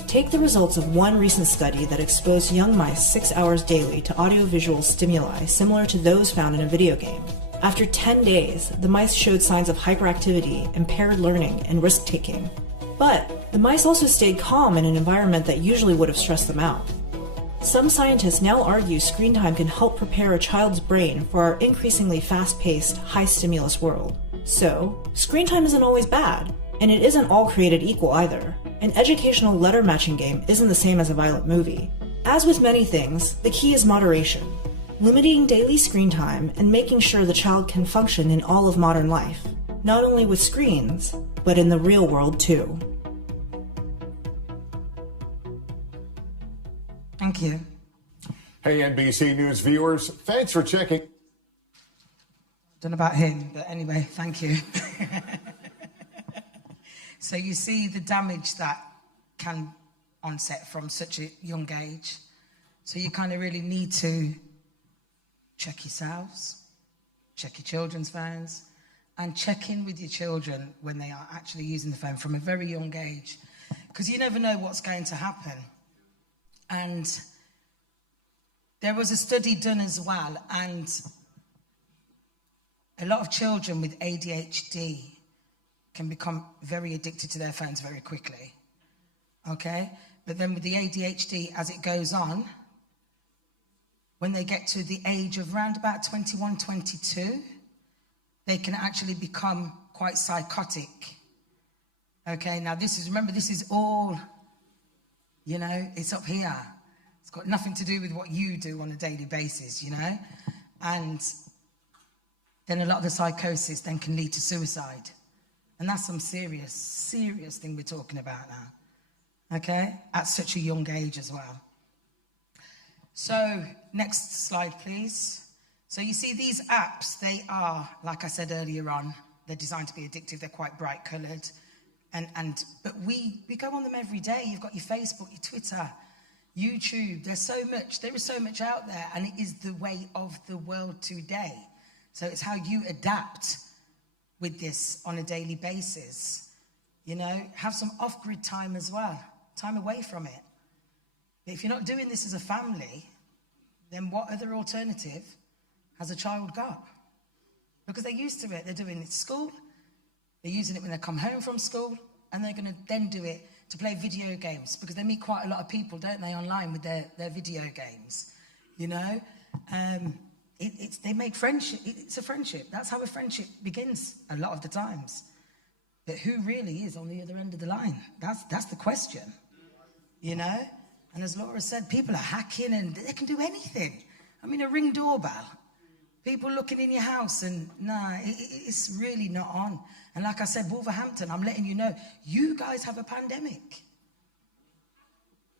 Take the results of one recent study that exposed young mice 6 hours daily to audiovisual stimuli similar to those found in a video game. After 10 days, the mice showed signs of hyperactivity, impaired learning, and risk-taking. But the mice also stayed calm in an environment that usually would have stressed them out. Some scientists now argue screen time can help prepare a child's brain for our increasingly fast-paced, high-stimulus world. So, screen time isn't always bad, and it isn't all created equal either. An educational letter-matching game isn't the same as a violent movie. As with many things, the key is moderation. Limiting daily screen time and making sure the child can function in all of modern life, not only with screens, but in the real world too. Thank you. Hey, NBC News viewers, thanks for checking. Don't know about him, but anyway, thank you. So you see the damage that can onset from such a young age. So you kind of really need to check yourselves, check your children's phones, and check in with your children when they are actually using the phone from a very young age, because you never know what's going to happen. And there was a study done as well, and a lot of children with ADHD can become very addicted to their phones very quickly, okay? But then with the ADHD, as it goes on, when they get to the age of around about 21, 22, they can actually become quite psychotic, okay? Now remember, this is all, you know, it's up here. It's got nothing to do with what you do on a daily basis, you know? And then a lot of the psychosis then can lead to suicide. And that's some serious, serious thing we're talking about now, okay? At such a young age as well. So, next slide, please. So you see these apps, they are, like I said earlier on, they're designed to be addictive, they're quite bright coloured. But we go on them every day. You've got your Facebook, your Twitter, YouTube, there is so much out there, and it is the way of the world today. So it's how you adapt with this on a daily basis. You know, have some off-grid time as well, time away from it. But if you're not doing this as a family, then what other alternative has a child got? Because they're used to it. They're doing it at school, they're using it when they come home from school, and they're going to then do it to play video games, because they meet quite a lot of people, don't they, online with their video games, you know? They make friendship. It's a friendship. That's how a friendship begins a lot of the times. But who really is on the other end of the line? That's the question, you know? And as Laura said, people are hacking and they can do anything. I mean, a Ring doorbell. People looking in your house and it's really not on. And like I said, Wolverhampton, I'm letting you know, you guys have a pandemic.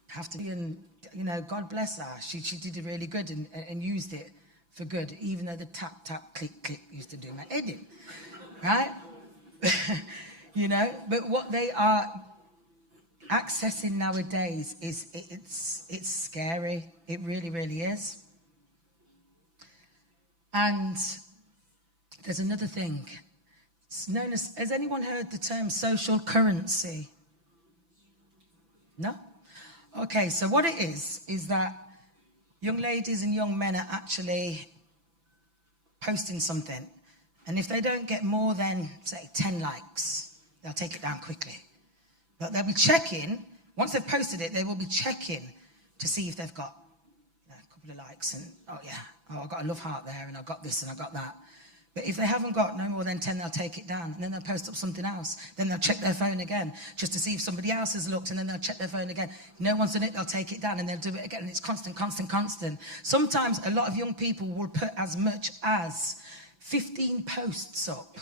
Have to be, and you know, God bless her. She did it really good and used it for good, even though the tap, tap, click, click used to do my head in, right? You know, but what they are accessing nowadays is, it's scary. It really, really is. And there's another thing. It's known as, has anyone heard the term social currency? No? Okay, so what it is that young ladies and young men are actually posting something. And if they don't get more than, say, 10 likes, they'll take it down quickly. But they'll be checking, once they've posted it, they will be checking to see if they've got a couple of likes. And, I got a love heart there, and I got this, and I got that. But if they haven't got no more than 10, they'll take it down. And then they'll post up something else. Then they'll check their phone again, just to see if somebody else has looked, and then they'll check their phone again. No one's done it, they'll take it down, and they'll do it again. And it's constant, constant, constant. Sometimes a lot of young people will put as much as 15 posts up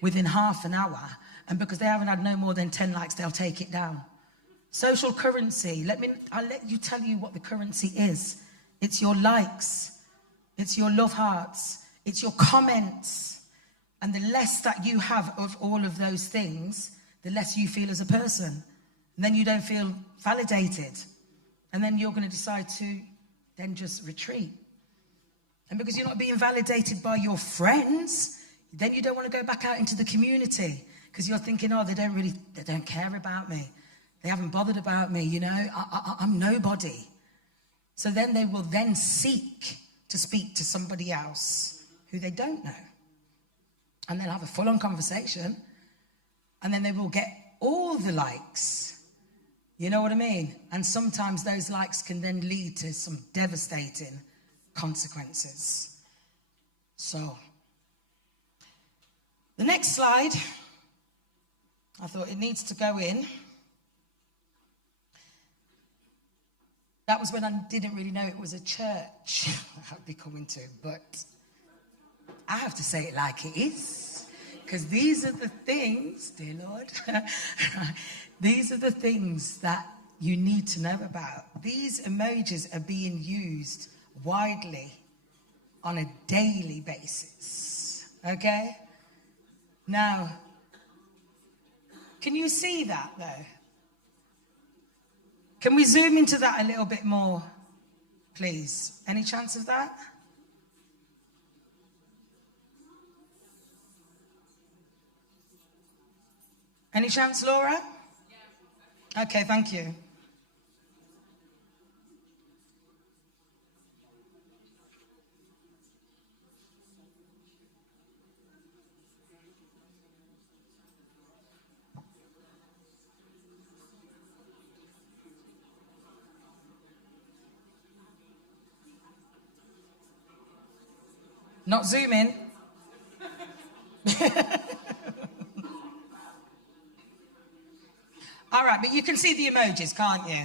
within half an hour. And because they haven't had no more than 10 likes, they'll take it down. Social currency. I'll let you tell you what the currency is. It's your likes. It's your love hearts. It's your comments. And the less that you have of all of those things, the less you feel as a person. And then you don't feel validated. And then you're going to decide to then just retreat. And because you're not being validated by your friends, then you don't want to go back out into the community. Because you're thinking, they don't care about me. They haven't bothered about me, you know. I'm nobody. So then they will then seek to speak to somebody else who they don't know. And they'll have a full-on conversation. And then they will get all the likes. You know what I mean? And sometimes those likes can then lead to some devastating consequences. So, the next slide, I thought it needs to go in. That was when I didn't really know it was a church I'd be coming to, but I have to say it like it is, because these are the things, dear Lord, these are the things that you need to know about. These emojis are being used widely on a daily basis. Okay? Now, can you see that though? Can we zoom into that a little bit more, please? Any chance of that? Any chance, Laura? Okay, thank you. Not zooming. All right, but you can see the emojis, can't you?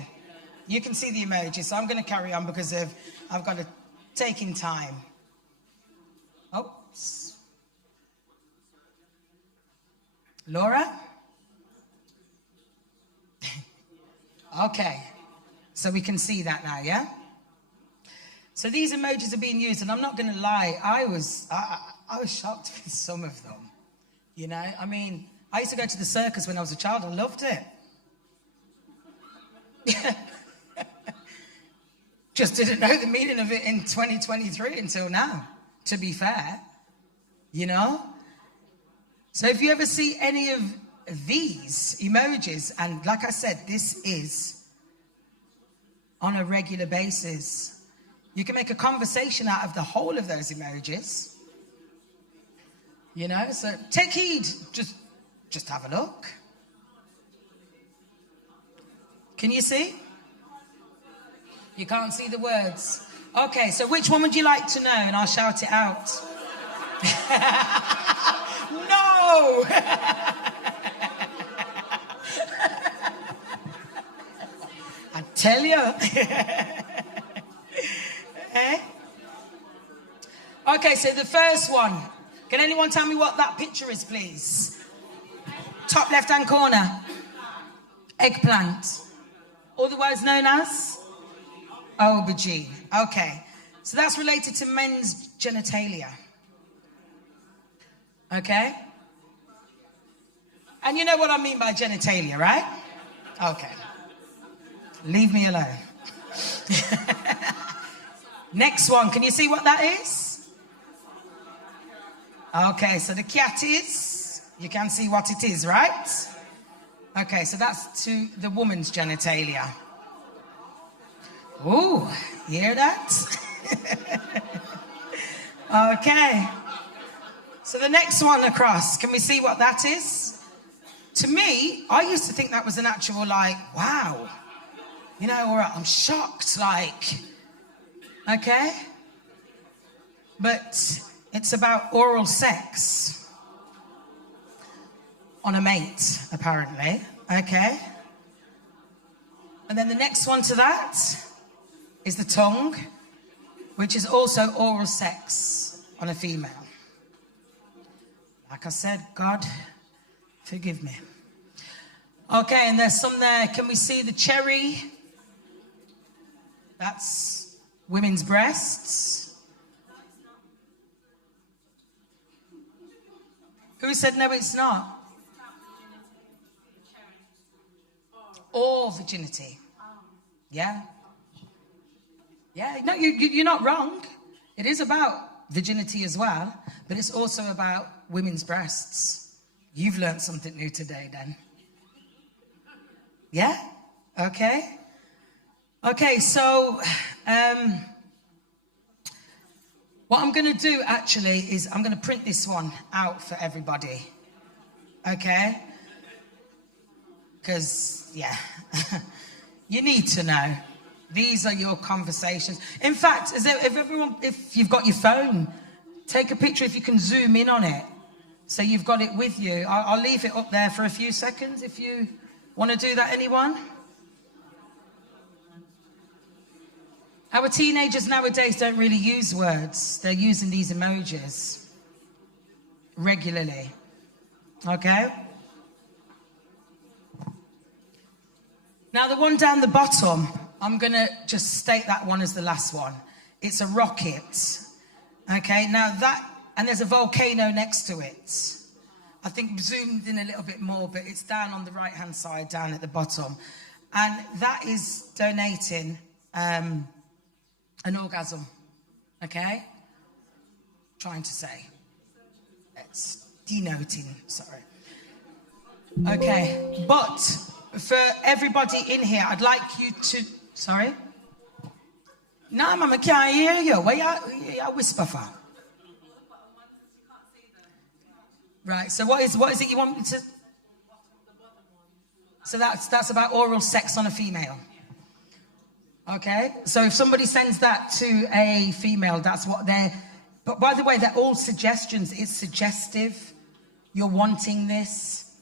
You can see the emojis, so I'm going to carry on because I've got to take in time. Oops. Laura? Okay, so we can see that now, yeah? So these emojis are being used, and I'm not going to lie, I was shocked with some of them. You know, I mean, I used to go to the circus when I was a child. I loved it. Just didn't know the meaning of it in 2023 until now, to be fair. You know? So if you ever see any of these emojis, and like I said, this is on a regular basis. You can make a conversation out of the whole of those emojis. You know, so take heed. Just have a look. Can you see? You can't see the words. Okay, so which one would you like to know? And I'll shout it out. No! I tell you. Okay, so the first one. Can anyone tell me what that picture is, please? Top left-hand corner. Eggplant. Otherwise known as? Aubergine. Okay. So that's related to men's genitalia. Okay? And you know what I mean by genitalia, right? Okay. Leave me alone. Next one. Can you see what that is? Okay, so the cat is, you can see what it is, right? Okay, so that's to the woman's genitalia. Ooh, hear that? Okay. So the next one across, can we see what that is? To me, I used to think that was an actual, like, wow. You know, or I'm shocked, like, okay? But it's about oral sex on a mate, apparently, okay? And then the next one to that is the tongue, which is also oral sex on a female. Like I said, God, forgive me. Okay, and there's some there. Can we see the cherry? That's women's breasts. Who said no, it's not? Or virginity. Yeah. Yeah, no, you're not wrong. It is about virginity as well, but it's also about women's breasts. You've learned something new today, then. Yeah? Okay. Okay, so what I'm going to do actually is I'm going to print this one out for everybody. Okay? Because, yeah, you need to know. These are your conversations. In fact, if you've got your phone, take a picture if you can zoom in on it. So you've got it with you. I'll leave it up there for a few seconds if you want to do that, anyone? Our teenagers nowadays don't really use words. They're using these emojis regularly. Okay? Now the one down the bottom, I'm going to just state that one as the last one. It's a rocket. Okay, now that, and there's a volcano next to it. I think zoomed in a little bit more, but it's down on the right-hand side, down at the bottom. And that is donating an orgasm, okay? Trying to say. It's denoting, sorry. Okay, but for everybody in here, I'd like you to, sorry? No, Mama, can't hear you. Why you whisper for? Right, so what is it you want me to... So that's about oral sex on a female. Okay, so if somebody sends that to a female, that's what they're... But by the way, they're all suggestions. It's suggestive. You're wanting this,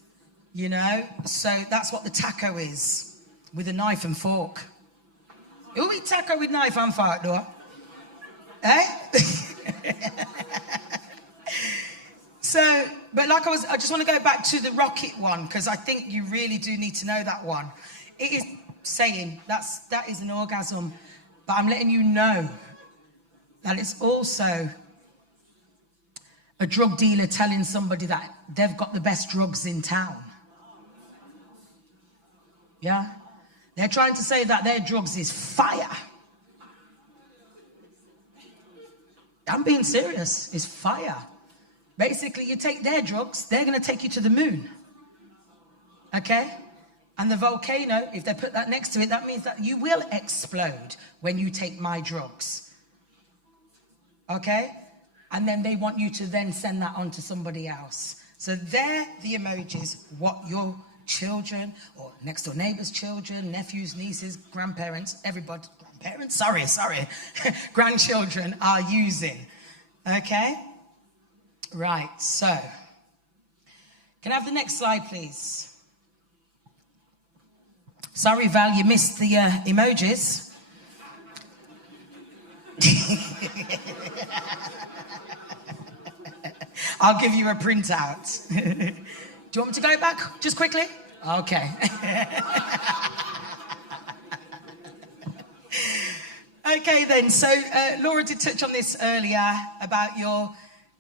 you know? So that's what the taco is, with a knife and fork. Who eat taco with knife and fork, though? Eh? So, but like I just want to go back to the rocket one, because I think you really do need to know that one. It is saying that is an orgasm, but I'm letting you know that it's also a drug dealer telling somebody that they've got the best drugs in town. Yeah? They're trying to say that their drugs is fire. I'm being serious. It's fire. Basically, you take their drugs, they're going to take you to the moon. Okay? And the volcano, if they put that next to it, that means that you will explode when you take my drugs. Okay? And then they want you to then send that on to somebody else. So they're the emojis, what your children, or next door neighbors' children, nephews, nieces, grandparents, everybody, grandparents? Sorry. Grandchildren are using. Okay? Right, so, can I have the next slide, please? Sorry, Val, you missed the emojis. I'll give you a printout. Do you want me to go back just quickly? Okay. Okay then, so Laura did touch on this earlier about your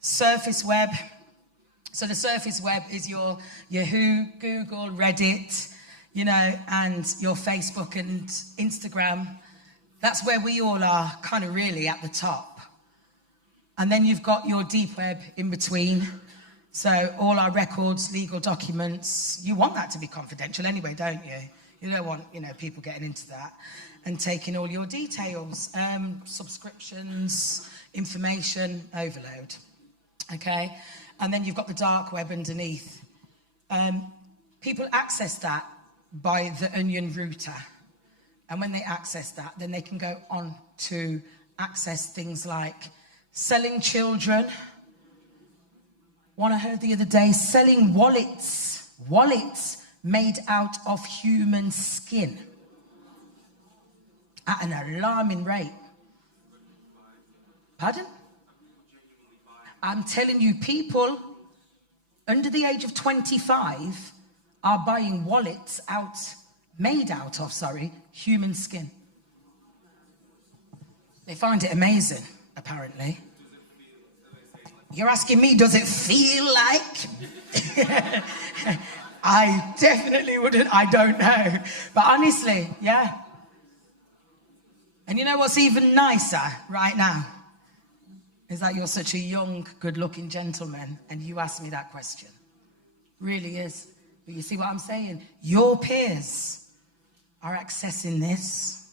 surface web. So the surface web is your Yahoo, Google, Reddit, you know, and your Facebook and Instagram. That's where we all are, kind of really at the top. And then you've got your deep web in between. So all our records, legal documents, you want that to be confidential anyway, don't you? You don't want, you know, people getting into that and taking all your details, subscriptions, information overload. Okay, and then you've got the dark web underneath. People access that by the Onion router. And when they access that, then they can go on to access things like selling children. One I heard the other day, selling wallets made out of human skin at an alarming rate. Pardon? I'm telling you, people under the age of 25 are buying wallets made out of human skin. They find it amazing, apparently. You're asking me, does it feel like? I definitely wouldn't, I don't know. But honestly, yeah. And you know what's even nicer right now? Is that you're such a young, good-looking gentleman, and you asked me that question. Really is. But you see what I'm saying? Your peers are accessing this.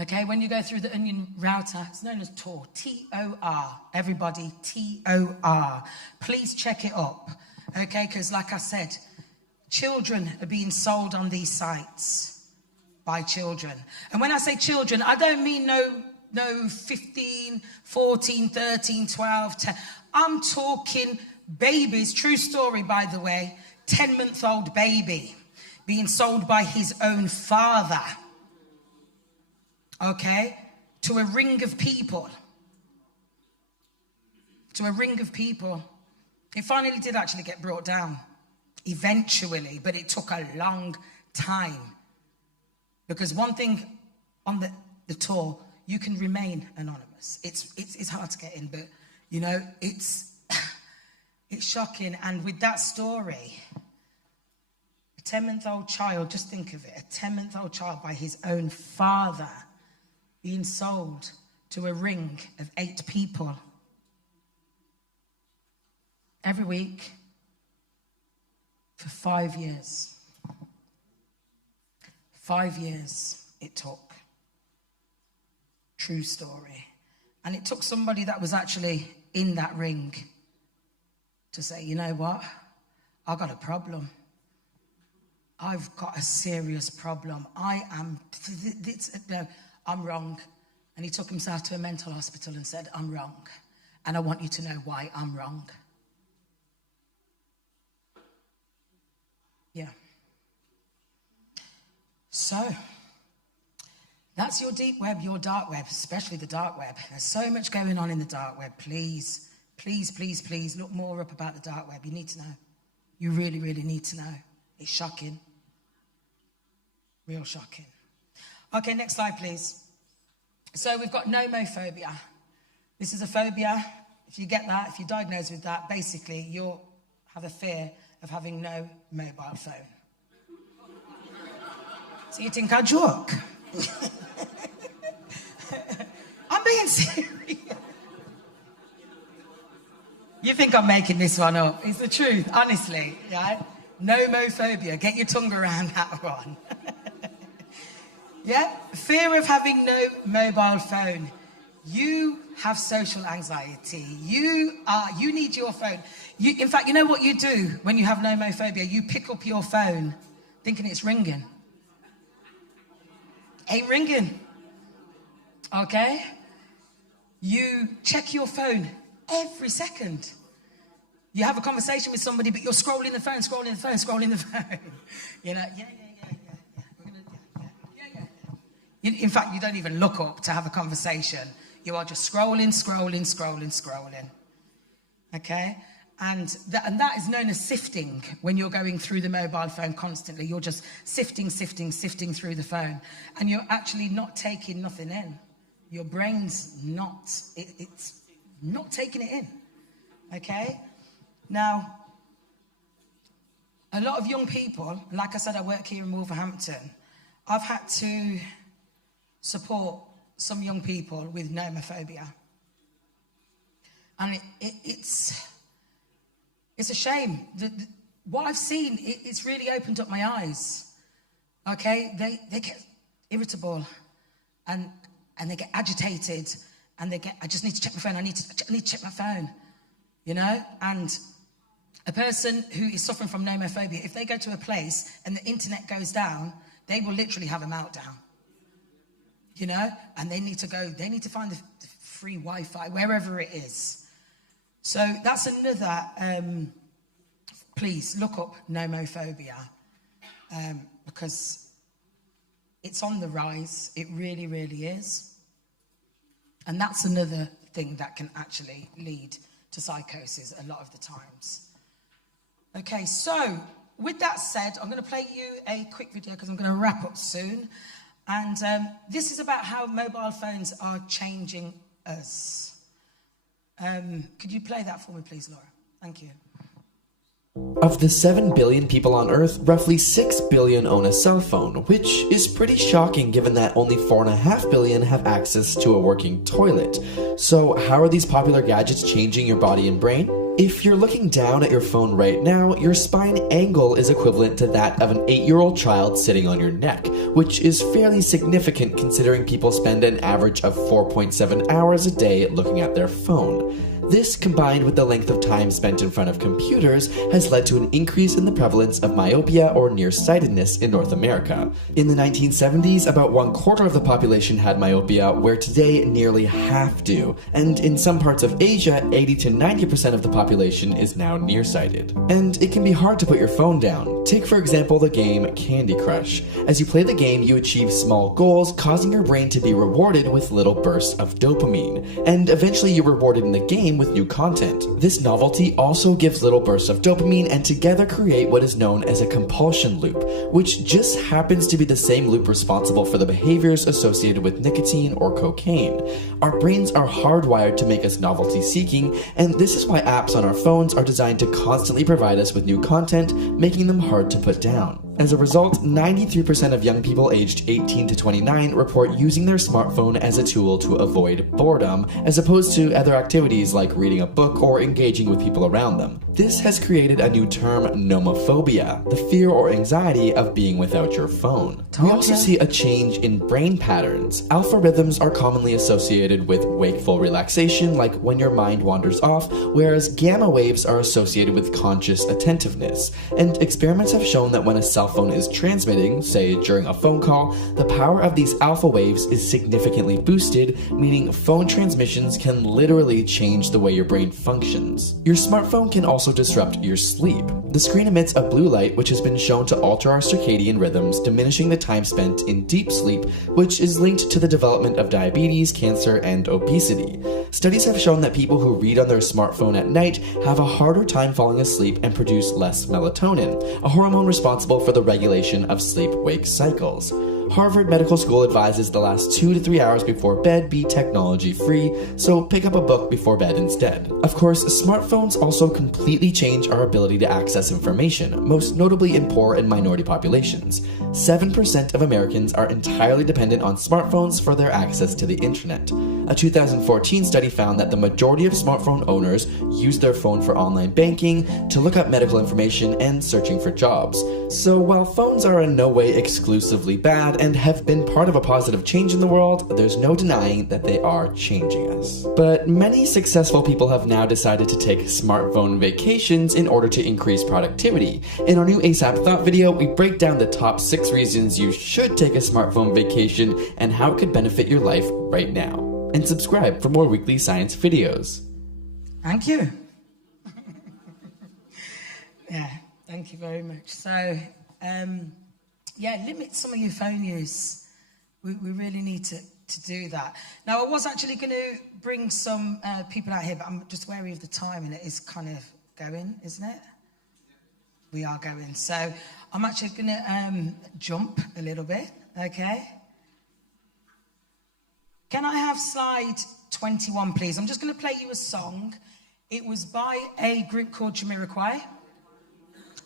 Okay, when you go through the Onion router, it's known as Tor, T-O-R. Everybody, T-O-R. Please check it up, okay? Because like I said, children are being sold on these sites by children. And when I say children, I don't mean no 15, 14, 13, 12, 10. I'm talking babies. True story, by the way. 10-month-old baby being sold by his own father. Okay? To a ring of people. To a ring of people. It finally did actually get brought down. Eventually. But it took a long time. Because one thing on the tour, you can remain anonymous. It's hard to get in, but, you know, it's shocking. And with that story, a 10-month-old child, just think of it, a 10-month-old child by his own father being sold to a ring of 8 people every week for 5 years. 5 years it took. True story. And it took somebody that was actually in that ring to say, you know what? I've got a problem. I've got a serious problem. I'm wrong. And he took himself to a mental hospital and said, I'm wrong. And I want you to know why I'm wrong. Yeah. So, that's your deep web, your dark web, especially the dark web. There's so much going on in the dark web. Please, please, please, please look more up about the dark web. You need to know. You really, really need to know. It's shocking. Real shocking. Okay, next slide, please. So we've got nomophobia. This is a phobia. If you get that, if you're diagnosed with that, basically you'll have a fear of having no mobile phone. So you think I joke? I'm being serious. You think I'm making this one up. It's the truth, honestly. Yeah? Nomophobia. Get your tongue around that one. Yeah? Fear of having no mobile phone. You have social anxiety. You need your phone. In fact, you know what you do when you have nomophobia? You pick up your phone thinking it's ringing. Ain't ringing. Okay? You check your phone every second. You have a conversation with somebody, but you're scrolling the phone. You know, yeah. In fact, you don't even look up to have a conversation. You are just scrolling. Okay? And that is known as sifting when you're going through the mobile phone constantly. You're just sifting through the phone. And you're actually not taking nothing in. Your brain's it's not taking it in. Okay? Now, a lot of young people, like I said, I work here in Wolverhampton. I've had to support some young people with nomophobia. And it's a shame. What I've seen, it's really opened up my eyes. Okay? They get irritable and they get agitated and I just need to check my phone. I need to check my phone. You know? And a person who is suffering from nomophobia, if they go to a place and the internet goes down, they will literally have a meltdown. You know? And they need to find the free Wi-Fi, wherever it is. So that's another, please look up nomophobia, because it's on the rise. It really, really is. And that's another thing that can actually lead to psychosis a lot of the times. Okay, so with that said, I'm going to play you a quick video because I'm going to wrap up soon. And this is about how mobile phones are changing us. Could you play that for me, please, Laura? Thank you. Of the 7 billion people on Earth, roughly 6 billion own a cell phone, which is pretty shocking given that only 4.5 billion have access to a working toilet. So how are these popular gadgets changing your body and brain? If you're looking down at your phone right now, your spine angle is equivalent to that of an 8-year-old child sitting on your neck, which is fairly significant considering people spend an average of 4.7 hours a day looking at their phone. This, combined with the length of time spent in front of computers, has led to an increase in the prevalence of myopia or nearsightedness in North America. In the 1970s, about 1/4 of the population had myopia, where today nearly half do, and in some parts of Asia, 80 to 90% of the population is now nearsighted. And it can be hard to put your phone down. Take for example the game Candy Crush. As you play the game, you achieve small goals, causing your brain to be rewarded with little bursts of dopamine. And eventually you're rewarded in the game with new content. This novelty also gives little bursts of dopamine and together create what is known as a compulsion loop, which just happens to be the same loop responsible for the behaviors associated with nicotine or cocaine. Our brains are hardwired to make us novelty seeking, and this is why apps on our phones are designed to constantly provide us with new content, making them hard to put down. As a result, 93% of young people aged 18 to 29 report using their smartphone as a tool to avoid boredom, as opposed to other activities like reading a book or engaging with people around them. This has created a new term, nomophobia, the fear or anxiety of being without your phone. We also see a change in brain patterns. Alpha rhythms are commonly associated with wakeful relaxation, like when your mind wanders off, whereas gamma waves are associated with conscious attentiveness. And experiments have shown that when a cell phone is transmitting, say during a phone call, the power of these alpha waves is significantly boosted, meaning phone transmissions can literally change the way your brain functions. Your smartphone can also disrupt your sleep. The screen emits a blue light which has been shown to alter our circadian rhythms, diminishing the time spent in deep sleep, which is linked to the development of diabetes, cancer, and obesity. Studies have shown that people who read on their smartphone at night have a harder time falling asleep and produce less melatonin, a hormone responsible for the regulation of sleep-wake cycles. Harvard Medical School advises the last 2 to 3 hours before bed be technology-free, so pick up a book before bed instead. Of course, smartphones also completely change our ability to access information, most notably in poor and minority populations. 7% of Americans are entirely dependent on smartphones for their access to the internet. A 2014 study found that the majority of smartphone owners use their phone for online banking, to look up medical information, and searching for jobs. So while phones are in no way exclusively bad and have been part of a positive change in the world, there's no denying that they are changing us. But many successful people have now decided to take smartphone vacations in order to increase productivity. In our new ASAP Thought video, we break down the top 6 reasons you should take a smartphone vacation and how it could benefit your life right now. And subscribe for more weekly science videos. Thank you. Yeah, thank you very much. So, yeah, limit some of your phone use. We really need to do that. Now, I was actually going to bring some people out here, but I'm just wary of the time, and it is kind of going, isn't it? We are going. So I'm actually going to jump a little bit, okay? Can I have slide 21, please? I'm just going to play you a song. It was by a group called Jamiroquai.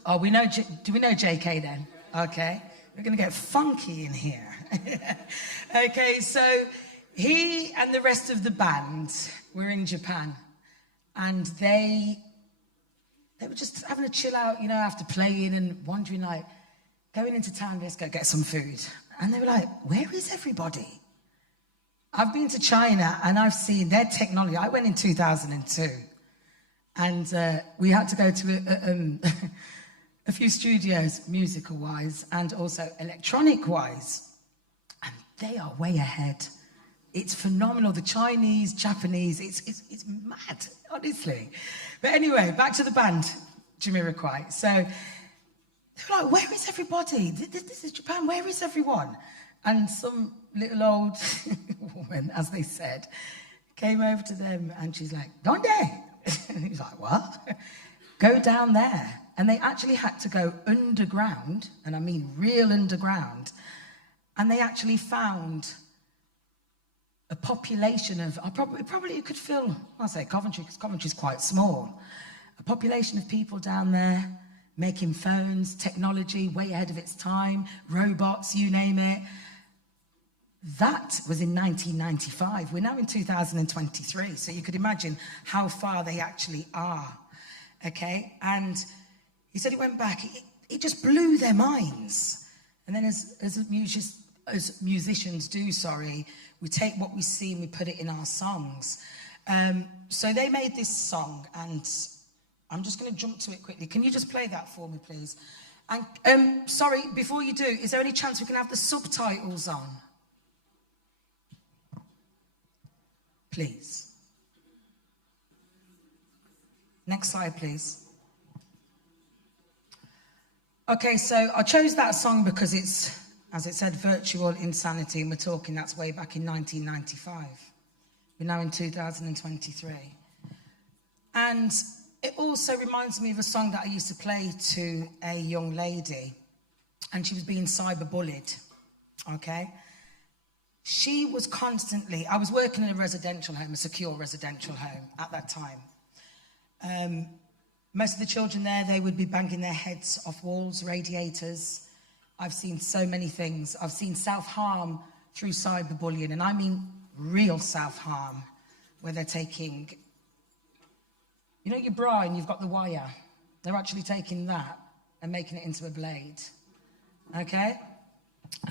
Oh, do we know JK then? Okay. We're going to get funky in here. Okay, so he and the rest of the band were in Japan. And they were just having a chill out, you know, after playing and wondering, like, going into town, let's go get some food. And they were like, where is everybody? I've been to China and I've seen their technology. I went in 2002 and we had to go to a few studios, musical-wise and also electronic-wise. And they are way ahead. It's phenomenal. The Chinese, Japanese, it's mad, honestly. But anyway, back to the band, Jamiroquai. So they were like, where is everybody? This is Japan, where is everyone? And some little old woman, as they said, came over to them and she's like, "Donde?" And he's like, "What?" "Go down there." And they actually had to go underground, and I mean real underground, and they actually found a population of, probably you could fill, I'll say Coventry, because Coventry's quite small, a population of people down there making phones, technology way ahead of its time, robots, you name it. That was in 1995. We're now in 2023, so you could imagine how far they actually are, okay? And he said it went back, it just blew their minds. And then as musicians do, we take what we see and we put it in our songs. So they made this song, and I'm just going to jump to it quickly. Can you just play that for me, please? And sorry, before you do, is there any chance we can have the subtitles on? Please. Next slide, please. Okay, so I chose that song because it's, as it said, virtual insanity, and we're talking that's way back in 1995. We're now in 2023. And it also reminds me of a song that I used to play to a young lady, and she was being cyberbullied, okay? She was constantly, I was working in a residential home, a secure residential home at that time. Most of the children there, they would be banging their heads off walls, radiators. I've seen so many things. I've seen self-harm through cyberbullying, and I mean real self-harm, where they're taking, you know your bra and you've got the wire? They're actually taking that and making it into a blade, okay?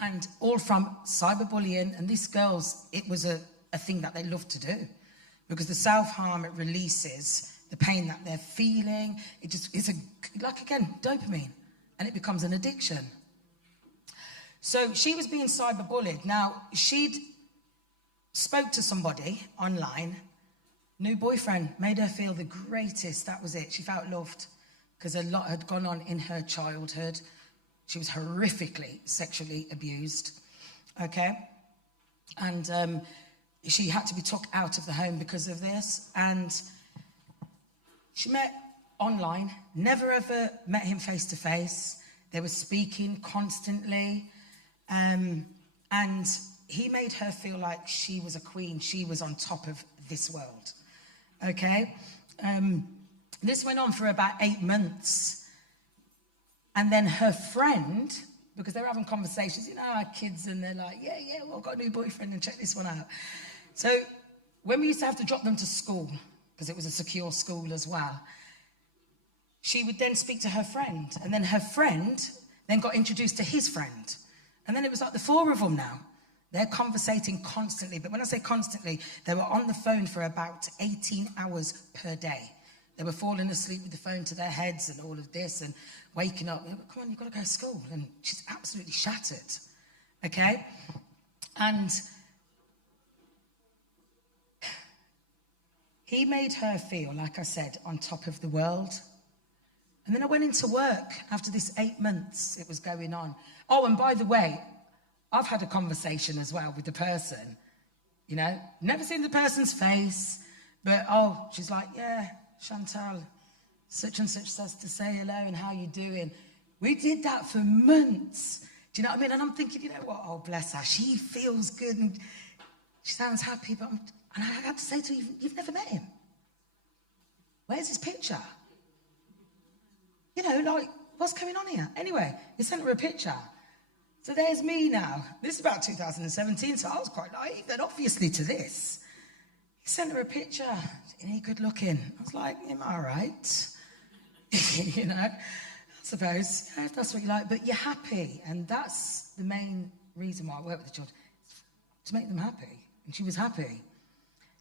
And all from cyberbullying, and these girls, it was a thing that they loved to do, because the self-harm, it releases the pain that they're feeling. It just is like, again, dopamine, and it becomes an addiction. So she was being cyberbullied. Now, she'd spoke to somebody online, new boyfriend, made her feel the greatest, that was it. She felt loved, because a lot had gone on in her childhood. She was horrifically sexually abused, okay? And she had to be took out of the home because of this. And she met online, never ever met him face to face. They were speaking constantly. And he made her feel like she was a queen. She was on top of this world, okay? This went on for about 8 months. And then her friend, because they were having conversations, you know, our kids, and they're like, yeah, well, I've got a new boyfriend, and check this one out. So when we used to have to drop them to school, because it was a secure school as well, she would then speak to her friend, and then her friend then got introduced to his friend. And then it was like the four of them now. They're conversating constantly. But when I say constantly, they were on the phone for about 18 hours per day. They were falling asleep with the phone to their heads and all of this, and waking up. Come on, you've got to go to school. And she's absolutely shattered, okay? And he made her feel, like I said, on top of the world. And then I went into work after this 8 months it was going on. Oh, and by the way, I've had a conversation as well with the person, you know, never seen the person's face, but, oh, she's like, yeah, Chantal, such and such says to say hello and how you doing. We did that for months. Do you know what I mean? And I'm thinking, you know what? Oh, bless her. She feels good and she sounds happy. And I had to say to her, you've never met him. Where's his picture? You know, like, what's going on here? Anyway, he sent her a picture. So there's me now. This is about 2017, so I was quite naive then, obviously, to this. He sent her a picture. Ain't he good looking? I was like, am I all right? You know, I suppose, yeah, if that's what you like, but you're happy. And that's the main reason why I work with the children, to make them happy. And she was happy.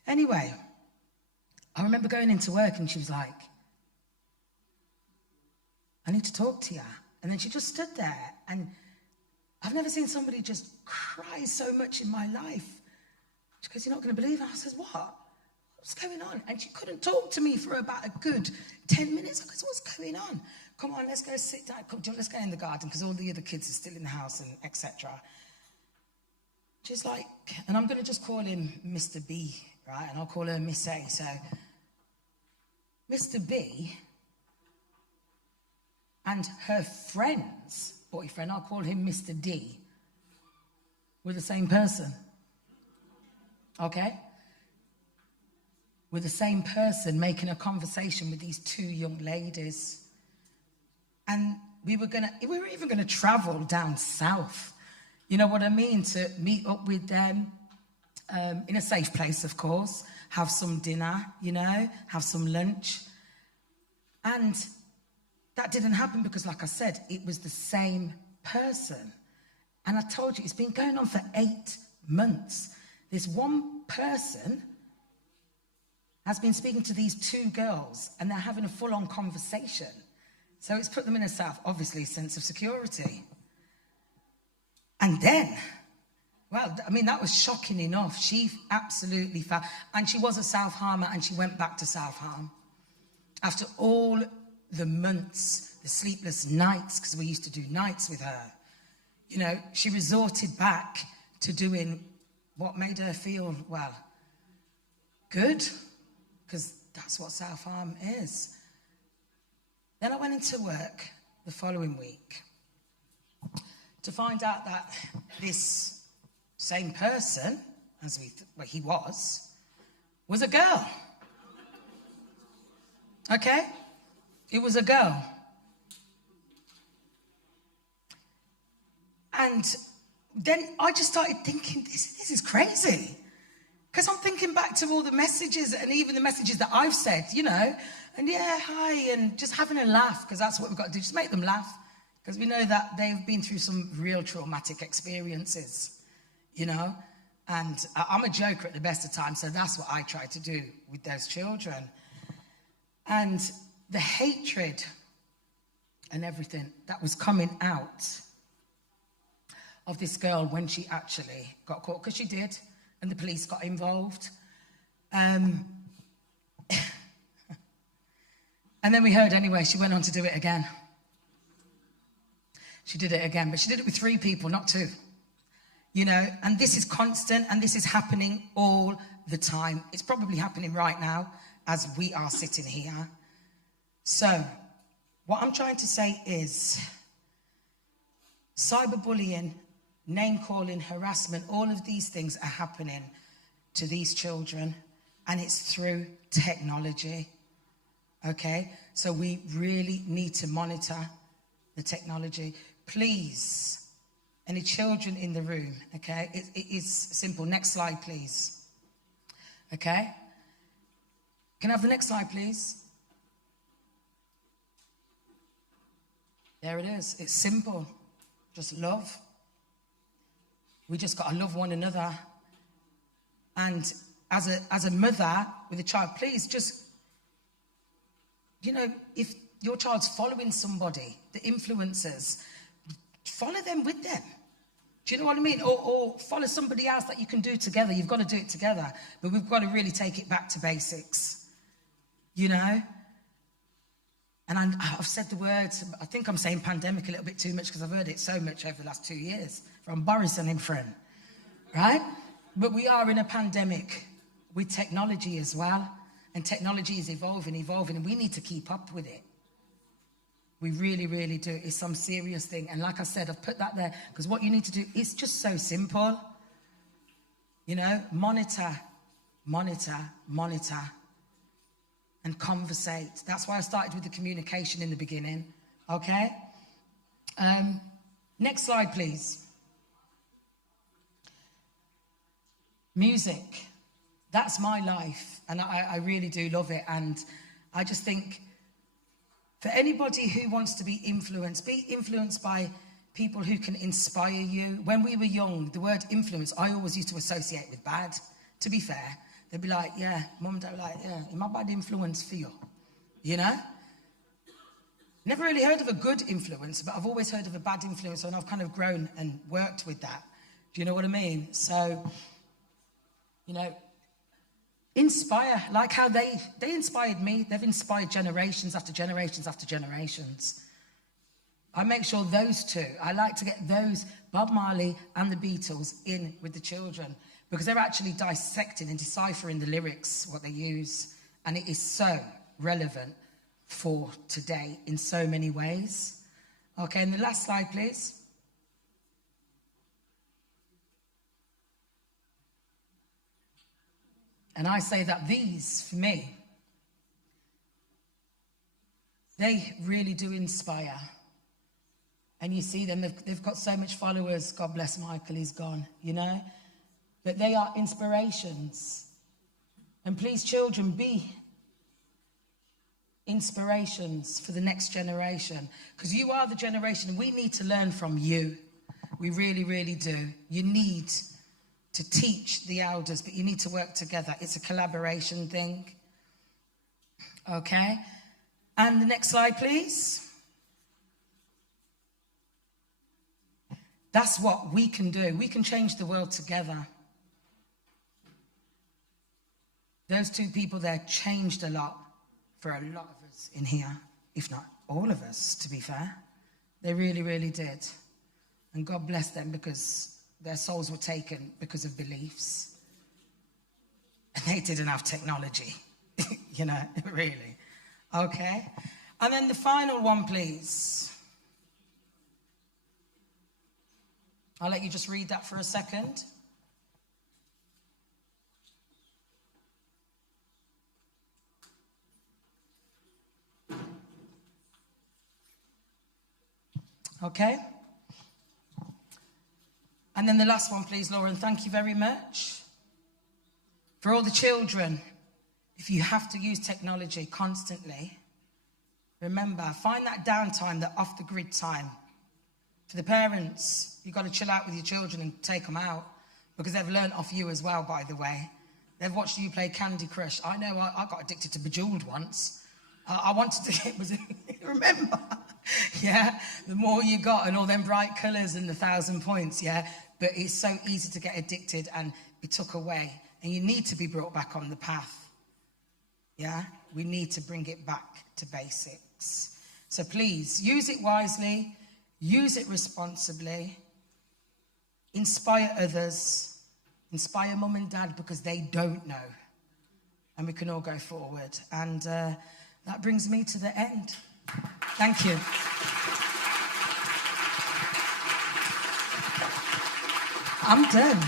Anyway, I remember going into work and she was like, I need to talk to you. And then she just stood there, and I've never seen somebody just cry so much in my life. She goes, you're not going to believe it. I says, what? What's going on? And she couldn't talk to me for about a good 10 minutes. I goes, what's going on? Come on, let's go sit down. Come, let's go in the garden, because all the other kids are still in the house, and etc. She's like, and I'm going to just call him Mr. B, right? And I'll call her Miss A. So, Mr. B and her friend's boyfriend, I'll call him Mr. D, were the same person. Okay? With the same person making a conversation with these two young ladies. And we were even going to travel down south, you know what I mean, to meet up with them in a safe place, of course, have some dinner, you know, have some lunch. And that didn't happen because, like I said, it was the same person. And I told you, it's been going on for 8 months. This one person has been speaking to these two girls, and they're having a full-on conversation. So it's put them in a obviously, sense of security. And then, well, I mean, that was shocking enough. She absolutely fell. And she was a self-harmer, and she went back to self-harm. After all the months, the sleepless nights, because we used to do nights with her, you know, she resorted back to doing what made her feel, well, good, because that's what self-harm is. Then I went into work the following week to find out that this same person, as he was a girl. Okay? It was a girl. And then I just started thinking, this is crazy. Because I'm thinking back to all the messages and even the messages that I've said, you know, and yeah, hi, and just having a laugh, because that's what we've got to do, just make them laugh. Because we know that they've been through some real traumatic experiences, you know. And I'm a joker at the best of times, so that's what I try to do with those children. And the hatred and everything that was coming out of this girl when she actually got caught, because she did, and the police got involved. And then we heard anyway, she went on to do it again. She did it again, but she did it with 3 people, not 2. You know, and this is constant, and this is happening all the time. It's probably happening right now as we are sitting here. So, what I'm trying to say is cyberbullying, name-calling, harassment, all of these things are happening to these children, and it's through technology, okay? So we really need to monitor the technology. Please, any children in the room, okay? It is simple. Next slide, please. Okay? Can I have the next slide, please? There it is. It's simple. Just love. We just got to love one another. And as a mother with a child, please just, you know, if your child's following somebody, the influencers, follow them with them. Do you know what I mean? Or follow somebody else that you can do together. You've got to do it together. But we've got to really take it back to basics. You know? And I've said the words, I think I'm saying pandemic a little bit too much because I've heard it so much over the last 2 years from Boris and in front, right? But we are in a pandemic with technology as well. And technology is evolving, and we need to keep up with it. We really, really do. It's some serious thing. And like I said, I've put that there because what you need to do is just so simple. You know, monitor, and conversate. That's why I started with the communication in the beginning, okay? Next slide, please. Music. That's my life, and I really do love it. And I just think for anybody who wants to be influenced by people who can inspire you. When we were young, the word influence, I always used to associate with bad, to be fair. They'd be like, yeah, mum and dad were like, yeah, am I bad influence for you? You know? Never really heard of a good influence, but I've always heard of a bad influence, and I've kind of grown and worked with that. Do you know what I mean? So, you know, inspire, like how they inspired me. They've inspired generations after generations after generations. I make sure those two, I like to get those, Bob Marley and the Beatles, in with the children, because they're actually dissecting and deciphering the lyrics, what they use, and it is so relevant for today in so many ways. Okay, and the last slide, please. And I say that these, for me, they really do inspire. And you see them, they've got so much followers. God bless Michael, he's gone, you know? But they are inspirations. And please, children, be inspirations for the next generation. Because you are the generation, we need to learn from you. We really, really do. You need to teach the elders, but you need to work together. It's a collaboration thing. Okay? And the next slide, please. That's what we can do. We can change the world together. Those two people there changed a lot for a lot of us in here, if not all of us, to be fair. They really, really did. And God bless them, because their souls were taken because of beliefs. And they didn't have technology. You know, really. Okay. And then the final one, please. I'll let you just read that for a second. Okay. And then the last one, please, Lauren. Thank you very much. For all the children, if you have to use technology constantly, remember, find that downtime, that off-the-grid time. For the parents, you've got to chill out with your children and take them out, because they've learnt off you as well, by the way. They've watched you play Candy Crush. I know I got addicted to Bejeweled once. I wanted to get, remember? Yeah, the more you got and all them bright colours and the 1,000 points, yeah? But it's so easy to get addicted and be took away. And you need to be brought back on the path. Yeah? We need to bring it back to basics. So please, use it wisely, use it responsibly, inspire others, inspire mum and dad because they don't know. And we can all go forward. And that brings me to the end. Thank you. I'm done.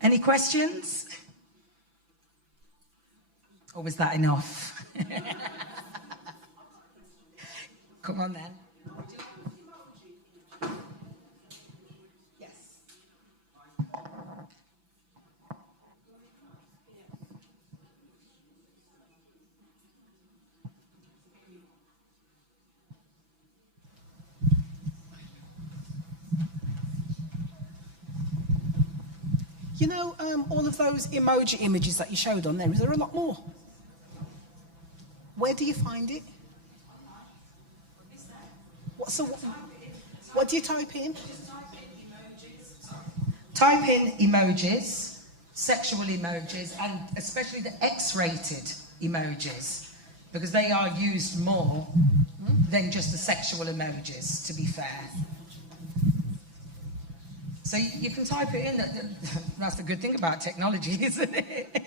Any questions? Or was that enough? Come on then. You know, all of those emoji images that you showed on there, is there a lot more? Where do you find it? What do you type in? Type in emojis, sexual emojis, and especially the X-rated emojis, because they are used more than just the sexual emojis, to be fair. So you can type it in. That's the good thing about technology, isn't it?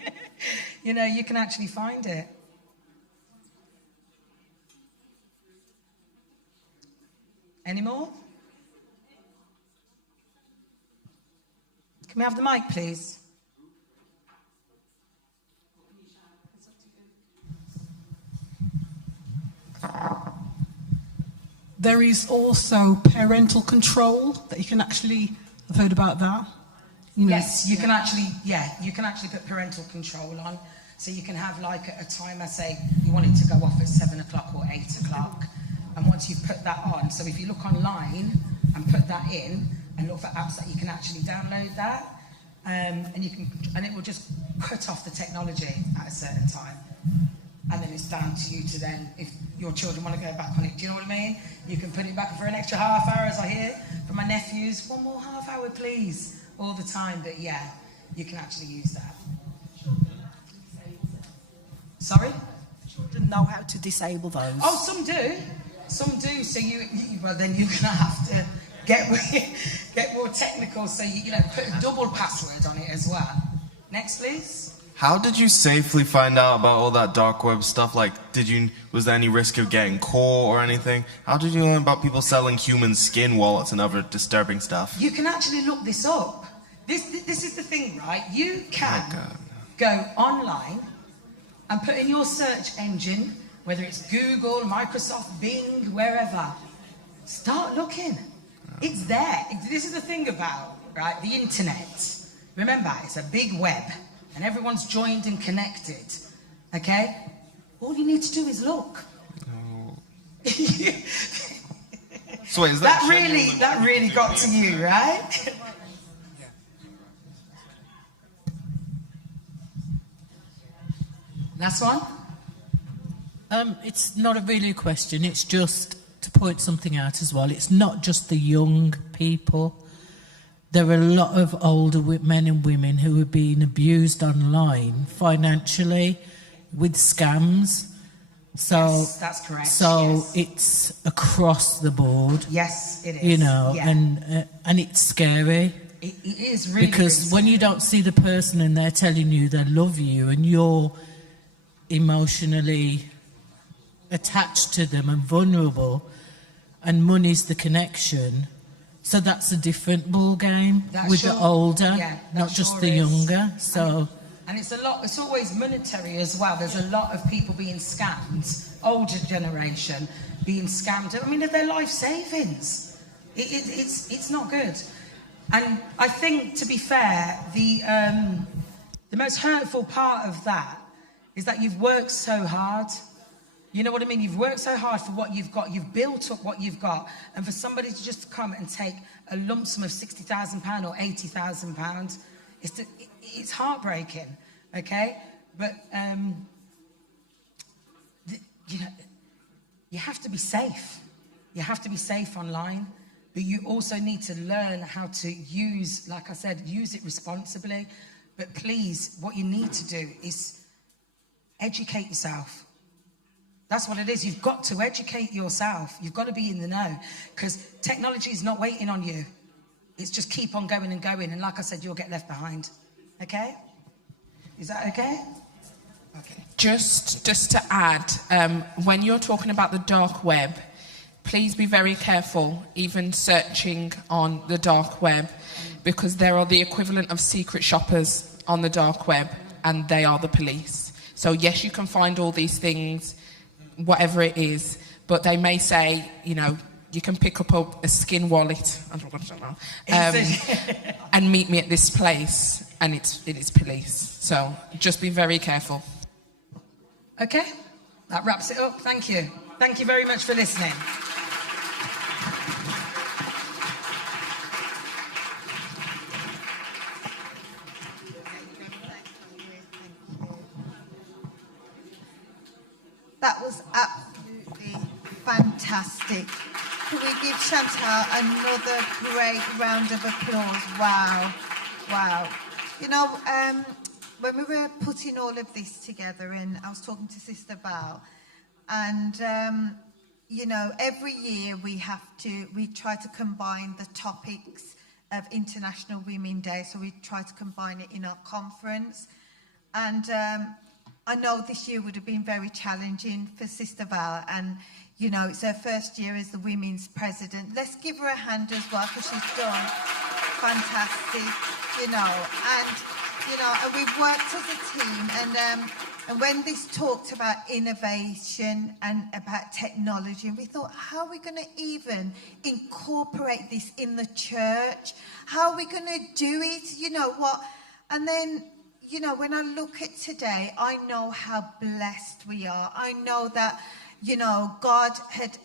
You know, you can actually find it. Any more? Can we have the mic, please? There is also parental control that you can actually... I've heard about that. You know. Yes, you can actually, you can actually put parental control on. So you can have like a timer, say you want it to go off at 7 o'clock or 8 o'clock. And once you've put that on, so if you look online and put that in and look for apps that you can actually download that, and it will just cut off the technology at a certain time. And then it's down to you to then, if your children want to go back on it, do you know what I mean? You can put it back for an extra half hour, as I hear from my nephews. One more half hour, please, all the time. But yeah, you can actually use that. Sorry? Children know how to disable those. Oh, some do. Some do. So well, then you're going to have to get more technical. So you put a double password on it as well. Next, please. How did you safely find out about all that dark web stuff? Like, was there any risk of getting caught or anything? How did you learn about people selling human skin wallets and other disturbing stuff? You can actually look this up. This is the thing, right? You can go online and put in your search engine, whether it's Google, Microsoft, Bing, wherever. Start looking. It's there. This is the thing about, right, the internet. Remember, it's a big web. And everyone's joined and connected, okay? All you need to do is look. Oh. So wait, is that really got to you, right? Last one? It's not really a question. It's just to point something out as well. It's not just the young people. There are a lot of older men and women who are being abused online financially with scams. So, yes, that's correct. So it's across the board. Yes, it is. You know, and it's scary. It is really because when you don't see the person and they're telling you they love you and you're emotionally attached to them and vulnerable, and money's the connection, so that's a different ball game with the older, not just the younger. So. And it's a lot, it's always monetary as well. There's a lot of people being scammed, older generation being scammed. I mean, of their life savings. It's not good. And I think, to be fair, the most hurtful part of that is that you've worked so hard. You know what I mean? You've worked so hard for what you've got. You've built up what you've got. And for somebody to just come and take a lump sum of £60,000 or £80,000, it's heartbreaking, okay? But, you know, you have to be safe. You have to be safe online. But you also need to learn how to use, like I said, use it responsibly. But please, what you need to do is educate yourself. That's what it is. You've got to educate yourself. You've got to be in the know, because technology is not waiting on you. It's just keep on going and going. And like I said, you'll get left behind. Okay? Is that okay? Okay. Just to add, when you're talking about the dark web, please be very careful even searching on the dark web, because there are the equivalent of secret shoppers on the dark web, and they are the police. So yes, you can find all these things, whatever it is, but they may say, you know, you can pick up a skin wallet, I don't know, and meet me at this place, and it is police. So just be very careful. Okay, that wraps it up. Thank you. Thank you very much for listening. That was absolutely fantastic. Can we give Chantal another great round of applause? Wow, wow. You know, when we were putting all of this together, and I was talking to Sister Val, and you know, every year we try to combine the topics of International Women's Day, so we try to combine it in our conference. And I know this year would have been very challenging for Sister Val, and you know, it's her first year as the women's president. Let's give her a hand as well, because she's done fantastic, you know, and we've worked as a team, and when this talked about innovation and about technology, we thought, how are we going to even incorporate this in the church? How are we going to do it? You know what? And then, you know, when I look at today, I know how blessed we are. I know that, you know, God had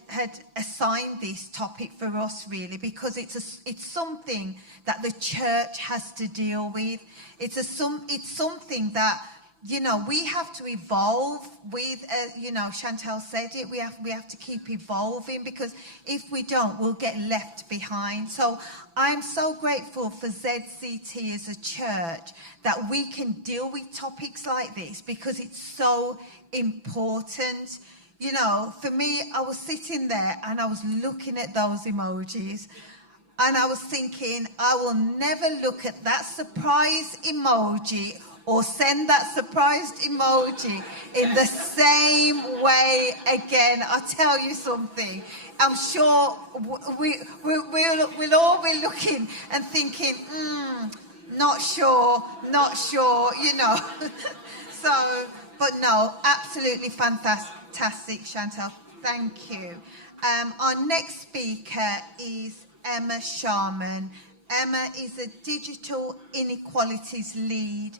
assigned this topic for us, really, because it's something that the church has to deal with. It's something that, you know, we have to evolve with. You know, Chantal said it. We have to keep evolving, because if we don't, we'll get left behind. So I'm so grateful for ZCT as a church that we can deal with topics like this, because it's so important. You know, for me, I was sitting there and I was looking at those emojis, and I was thinking, I will never look at that surprise emoji or send that surprised emoji in the same way again. I'll tell you something. I'm sure we'll all be looking and thinking, not sure, you know. So, but no, absolutely fantastic, Chantal. Thank you. Our next speaker is Emma Sharman. Emma is a digital inequalities lead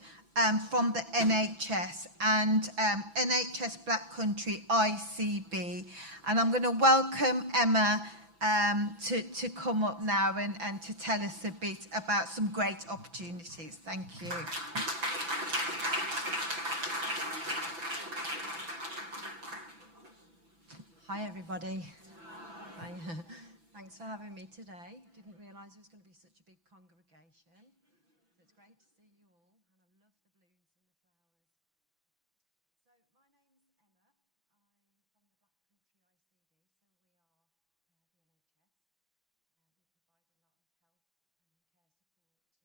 from the NHS and NHS Black Country ICB. And I'm going to welcome Emma to come up now and to tell us a bit about some great opportunities. Thank you. Hi everybody. Hi. Thanks for having me today. Didn't realise it was going to be such a big congregation. So it's great to see you all, and I love the balloons and the flowers. So my name's Emma. I'm from the Black Country ICB, so we are the NHS. We provide a lot of health and care support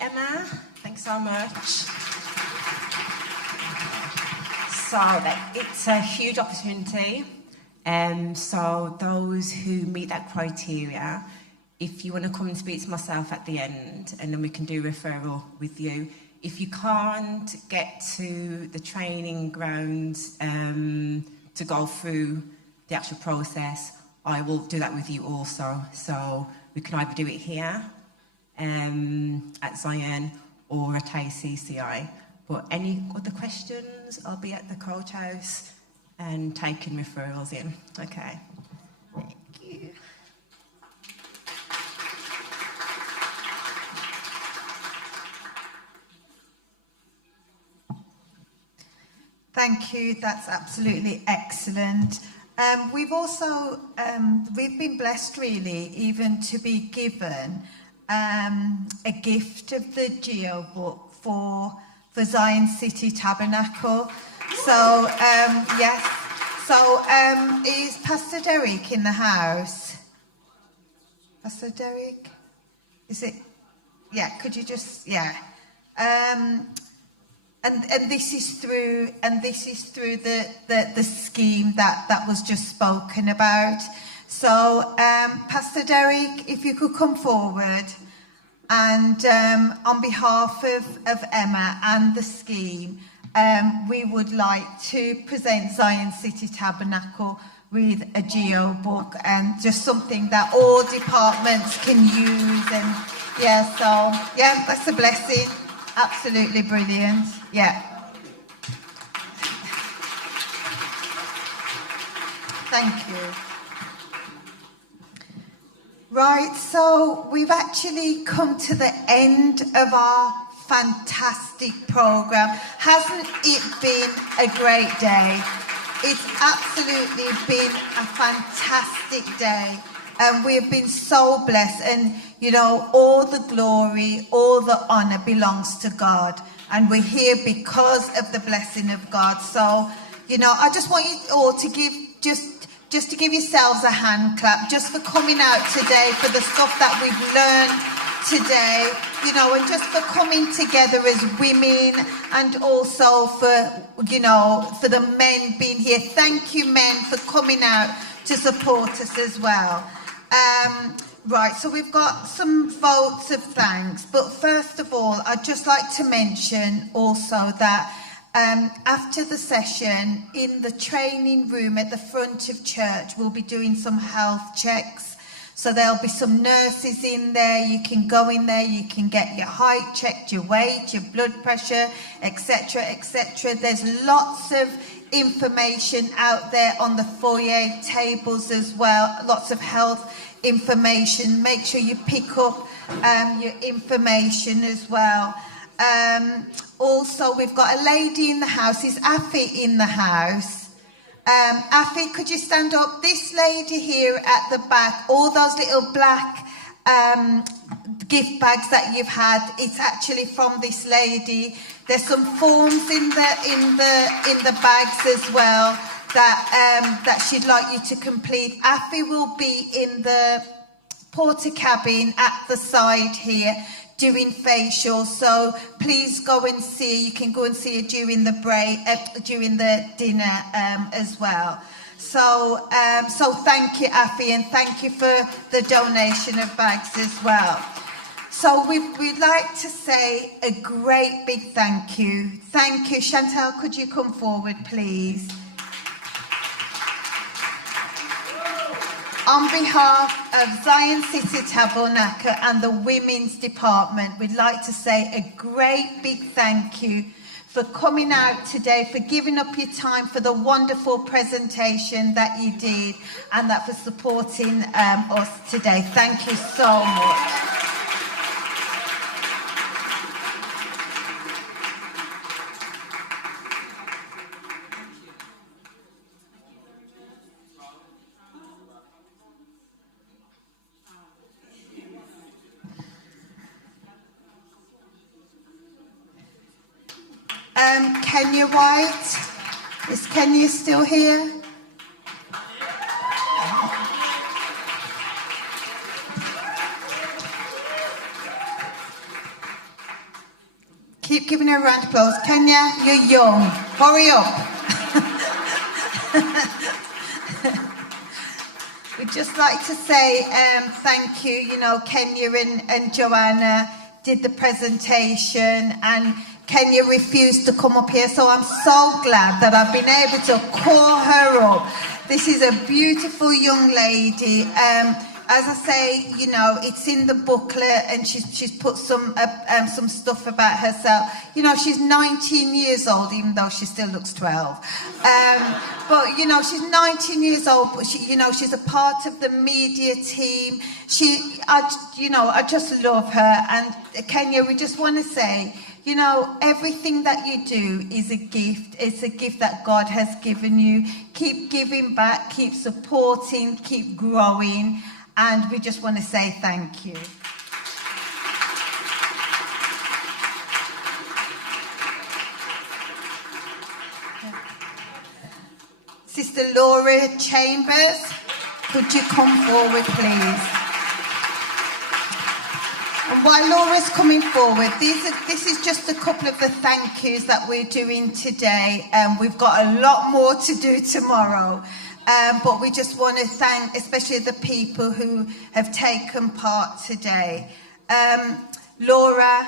Emma. Thanks so much. So it's a huge opportunity. So those who meet that criteria, if you want to come and speak to myself at the end, and then we can do a referral with you. If you can't get to the training grounds to go through the actual process, I will do that with you also. So we can either do it here at Zion or at ACCI. But any other questions, I'll be at the Coach House and taking referrals in. Okay. Thank you. Thank you. That's absolutely excellent. We've also we've been blessed, really, even to be given a gift of the Geo book for Zion City Tabernacle. So yes. So is Pastor Derek in the house? Pastor Derek, is it? Yeah. Could you just And this is through the scheme that was just spoken about. So Pastor Derek, if you could come forward, and on behalf of Emma and the scheme, we would like to present Zion City Tabernacle with a Geo book, and just something that all departments can use. And that's a blessing. Absolutely brilliant. Yeah. Thank you. Right, so we've actually come to the end of our fantastic program. Hasn't it been a great day? It's absolutely been a fantastic day. And we have been so blessed, and all the glory, all the honor belongs to God, and we're here because of the blessing of God. So, I just want you all to give just to give yourselves a hand clap, just for coming out today, for the stuff that we've learned today, and just for coming together as women, and also for the men being here. Thank you, men, for coming out to support us as well. Right, so we've got some votes of thanks, but first of all, I'd just like to mention also that after the session, in the training room at the front of church, we'll be doing some health checks. So there'll be some nurses in there. You can go in there, you can get your height checked, your weight, your blood pressure, etc., etc. There's lots of information out there on the foyer tables as well, lots of health information. Make sure you pick up your information as well. Also, we've got a lady in the house. Is Afi in the house? Afi, could you stand up? This lady here at the back, all those little black gift bags that you've had, it's actually from this lady. There's some forms in the bags as well that she'd like you to complete. Afi will be in the porter cabin at the side here doing facials, so please go and see her. You can go and see her during the break, during the dinner as well. So thank you, Afi, and thank you for the donation of bags as well. So we'd like to say a great big thank you. Thank you. Chantal, could you come forward, please? On behalf of Zion City Tabernacle and the Women's Department, we'd like to say a great big thank you for coming out today, for giving up your time for the wonderful presentation that you did, and that for supporting us today. Thank you so much. Kenya White, is Kenya still here? Keep giving her a round of applause. Kenya, you're young. Hurry up. We'd just like to say thank you. You know, Kenya and Joanna did the presentation, and Kenya refused to come up here, so I'm so glad that I've been able to call her up. This is a beautiful young lady. As I say, you know, it's in the booklet, and she's put some stuff about herself. You know, she's 19 years old, even though she still looks 12. But you know, she's 19 years old, but she's a part of the media team. I just love her. And Kenya, we just want to say, you know, everything that you do is a gift. It's a gift that God has given you. Keep giving back, keep supporting, keep growing. And we just want to say thank you. Sister Laura Chambers, could you come forward, please? And while Laura's coming forward, this is just a couple of the thank yous that we're doing today. We've got a lot more to do tomorrow. But we just want to thank especially the people who have taken part today. Laura,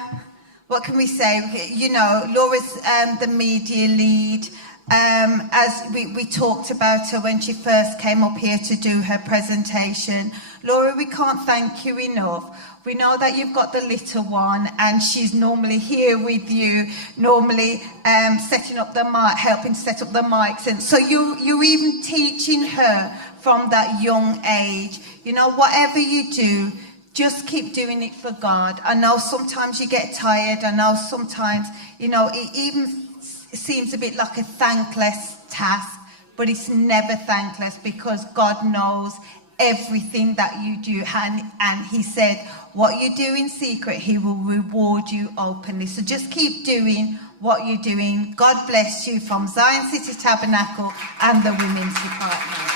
what can we say? You know, Laura's the media lead. As we talked about her when she first came up here to do her presentation. Laura, we can't thank you enough. We know that you've got the little one, and she's normally here with you, normally setting up the mic, helping set up the mics, and so you're even teaching her from that young age. You know, whatever you do, just keep doing it for God. I know sometimes you get tired. I know sometimes, you know, it even seems a bit like a thankless task, but it's never thankless because God knows everything that you do, and He said, what you do in secret, He will reward you openly. So just keep doing what you're doing. God bless you from Zion City Tabernacle and the Women's Department.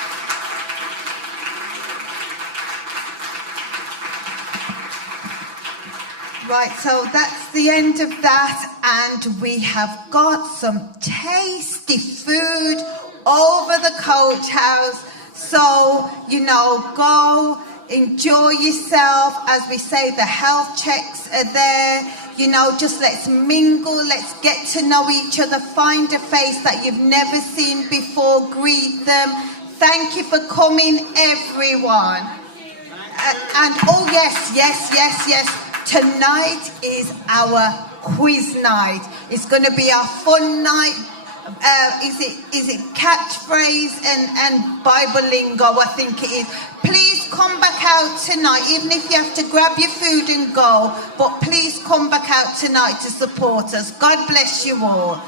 Right, so that's the end of that, and we have got some tasty food over the coach house. So, you know, go enjoy yourself. As we say, the health checks are there. You know, just let's mingle, let's get to know each other, find a face that you've never seen before, greet them. Thank you for coming, everyone. And oh yes. Tonight is our quiz night. It's going to be our fun night. Is it catchphrase and Bible lingo? I think it is. Please come back out tonight, even if you have to grab your food and go. But please come back out tonight to support us. God bless you all.